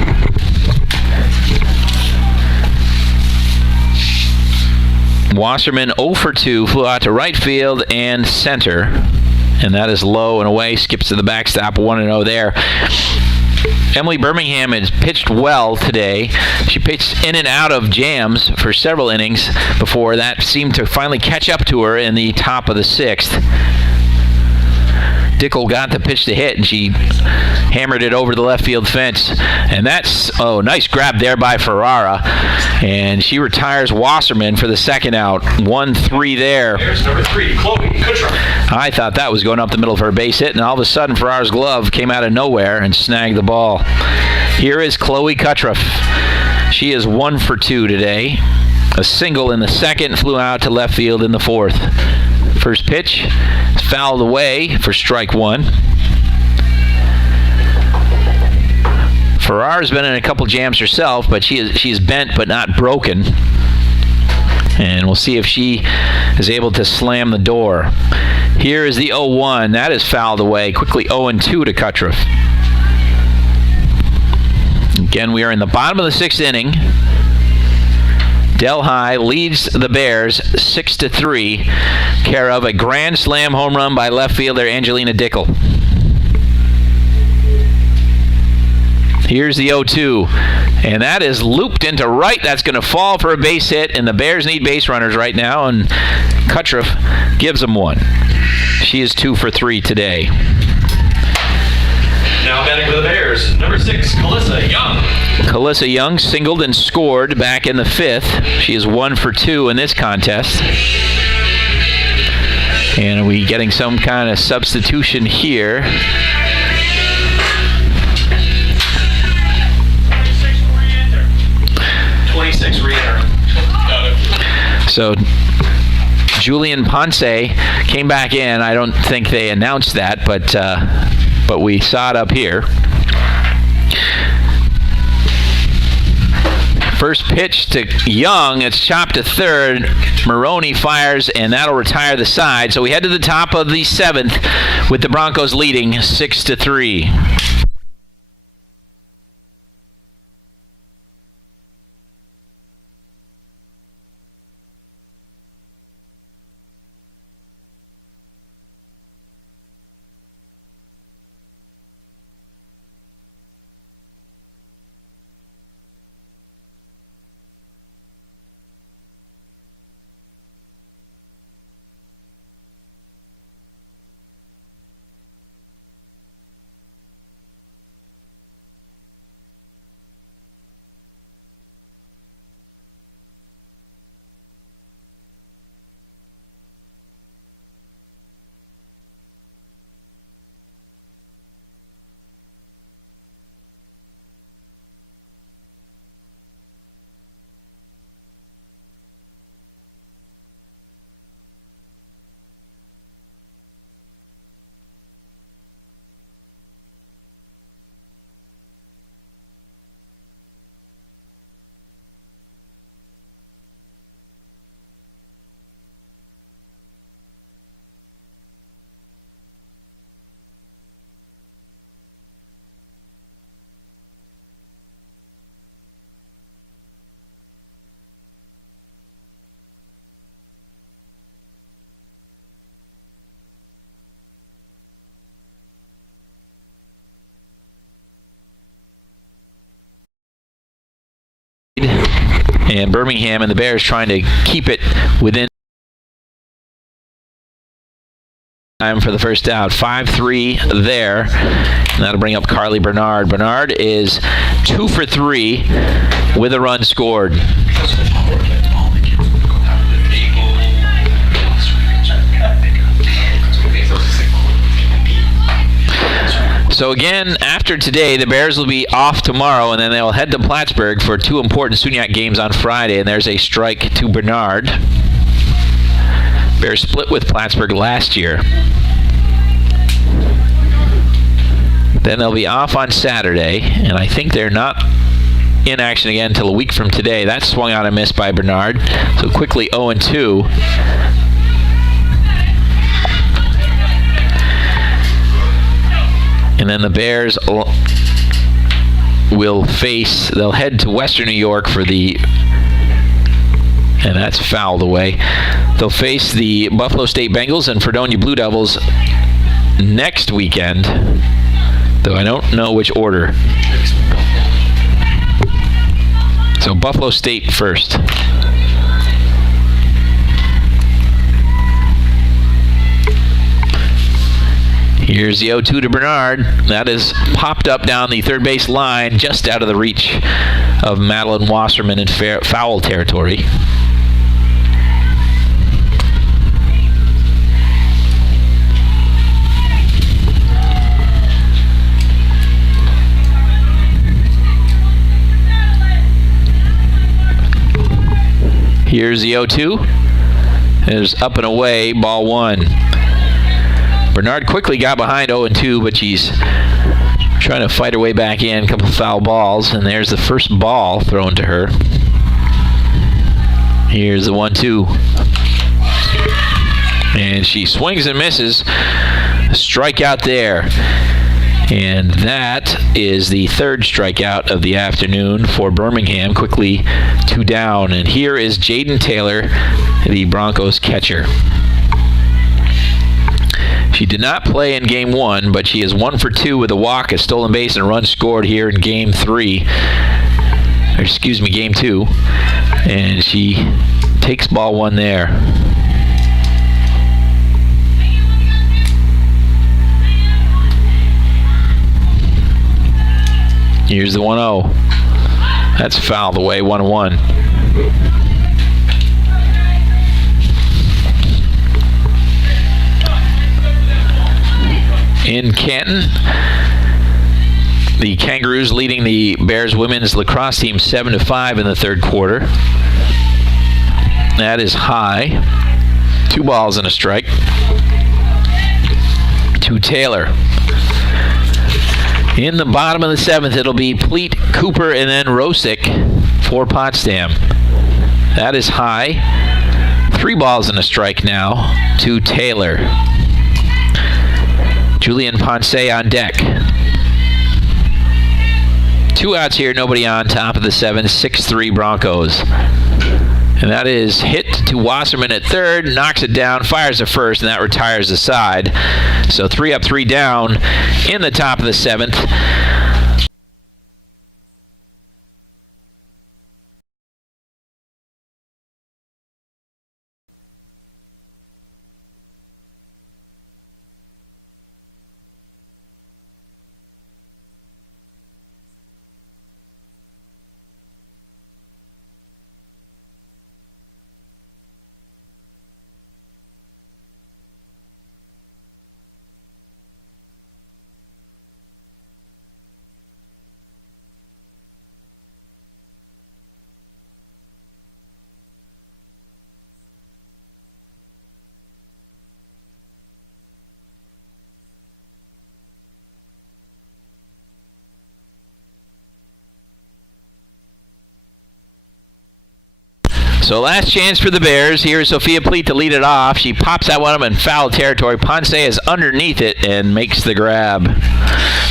Wasserman 0 for 2, flew out to right field and center. And that is low and away, skips to the backstop, 1-0 there. Emily Birmingham has pitched well today. She pitched in and out of jams for several innings before that seemed to finally catch up to her in the top of the 6th. Dickel got the pitch to hit, and she hammered it over the left field fence. And that's, nice grab there by Ferrara. And she retires Wasserman for the second out. 1-3 there. There's number 3, Chloe Kutroff. I thought that was going up the middle of her base hit, and all of a sudden Ferrara's glove came out of nowhere and snagged the ball. Here is Chloe Kutroff. She is 1 for 2 today. A single in the second, flew out to left field in the 4th. First pitch is fouled away for strike 1. Ferrara's been in a couple jams herself, but she's bent but not broken. And we'll see if she is able to slam the door. Here is the 0-1. That is fouled away. Quickly 0-2 to Kutroff. Again, we are in the bottom of the 6th inning. Delhi leads the Bears 6-3, care of a grand slam home run by left fielder Angelina Dickel. Here's the 0-2, and that is looped into right. That's going to fall for a base hit, and the Bears need base runners right now, and Kutroff gives them one. She is 2 for 3 today. Now batting for the Bears, number 6, Calissa Young. Calissa Young singled and scored back in the 5th. She is 1 for 2 in this contest. And are we getting some kind of substitution here? 26 re-enter. So Julian Ponce came back in. I don't think they announced that, but we saw it up here. First pitch to Young. It's chopped to third. Maroney fires, and that'll retire the side. So we head to the top of the 7th with the Broncos leading 6-3. And Birmingham and the Bears trying to keep it within time for the first out. 5-3 there. And that'll bring up Carly Bernard. Bernard is 2 for 3 with a run scored. So again, after today, the Bears will be off tomorrow, and then they'll head to Plattsburgh for 2 important SUNYAC games on Friday, and there's a strike to Bernard. Bears split with Plattsburgh last year. Then they'll be off on Saturday, and I think they're not in action again until a week from today. That swung on a miss by Bernard, so quickly 0-2. And then the Bears they'll head to Western New York for and that's fouled away. They'll face the Buffalo State Bengals and Fredonia Blue Devils next weekend, though I don't know which order. So Buffalo State first. Here's the 0-2 to Bernard. That is popped up down the third base line, just out of the reach of Madeline Wasserman in foul territory. Here's the 0-2. It is up and away, ball 1. Bernard quickly got behind 0-2, but she's trying to fight her way back in. A couple foul balls, and there's the first ball thrown to her. Here's the 1-2. And she swings and misses. Strikeout there. And that is the third strikeout of the afternoon for Birmingham. Quickly 2 down. And here is Jaden Taylor, the Broncos catcher. She did not play in Game 1, but she is 1 for 2 with a walk, a stolen base, and a run scored here in Game 2. And she takes ball 1 there. Here's the 1-0. That's fouled away, 1-1. In Canton, the Kangaroos leading the Bears women's lacrosse team 7-5 in the third quarter. That is high. 2 balls and a strike to Taylor. In the bottom of the 7th, it'll be Pleat, Cooper, and then Rosick for Potsdam. That is high. 3 balls and a strike now to Taylor. Julian Ponce on deck. 2 outs here, nobody on, top of the 7th, 6-3 Broncos. And that is hit to Wasserman at third, knocks it down, fires at first, and that retires the side. So 3 up, 3 down in the top of the 7th. So last chance for the Bears. Here's Sophia Pleat to lead it off. She pops that one up in foul territory. Ponce is underneath it and makes the grab.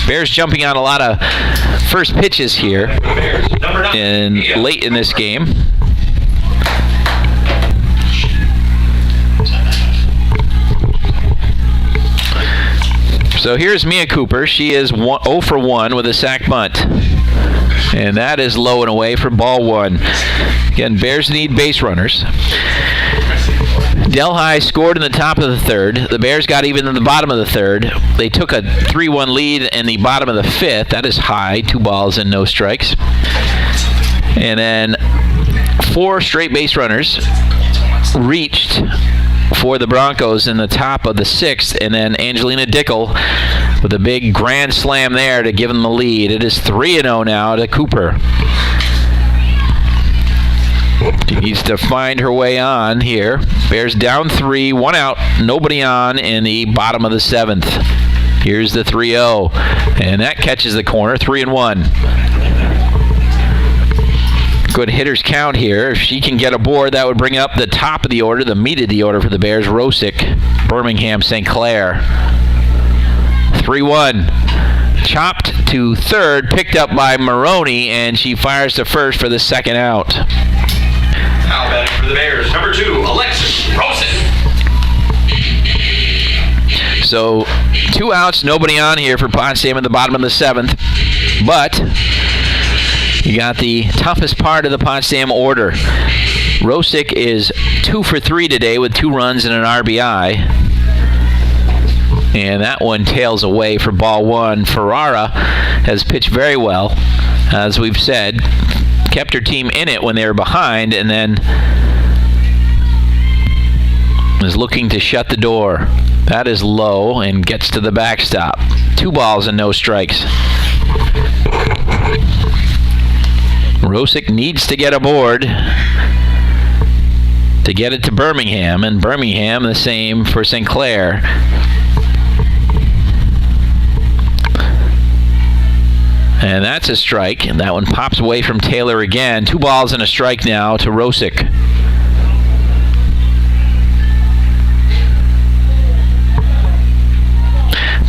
Bears jumping on a lot of first pitches here late in this game. So here's Mia Cooper. She is 0 for 1 with a sac bunt. And that is low and away for ball 1. Again, Bears need base runners. Delhi scored in the top of the third. The Bears got even in the bottom of the third. They took a 3-1 lead in the bottom of the fifth. That is high. 2 balls and no strikes. And then 4 straight base runners reached for the Broncos in the top of the sixth. And then Angelina Dickel with a big grand slam there to give them the lead. It is 3-0 now to Cooper. She needs to find her way on here. Bears down 3, 1 out, nobody on in the bottom of the seventh. Here's the 3-0, and that catches the corner, 3-1. Good hitters count here. If she can get aboard, that would bring up the top of the order, the meat of the order for the Bears. Rosick, Birmingham, St. Clair. 3-1. Chopped to third, picked up by Maroney, and she fires to first for the second out. Now batting for the Bears, number 2, Alexis Rosick. So 2 outs, nobody on here for Potsdam in the bottom of the seventh. But you got the toughest part of the Potsdam order. Rosick is 2 for 3 today with 2 runs and an RBI. And that one tails away for ball 1. Ferrara has pitched very well, as we've said. Kept her team in it when they were behind, and then is looking to shut the door. That is low and gets to the backstop. 2 balls and no strikes. Rosick needs to get aboard to get it to Birmingham, and Birmingham the same for St. Clair. And that's a strike, and that one pops away from Taylor again. 2 balls and a strike now to Rosick.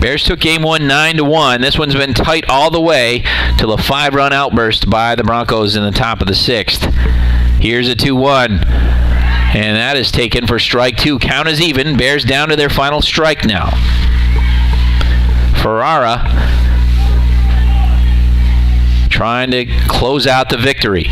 Bears took game 1 9-1. This one's been tight all the way till a 5-run outburst by the Broncos in the top of the sixth. Here's a 2-1. And that is taken for strike 2. Count is even. Bears down to their final strike now. Ferrara trying to close out the victory.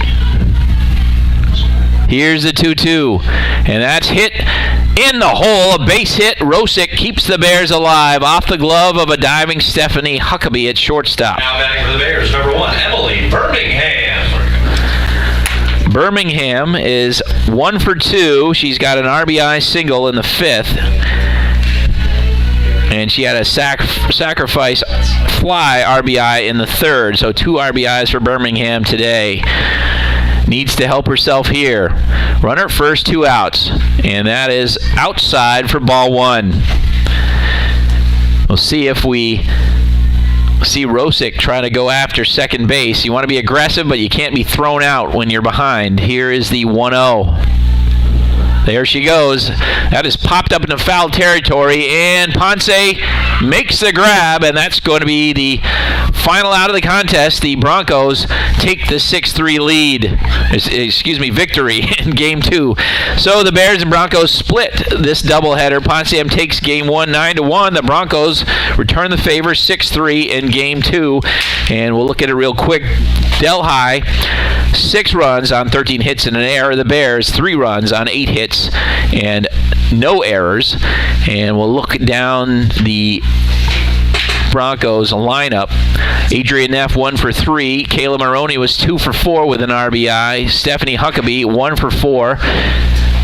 Here's the 2-2, and that's hit in the hole. A base hit. Rosick keeps the Bears alive off the glove of a diving Stephanie Huckabee at shortstop. Now batting for the Bears, number 1, Emily Birmingham. Birmingham is 1 for 2. She's got an RBI single in the fifth. And she had a sacrifice fly RBI in the third. So 2 RBIs for Birmingham today. Needs to help herself here. Runner first, 2 outs. And that is outside for ball 1. We'll see if we see Rosick trying to go after second base. You want to be aggressive, but you can't be thrown out when you're behind. Here is the 1-0. There she goes. That is popped up into foul territory, and Ponce makes the grab, and that's going to be the final out of the contest. The Broncos take the 6-3 lead. Victory in Game 2. So the Bears and Broncos split this doubleheader. Potsdam takes Game 1 9-1. The Broncos return the favor 6-3 in Game 2. And we'll look at it real quick. Delhi, 6 runs on 13 hits and an error. The Bears, 3 runs on 8 hits and no errors. And we'll look down the Broncos lineup. Adrian Neff 1 for 3. Kayla Maroney was 2 for 4 with an RBI. Stephanie Huckabee 1 for 4.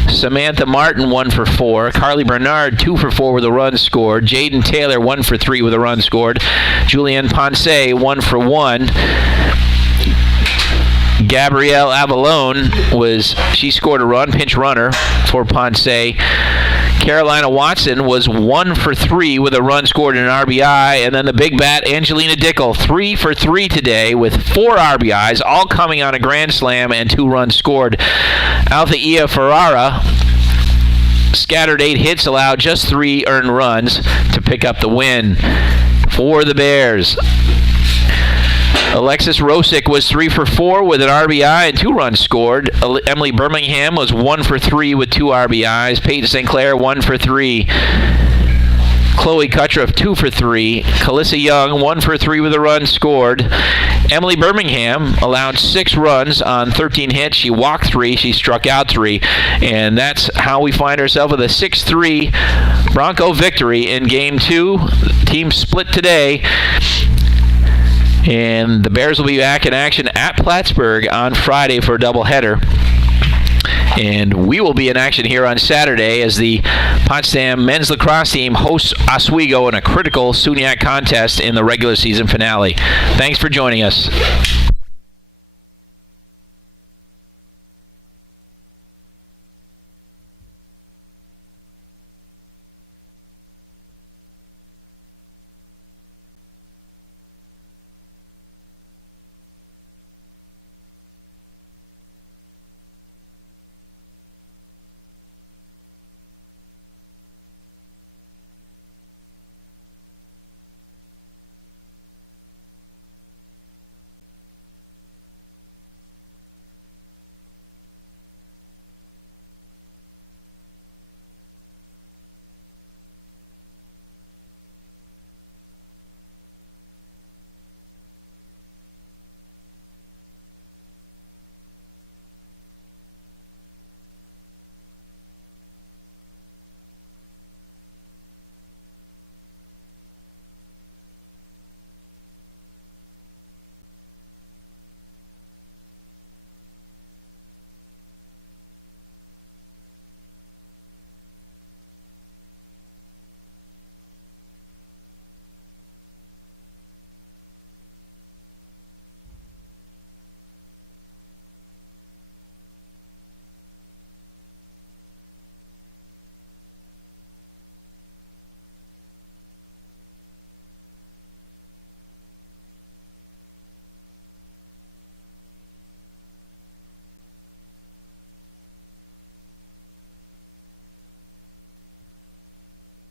Samantha Martin 1 for 4. Carly Bernard 2 for 4 with a run scored. Jaden Taylor 1 for 3 with a run scored. Julianne Ponce 1 for 1. Gabrielle Avalone she scored a run, pinch runner for Ponce. Carolina Watson was 1 for 3 with a run scored and an RBI. And then the big bat, Angelina Dickel, 3 for 3 today with 4 RBIs, all coming on a grand slam and 2 runs scored. Althea Ferrara scattered 8 hits, allowed just 3 earned runs to pick up the win for the Bears. Alexis Rosick was 3 for 4 with an RBI and 2 runs scored. Emily Birmingham was 1 for 3 with 2 RBIs. Peyton St. Clair 1 for 3. Chloe Kutroff 2 for 3. Calissa Young 1 for 3 with a run scored. Emily Birmingham allowed 6 runs on 13 hits. She walked 3. She struck out 3. And that's how we find ourselves with a 6-3 Bronco victory in Game 2. Team split today. And the Bears will be back in action at Plattsburgh on Friday for a doubleheader. And we will be in action here on Saturday as the Potsdam men's lacrosse team hosts Oswego in a critical SUNYAC contest in the regular season finale. Thanks for joining us.